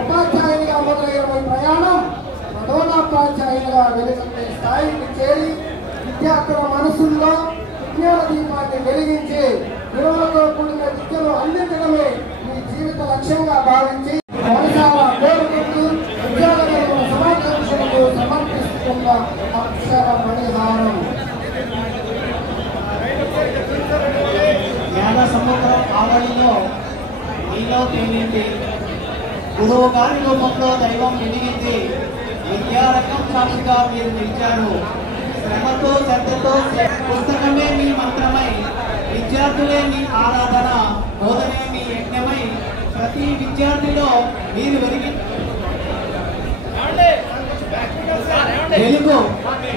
ఉపాధ్యాయునిగా మొదలైన ప్రయాణం ప్రధానోపాధ్యాయులుగా వెలుగొందే స్థాయికి చేరి విద్యార్థుల మనసుల్లో విజ్ఞాన దీపాన్ని వెలిగించి విలువలతో కూడిన విద్యను అందించడమే మీ జీవిత లక్ష్యంగా భావించి కొనసాగా కోరుకుంటూ ఉద్యోగ సమాకాంక్షలకు సమర్పిస్తున్న అక్షర పరిహారం. జ్ఞాన సముద్రం ఆవరణలో నీలో తేలింది, గురువు గారి రూపంలో దైవం వెలిగింది, విద్యారంగం సాక్షిగా మీరు నిలిచారు. శ్రమతో శ్రద్ధతో పుస్తకమే మీ మంత్రమై, విద్యార్థులే మీ ఆరాధన, బోధనే మీ యజ్ఞమై, ప్రతి విద్యార్థిలో మీరు వెలుగు,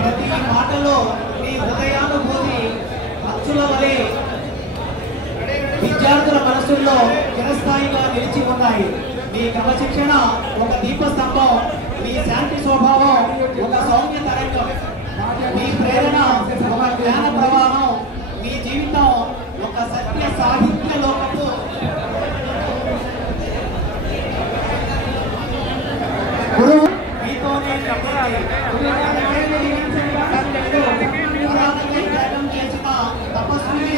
ప్రతి మాటలో మీ హృదయానుభూతి అచ్చుల వలె విద్యార్థుల మనసుల్లో చిరస్థాయిగా నిలిచి ఉన్నాయి. మీ క్రమశిక్షణ ఒక దీపస్తంభం, మీ శాంతి స్వభావం ఒక సౌమ్య తరంగం, మీ ప్రేరణ ఒక జ్ఞాన ప్రవాహం, మీ జీవితం ఒక సత్య సాహిత్య లోకపు గురువు మీతోనే చేసిన తపస్వి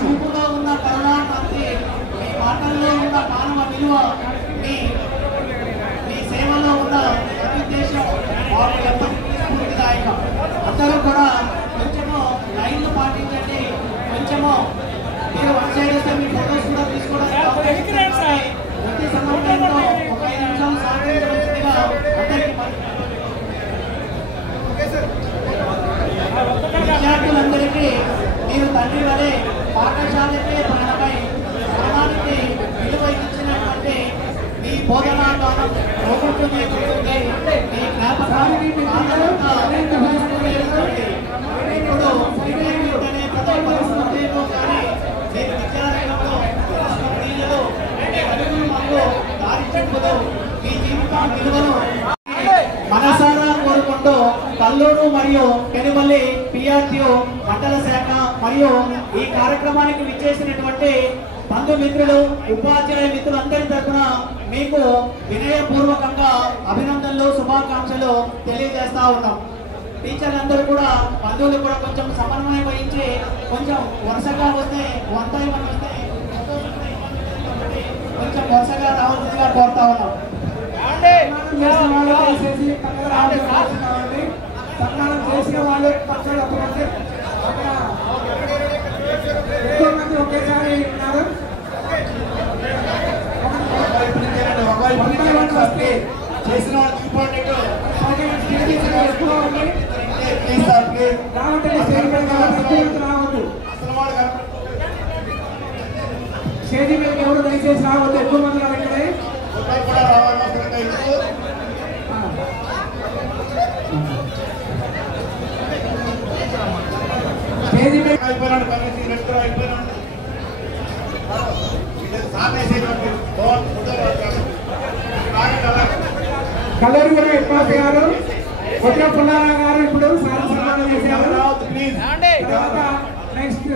చూపులో ఉన్న కరుణాకాంతి, మీ మాటల్లో ఉన్న మానవ విలువ, మీ సేవలో ఉన్న ఉద్దేశం మాకు ఎప్పటికీ స్ఫూర్తిదాయకం. అందరూ కూడా కొంచెము లైన్లు పాటించండి, కొంచెము మీరు వన్ సైడ్ వస్తే మీ ఫోటోస్ కూడా తీసుకోవడానికి ప్రతి సందర్భంలో ఒక 5 నిమిషాలు సాధించవలసిందిగా అందరికీ విద్యార్థులందరికీ మీరు తండ్రి వలె పాఠశాలకే ప్రాణమై స్థానానికి విలువ ఇచ్చినటువంటి మీ బోధనా గానం ప్రభుత్వమే ఉంటుంది. మీ జ్ఞాపకానికి ఇప్పుడు అనే ప్రతి పరిస్థితుల్లో కానీ మీరు విద్యారంగంలో మాకు దారి చూపుదు, మీ జీవితం విలువను మనసారా కోరుకుంటూ కల్లూరు మరియు పెనుమల్లి పిఆర్టీయు మండల శాఖ మరియు ఈ కార్యక్రమానికి విచ్చేసినటువంటి బంధుమిత్రులు ఉపాధ్యాయ మిత్రులందరి తరఫున మీకు వినయపూర్వకంగా అభినందనలు శుభాకాంక్షలు తెలియజేస్తా ఉన్నాం. టీచర్లందరూ కూడా బంధువులు కూడా కొంచెం సమన్వయం వహించి కొంచెం వరుసగా వస్తే 1 by 1 వస్తే కొంచెం వరుసగా రావాల్సిందిగా కోరుతా ఉన్నాం. సన్మానం చేసిన వాళ్ళు పక్కన ఎక్కువ మంది ఒకేసారి ఉన్నారు. చేసిన ఎక్కువ ఉంది రావట్లేదు. స్టేజీ మీద ఎవరు దయచేసి రావద్దు, ఎక్కువ మంది రావట్లేదు. స్టేజీ మీద అయిపోయినాడు పని రెస్టారెంట్ అయిపోయినాడు సార్ వేసేటువంటి కల్లూరిగూడ హెడ్ మాస్టర్ గారు కొత్త పుల్లారావు గారు ఇప్పుడు సార్ సన్మానం చేశారు. తర్వాత నెక్స్ట్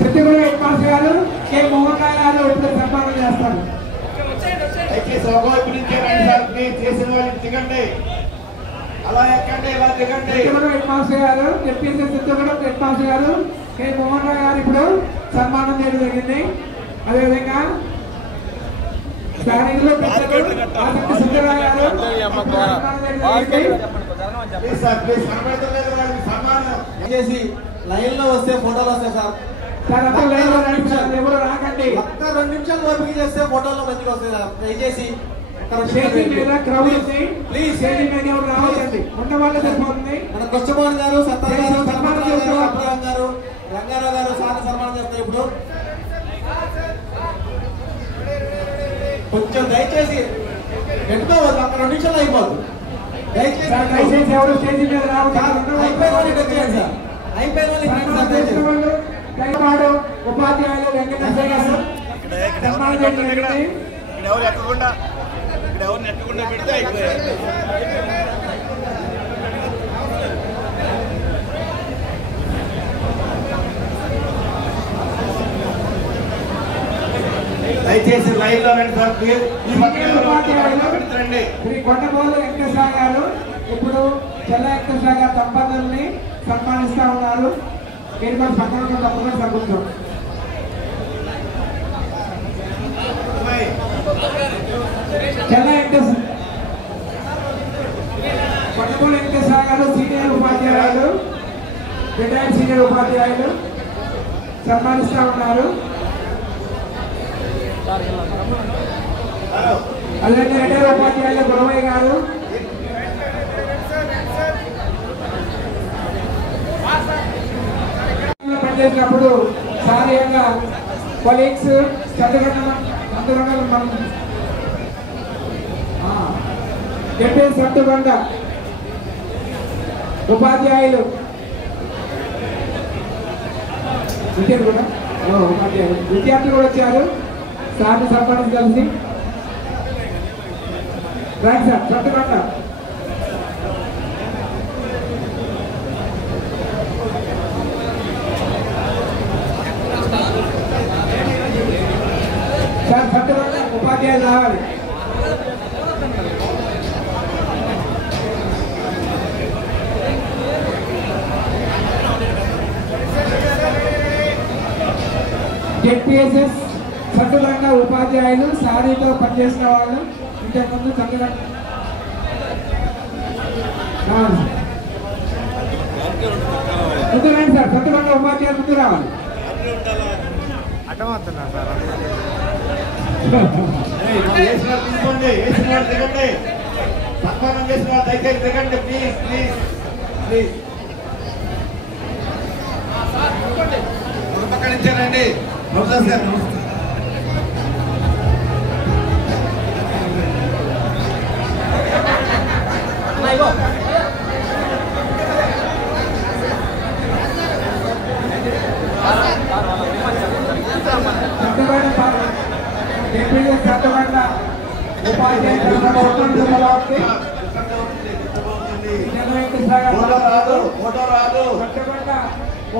చిత్తూరు హెడ్ మాస్టర్ గారు కె మోహన్ రావు గారు ఇప్పుడు సన్మానం చేస్తారు. చేసిన వాళ్ళు దిగండి, అలా ఎక్కండి, ఇలా దిగండి. చిత్తూరు హెడ్ మాస్టర్ గారు చెప్పేసి చిత్తూరు హెడ్ మాస్టర్ గారు కె మోహన్ రావు గారు ఇప్పుడు సన్మానం చేయడం జరిగింది. అదేవిధంగా స్థానికులు ఆసక్తి సుందరరావు గారు చేసి లైన్ లో వస్తే ఫోటోలు వస్తాయి సార్. ఎవరు రాకండి, ఒక్క 2 నిమిషాలు ఓపిక చేస్తే ఫోటోలో మంచిగా వస్తాయి సార్. దయచేసి ప్లీజ్ రావాలండి, ఉన్న వాళ్ళు సరిపోతుంది. మన కృష్ణమోహన్ గారు, సత్తార్ గారు, అప్రామ్ గారు, రంగారావు గారు సార్ సన్మానం చేస్తారు. ఇప్పుడు కొంచెం దయచేసి పెట్టుకోవద్దు, అక్కడ 2 నిమిషాలు అయిపోదు. దయచేసి ఎవరు స్టేజీ మీద రావాలి. అయిపోయిన వాళ్ళు వచ్చేయండి సార్, అయిపోయిన వాళ్ళు ఉపాధ్యాయులు వెంకటేశ్వర గారు సన్మానం చేయడం జరిగింది. ఎవరు ఎక్కకుండా పెడితే అయిపోయారు. దయచేసి లైన్ లో రండి సార్. శ్రీ కొండపోలు వెంకటేశ్వర గారు ఇప్పుడు చెల్ల వెంకటేశ్వర గారు దంపతుల్ని సన్మానిస్తా ఉన్నారు. మీరు కూడా సన్మానం తప్పకుండా సర్గుతాం. చెల్ల వెంకటేశ్వర కొండపోలు వెంకటేశ్వర గారు సీనియర్ ఉపాధ్యాయులు, రిటైర్డ్ సీనియర్ ఉపాధ్యాయులు సన్మానిస్తా ఉన్నారు. అలాగే రిటైర్ ఉపాధ్యాయులు గురవయ్య గారు, పనిచేసినప్పుడు శారీరకంగా కొలీగ్స్ అందరూ మనం చెప్పేసి సత్తుకొండ ఉపాధ్యాయులు విద్యార్థులు కూడా వచ్చారు. సార్ని సన్మానించి కలిసి రైట్ సార్ సత్తుకొండ సార్ సత్తుకొండ ఉపాధ్యాయులు రావాలి. జెడ్పీఎస్ఎస్ సత్తుకొండ ఉపాధ్యాయులు సారీతో పనిచేసిన వాళ్ళు ఇంతకుముందు సత్తుకొండ ముందు రండి సార్. సత్తుకొండ ఉపాధ్యాయులు ముందు రావాలి. తీసుకోండి, వేసిన వాళ్ళు దిగండి, సన్మానం చేసిన వాళ్ళు దయచేసి దిగండి ప్లీజ్ ప్లీజ్ ప్లీజ్. పక్కన ఇచ్చారండి ప్రొఫెసర్ గారు.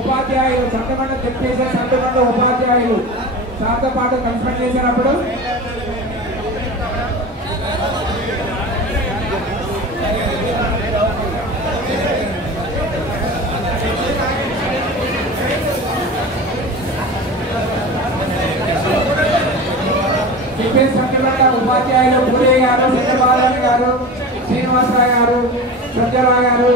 ఉపాధ్యాయులు సత్తుకొండ చెప్పేసి సత్తుకొండ ఉపాధ్యాయులు సార్తో పాటు కన్సల్ట్ చేసినప్పుడు చెప్పేసి సత్తుకొండ ఉపాధ్యాయులు పూరే గారు, చంద్రబాబు గారు, శ్రీనివాసరావు గారు, సత్యరావు గారు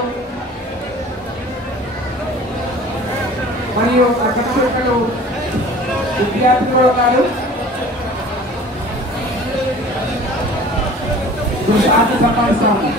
మరియు అక్కడ విద్యార్థులు ఉన్నారు. సార్ని సన్మానిస్తాము.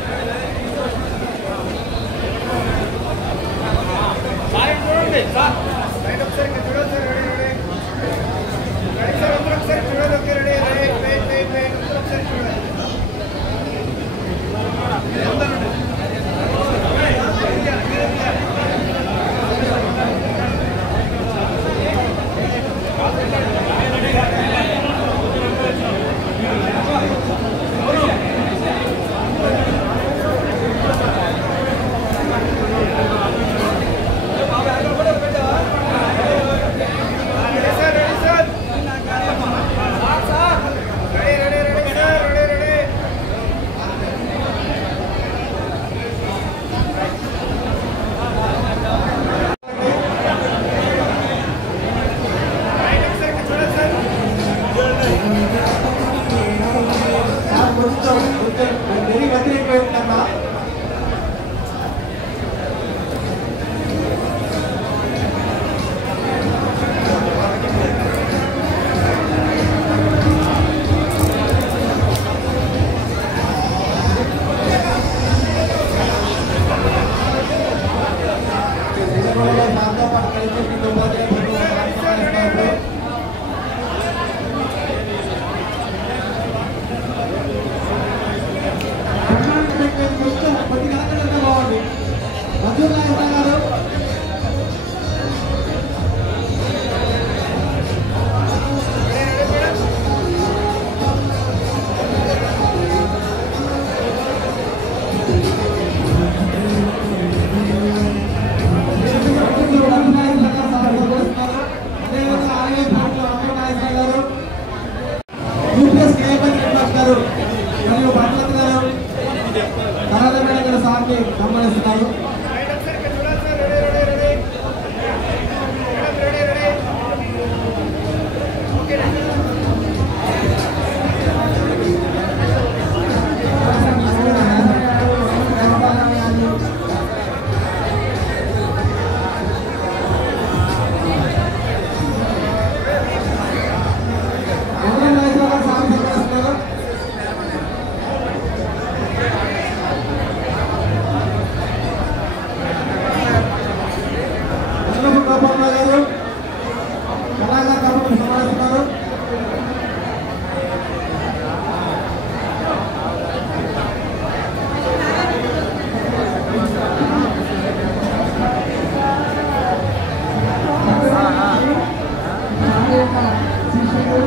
శిష్యులు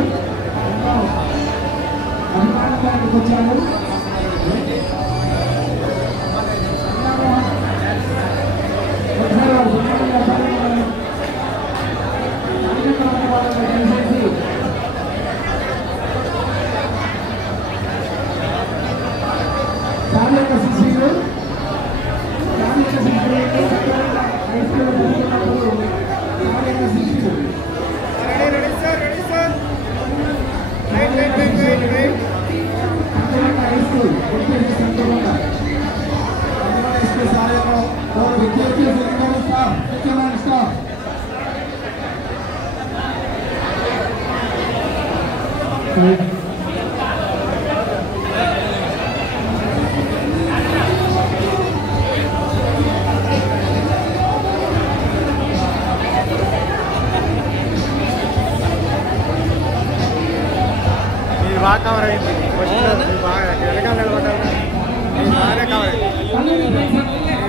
అభిమానంగా వచ్చారు. బాగా కవర్ అయింది. బాగా వెనకాల నిలబడ్డారు. బాగానే కవర్ అయింది.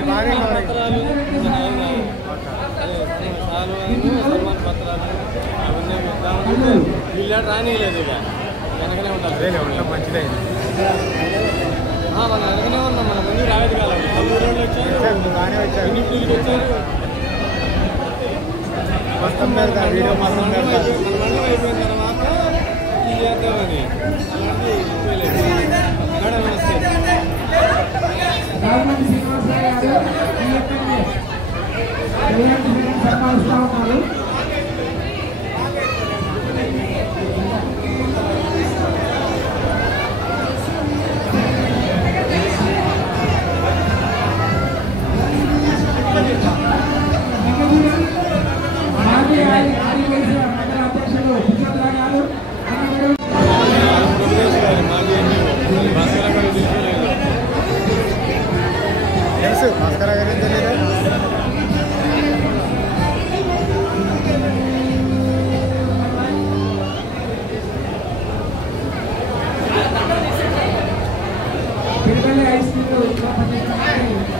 బాగానే కవర్ అయింది. వీళ్ళు రానిలేదు ఇక వెనకనే ఉంటారు. అదే ఉండడం మంచిదైంది. మనం వెనకనే ఉన్నాం. మన ముందు రాలేదు కదా. బాగానే వచ్చారు. వచ్చారు మొత్తం పెడతా వీడియో మొత్తం పెడతా. మన మండలం అయిపోయిన తర్వాత ఇది చేద్దామని అలాంటి మేడం వస్తే రాజమండ్రి శ్రీనివాసరావు గారు సన్మానిస్తూ ఉన్నారు. తెలుసు భాస్కర గారు తెలియదు. పిల్లలు హై స్కూల్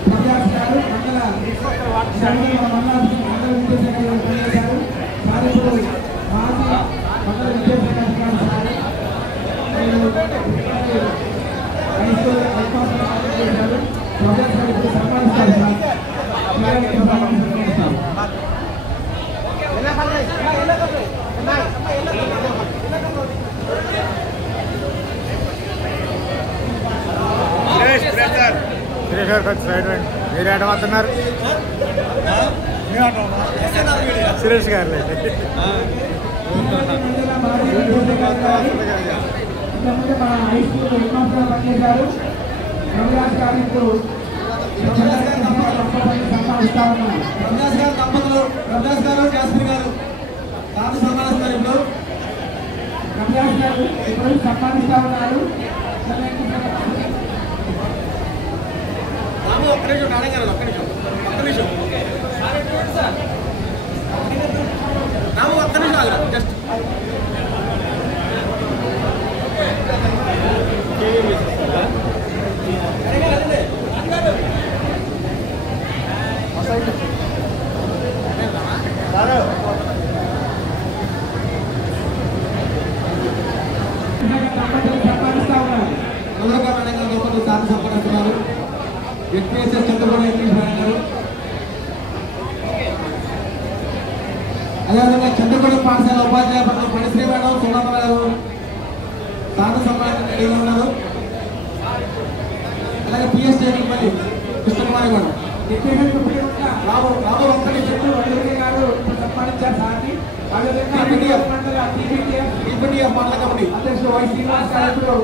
ప్రజాస్కారు మండల పనిచేశారు. సార్ ఇప్పుడు మాజీ మండల విద్యాశాఖ అధికారి సార్ హై స్కూల్ అవకాశం చేశారు. ప్రజాస్కారు ఇప్పుడు సన్మానిస్తారు సార్. పిల్లలకి సన్మానిస్తారు. సురేష్ గారు కొంచెం సైడ్ రండి. మీరు ఏడమవుతున్నారు? సురేష్ గారు లేదు. ఇంతకుముందు మన హై స్కూల్ హెడ్ మాస్టర్ పనిచేశారు. రవిరాజ్ గారు ఇప్పుడు సన్మానిస్తా ఉన్నారు. రవిదాస్ గారు దంపతులు, రవిదాస్ గారు జాస్మిన్ గారు తాను సన్మానిస్తున్నారు. ఇప్పుడు రవిరాజ్ గారు ఇప్పుడు సన్మానిస్తా ఉన్నారు. ఒక్క నిమిషం నారాయణ గారు, ఒక్క నిమిషం రాము, ఒక్క నిమిషం ఆగరా జస్ట్. సన్మానిస్తా ఉన్నారు. మొదలుగా మేడం గారు లోపల తాను సంపాదిస్తున్నారు. ఎస్పీఎస్ఎస్ చంద్రబాబు ఇంగ్లీష్ మేడం గారు, అదేవిధంగా చంద్రగూడ పాఠశాల ఉపాధ్యాయ పణిశ్రీ మేడం, సుమత గారు తాను సంపాదించి ఉన్నారు. అలాగే పిఎస్ మళ్ళీ కృష్ణకుమారి మేడం బాబు ఒక్క నిమిషం గారు సన్మానించారు సార్ని. టీపీటీఎఫ్ మండల కమిటీ అధ్యక్షుడు వై శ్రీనివాస్ గారు ఇప్పుడు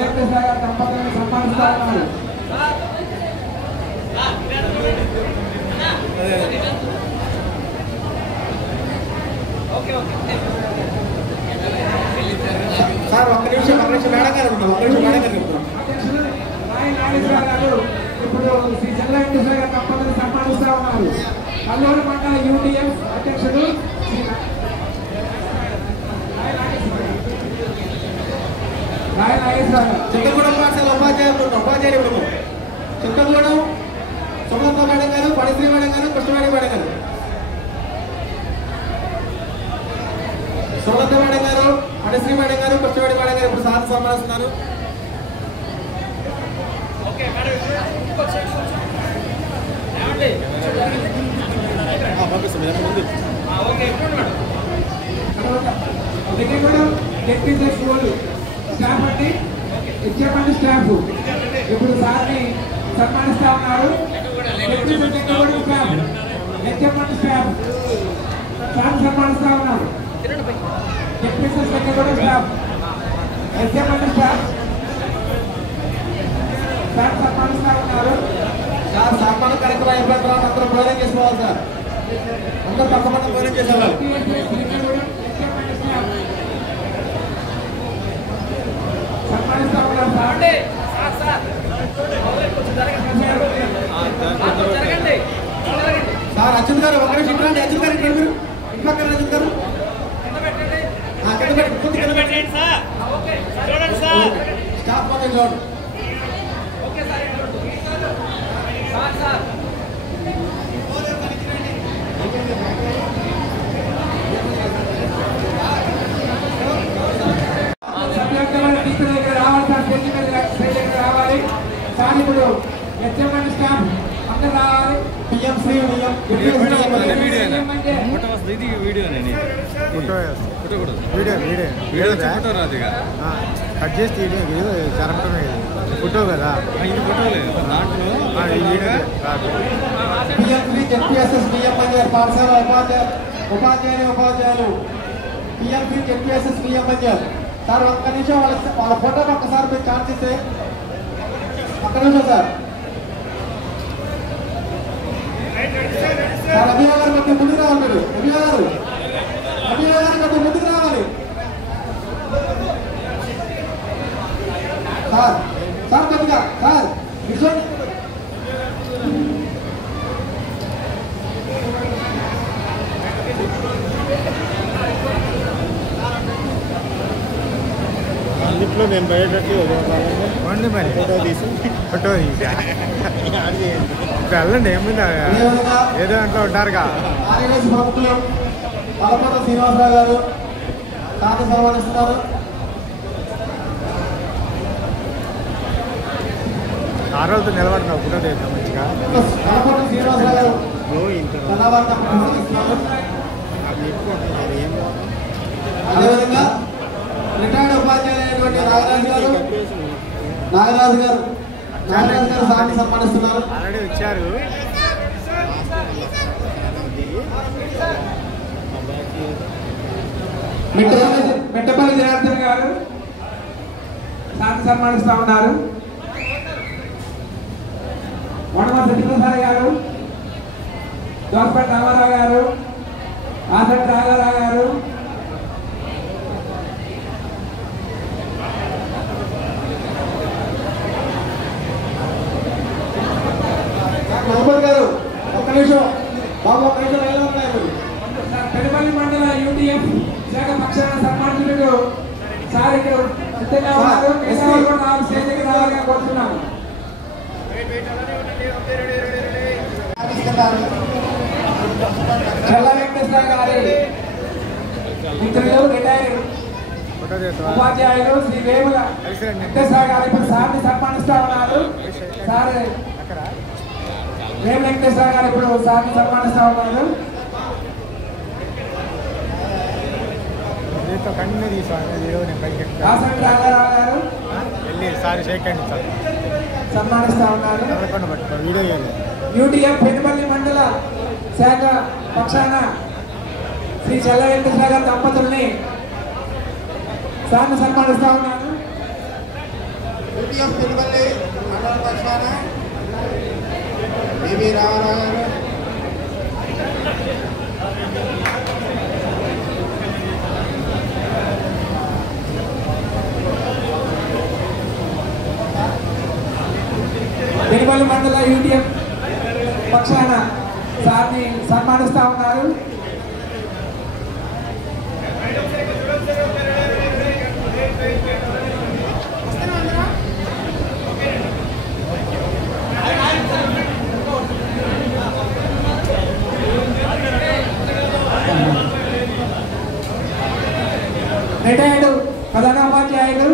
వెంకటేశ్వర గారు దంపతులను సన్మానిస్తా ఉన్నారు. సార్ ఒక్క నిమిషం మేడం గారు ఉంటాం. ఒక్క నిమిషం మేడం గారు ఉంటాం. గారు ఇప్పుడు శ్రీ చంద్ర వెంకటేశ్వర గారు దంపతులను సన్మానిస్తా ఉన్నారు. కల్లూరు మండల యూటీఎఫ్ అధ్యక్షుడు చిత్తగూడెం పాఠశాల ఉపాధ్యాయులు బృందం చిత్తగూడెం సుమలత మేడం గారు, పణిశ్రీ మేడం గారు, కృష్ణవేణి మేడం గారు. సుగంధ మేడం గారు, అడశ్రీ మేడం గారు, కృష్ణవేడి మేడం గారు ఇప్పుడు సార్ సన్మానిస్తున్నారు. స్టాఫ్ అండి, ఇచ్చేపల్లి స్టాఫ్ ఇప్పుడు సార్ని సన్మానిస్తా ఉన్నారు. ఇచ్చేపల్లి స్టాఫ్ సార్ సన్మానిస్తా ఉన్నారు. టెక్నీషియన్ సెక్రటరీ స్టాఫ్, ఇచ్చేపల్లి స్టాఫ్ సార్ సన్మానిస్తా ఉన్నారు. సార్ సన్మాన కార్యక్రమం అయిపోయిన తర్వాత అందరూ భోజనం చేసుకోవాలి సార్. అందరూ తప్పకుండా భోజనం చేసేవాళ్ళు. సన్మానిస్తా ఉన్నారు సార్. సార్ అర్జున్ గారు ఒకరి చిత్రాన్ని అర్జున్ గారు ఇక్కడ మీరు ఇంటి పక్కన అర్జున్ గారు స్టాఫ్ పక్కన చూడండి. రావాలి సార్. ఇప్పుడు హెచ్ఎంఎన్ స్టాఫ్ అందరూ రావాలి. కట్ చేసి జరపడమే ఫోటో కదా, ఇది ఫోటో లేదు దాంట్లో పాఠశాల ఉపాధ్యాయులు పిఎంసీ జెడ్పీఎస్ఎస్ బిఎంఎన్ఆర్ సార్ ఒక్క నిమిషం వాళ్ళ ఫోటో ఒక్కసారి మీరు చార్జ్ చేస్తే ఒక్క నిమిషం సార్. సార్ అభియా గారు కొంచెం ముందుకు రావాలి. మీరు అభియా గారు కొంచెం ముందుకు రావాలి సార్. సార్ కొద్దిగా సార్ నిజం అందులో నేను బయటకి వండి మరి ఫోటో తీసి వెళ్ళండి ఏముంది ఏదో అంట్లో ఉంటారుగా. ఆర్యవేశ ప్రముఖులు పలపత శ్రీనివాసరావు గారు సాధన సన్మానిస్తున్నారు. ఆ రోజుతో నిలబడినావు ఫోటో తీద్దాం మంచిగా. పలపత శ్రీనివాసరావు గారు అదేవిధంగా రిటైర్డ్ ఉపాధ్యాయులైనటువంటి నాగరాజు గారు సార్ని సన్మానిస్తున్నారు. ఆల్రెడీ వచ్చారు. మెట్టపల్లి జనార్దన్ గారు సార్ని సన్మానిస్తా ఉన్నారు. వనమ సత్యప్రసాద్ గారు, దోసపేట రామారావు గారు, ఆసంటి రాఘారావు గారు, గారు ఒక్క నిమిషం బాబు, ఒక్క నిమిషం లైన్లో ఉన్నారు. పెనుపల్లి మండల యూటీఎఫ్ శాఖ పక్షాన సన్మానితులకు సార్ ఇక్కడ సిద్ధంగా ఉన్నారు. మిగతా వాళ్ళు కూడా నాలుగు స్టేజ్ దగ్గర రావాలని కోరుతున్నాము. చల్ల వెంకటేశ్వర గారి మిత్రులు రిటైర్డ్ ఉపాధ్యాయులు శ్రీ వేముల వెంకటేశ్వర గారు ఇప్పుడు సార్ని సన్మానిస్తా ఉన్నారు. సార్ వేముల వెంకటేశ్వర గారు ఇప్పుడు సార్ని సన్మానిస్తా ఉన్నారు. కన్ను ఆసంటి రాఘారావు గారు వెళ్ళి సారి షేక్ హ్యాండ్ ఇచ్చారు, సన్మానిస్తా ఉన్నారు. వీడియో యూటీఎఫ్ పెనుపల్లి మండల శాఖ పక్షాన శ్రీ చల్ల వెంకటేశ్వర గారి దంపతుల్ని సార్ని సన్మానిస్తా ఉన్నారు. యూటీఎఫ్ పెనుపల్లి మండల పక్షాన బివి రామారావు గారు, పెనుపల్లి మండల యూటీఎఫ్ పక్షాన సార్ని సన్మానిస్తా ఉన్నారు. రిటైర్డ్ ప్రధానోపాధ్యాయులు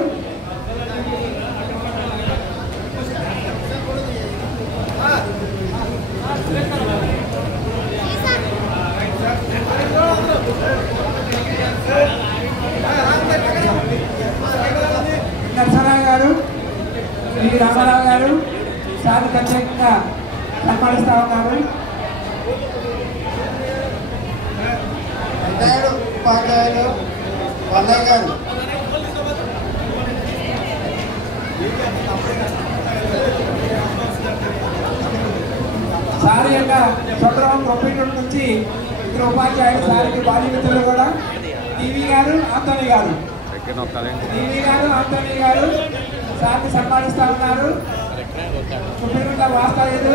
నరసరావు గారు, వి రామారావు గారు సార్ ప్రత్యేకంగా సన్మానిస్తా ఉన్నారు. ఉపాధ్యాయులు వల్లయ్య గారు, సార్ యొక్క చొట్టరావు కంప్యూటర్ నుంచి ఇద్దరు ఉపాధ్యాయులు సార్కి బాధ్యతలు కూడా టీవీ గారు ఆంటోనీ గారు సార్ని సన్మానిస్తా ఉన్నారు. కుటుంబ వాస్తవ్యులు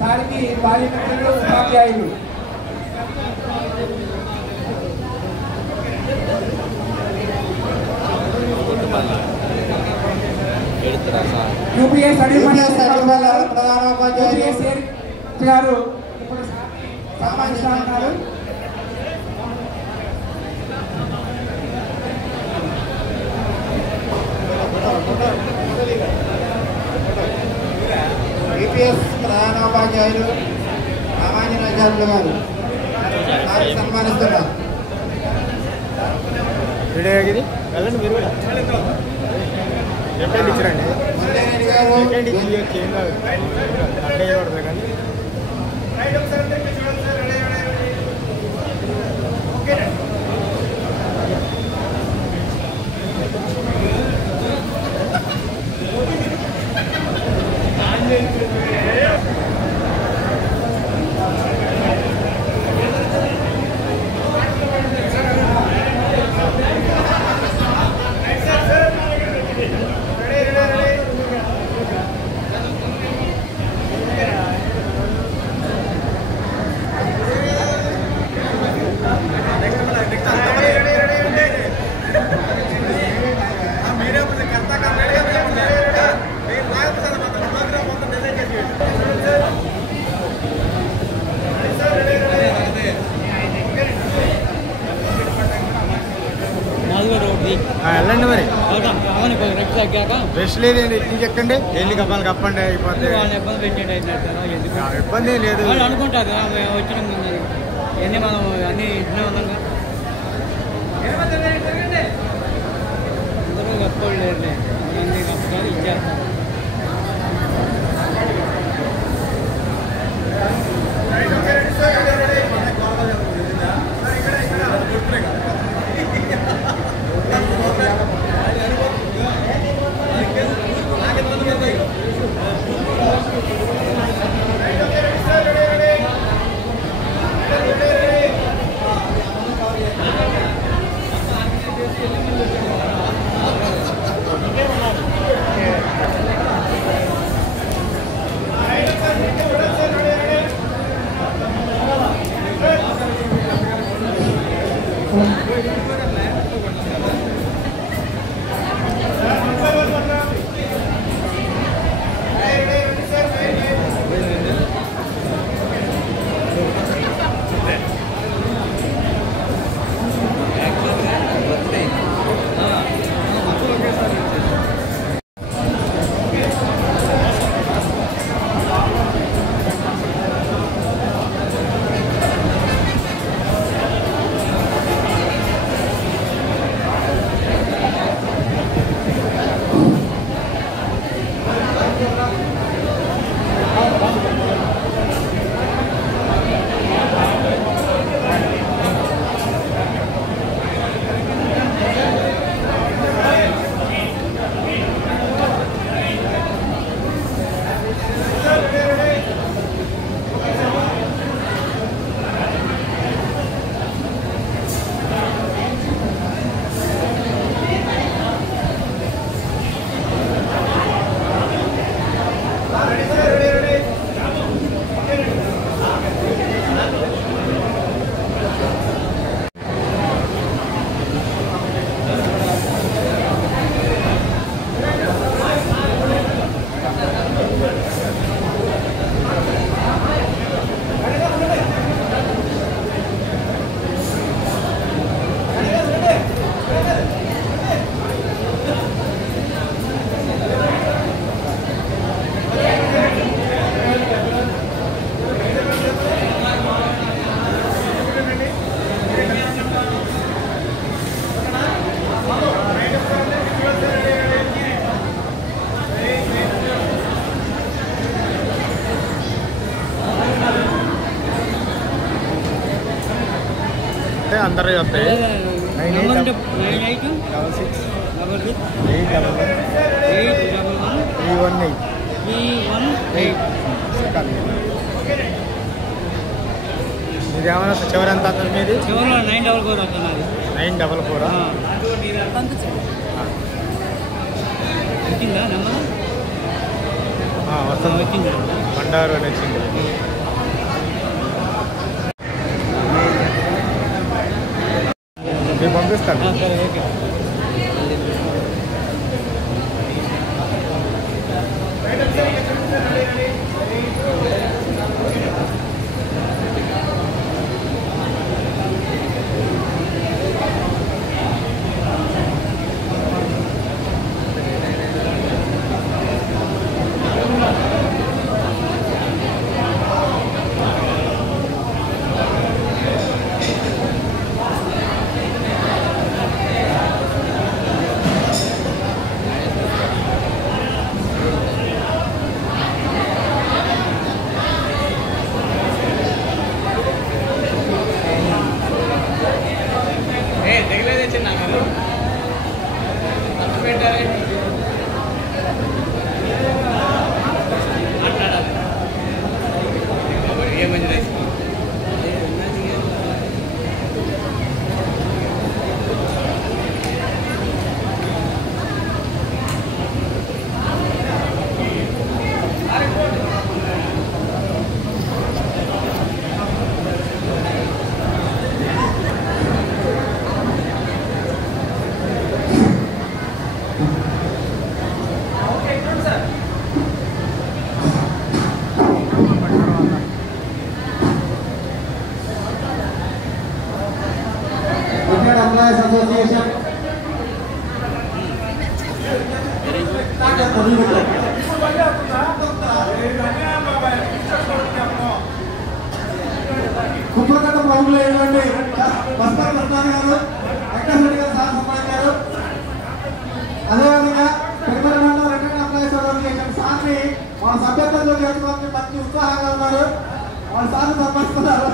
సార్కి బాధ్యతలు ఉపాధ్యాయులు. యూపీఏ స్టడీ ప్రధానోపాధ్యాయులు గారు ఇప్పుడు సన్మానిస్తా ఉన్నారు. ఈపీఎస్ ప్రధానోపాధ్యాయులు రామాంజనాచార్యులు గారు సన్మానిస్తున్నారు. వెళ్ళండి మీరు కూడా సెకండ్ ఇచ్చిరండి. సెకండ్ ఇచ్చి ఏం కాదు అట్టే చేయకూడదు కానీ వెళ్ళండి. మరి రెస్ట్ లేదండి, ఇంటికి ఎక్కండి, ఎన్ని కప్పాలి కప్పండి అయిపోతే ఇబ్బంది ఏం లేదు. అనుకుంటారు వచ్చిన ఎన్ని మనం అన్ని ఇంట్లో ఉన్నాం అందరూ కప్పుకోలేరులే, అన్ని కప్పుకొని ఇచ్చేస్తాం. అందరూ వస్తాయి. 9866 మీది ఏమన్నా చివరి ఎంత అవుతుంది? మీది చివరిలో 944 అవుతుంది. 944 వచ్చిందా నెంబర్? వస్తుంది. వచ్చింది. బండారు అని వచ్చింది. నేను పంపిస్తాను. సరే ఓకే. Employees Association. కుప్పకట్ట ప్రభుత్వం ఏంటంటే బస్కర్ ప్రసాద్ గారు, వెంకటరెడ్డి గారు సార్ సంపాదించారు. అదేవిధంగా పెరుమల మండలం రిటైర్డ్ ఎంప్లాయీస్ అసోసియేషన్ సార్ని వాళ్ళ సభ్యత్వంలో చేసుకోవాలని మంచి ఉత్సాహంగా ఉన్నారు. వాళ్ళ సార్లు సంపాదిస్తున్నారు.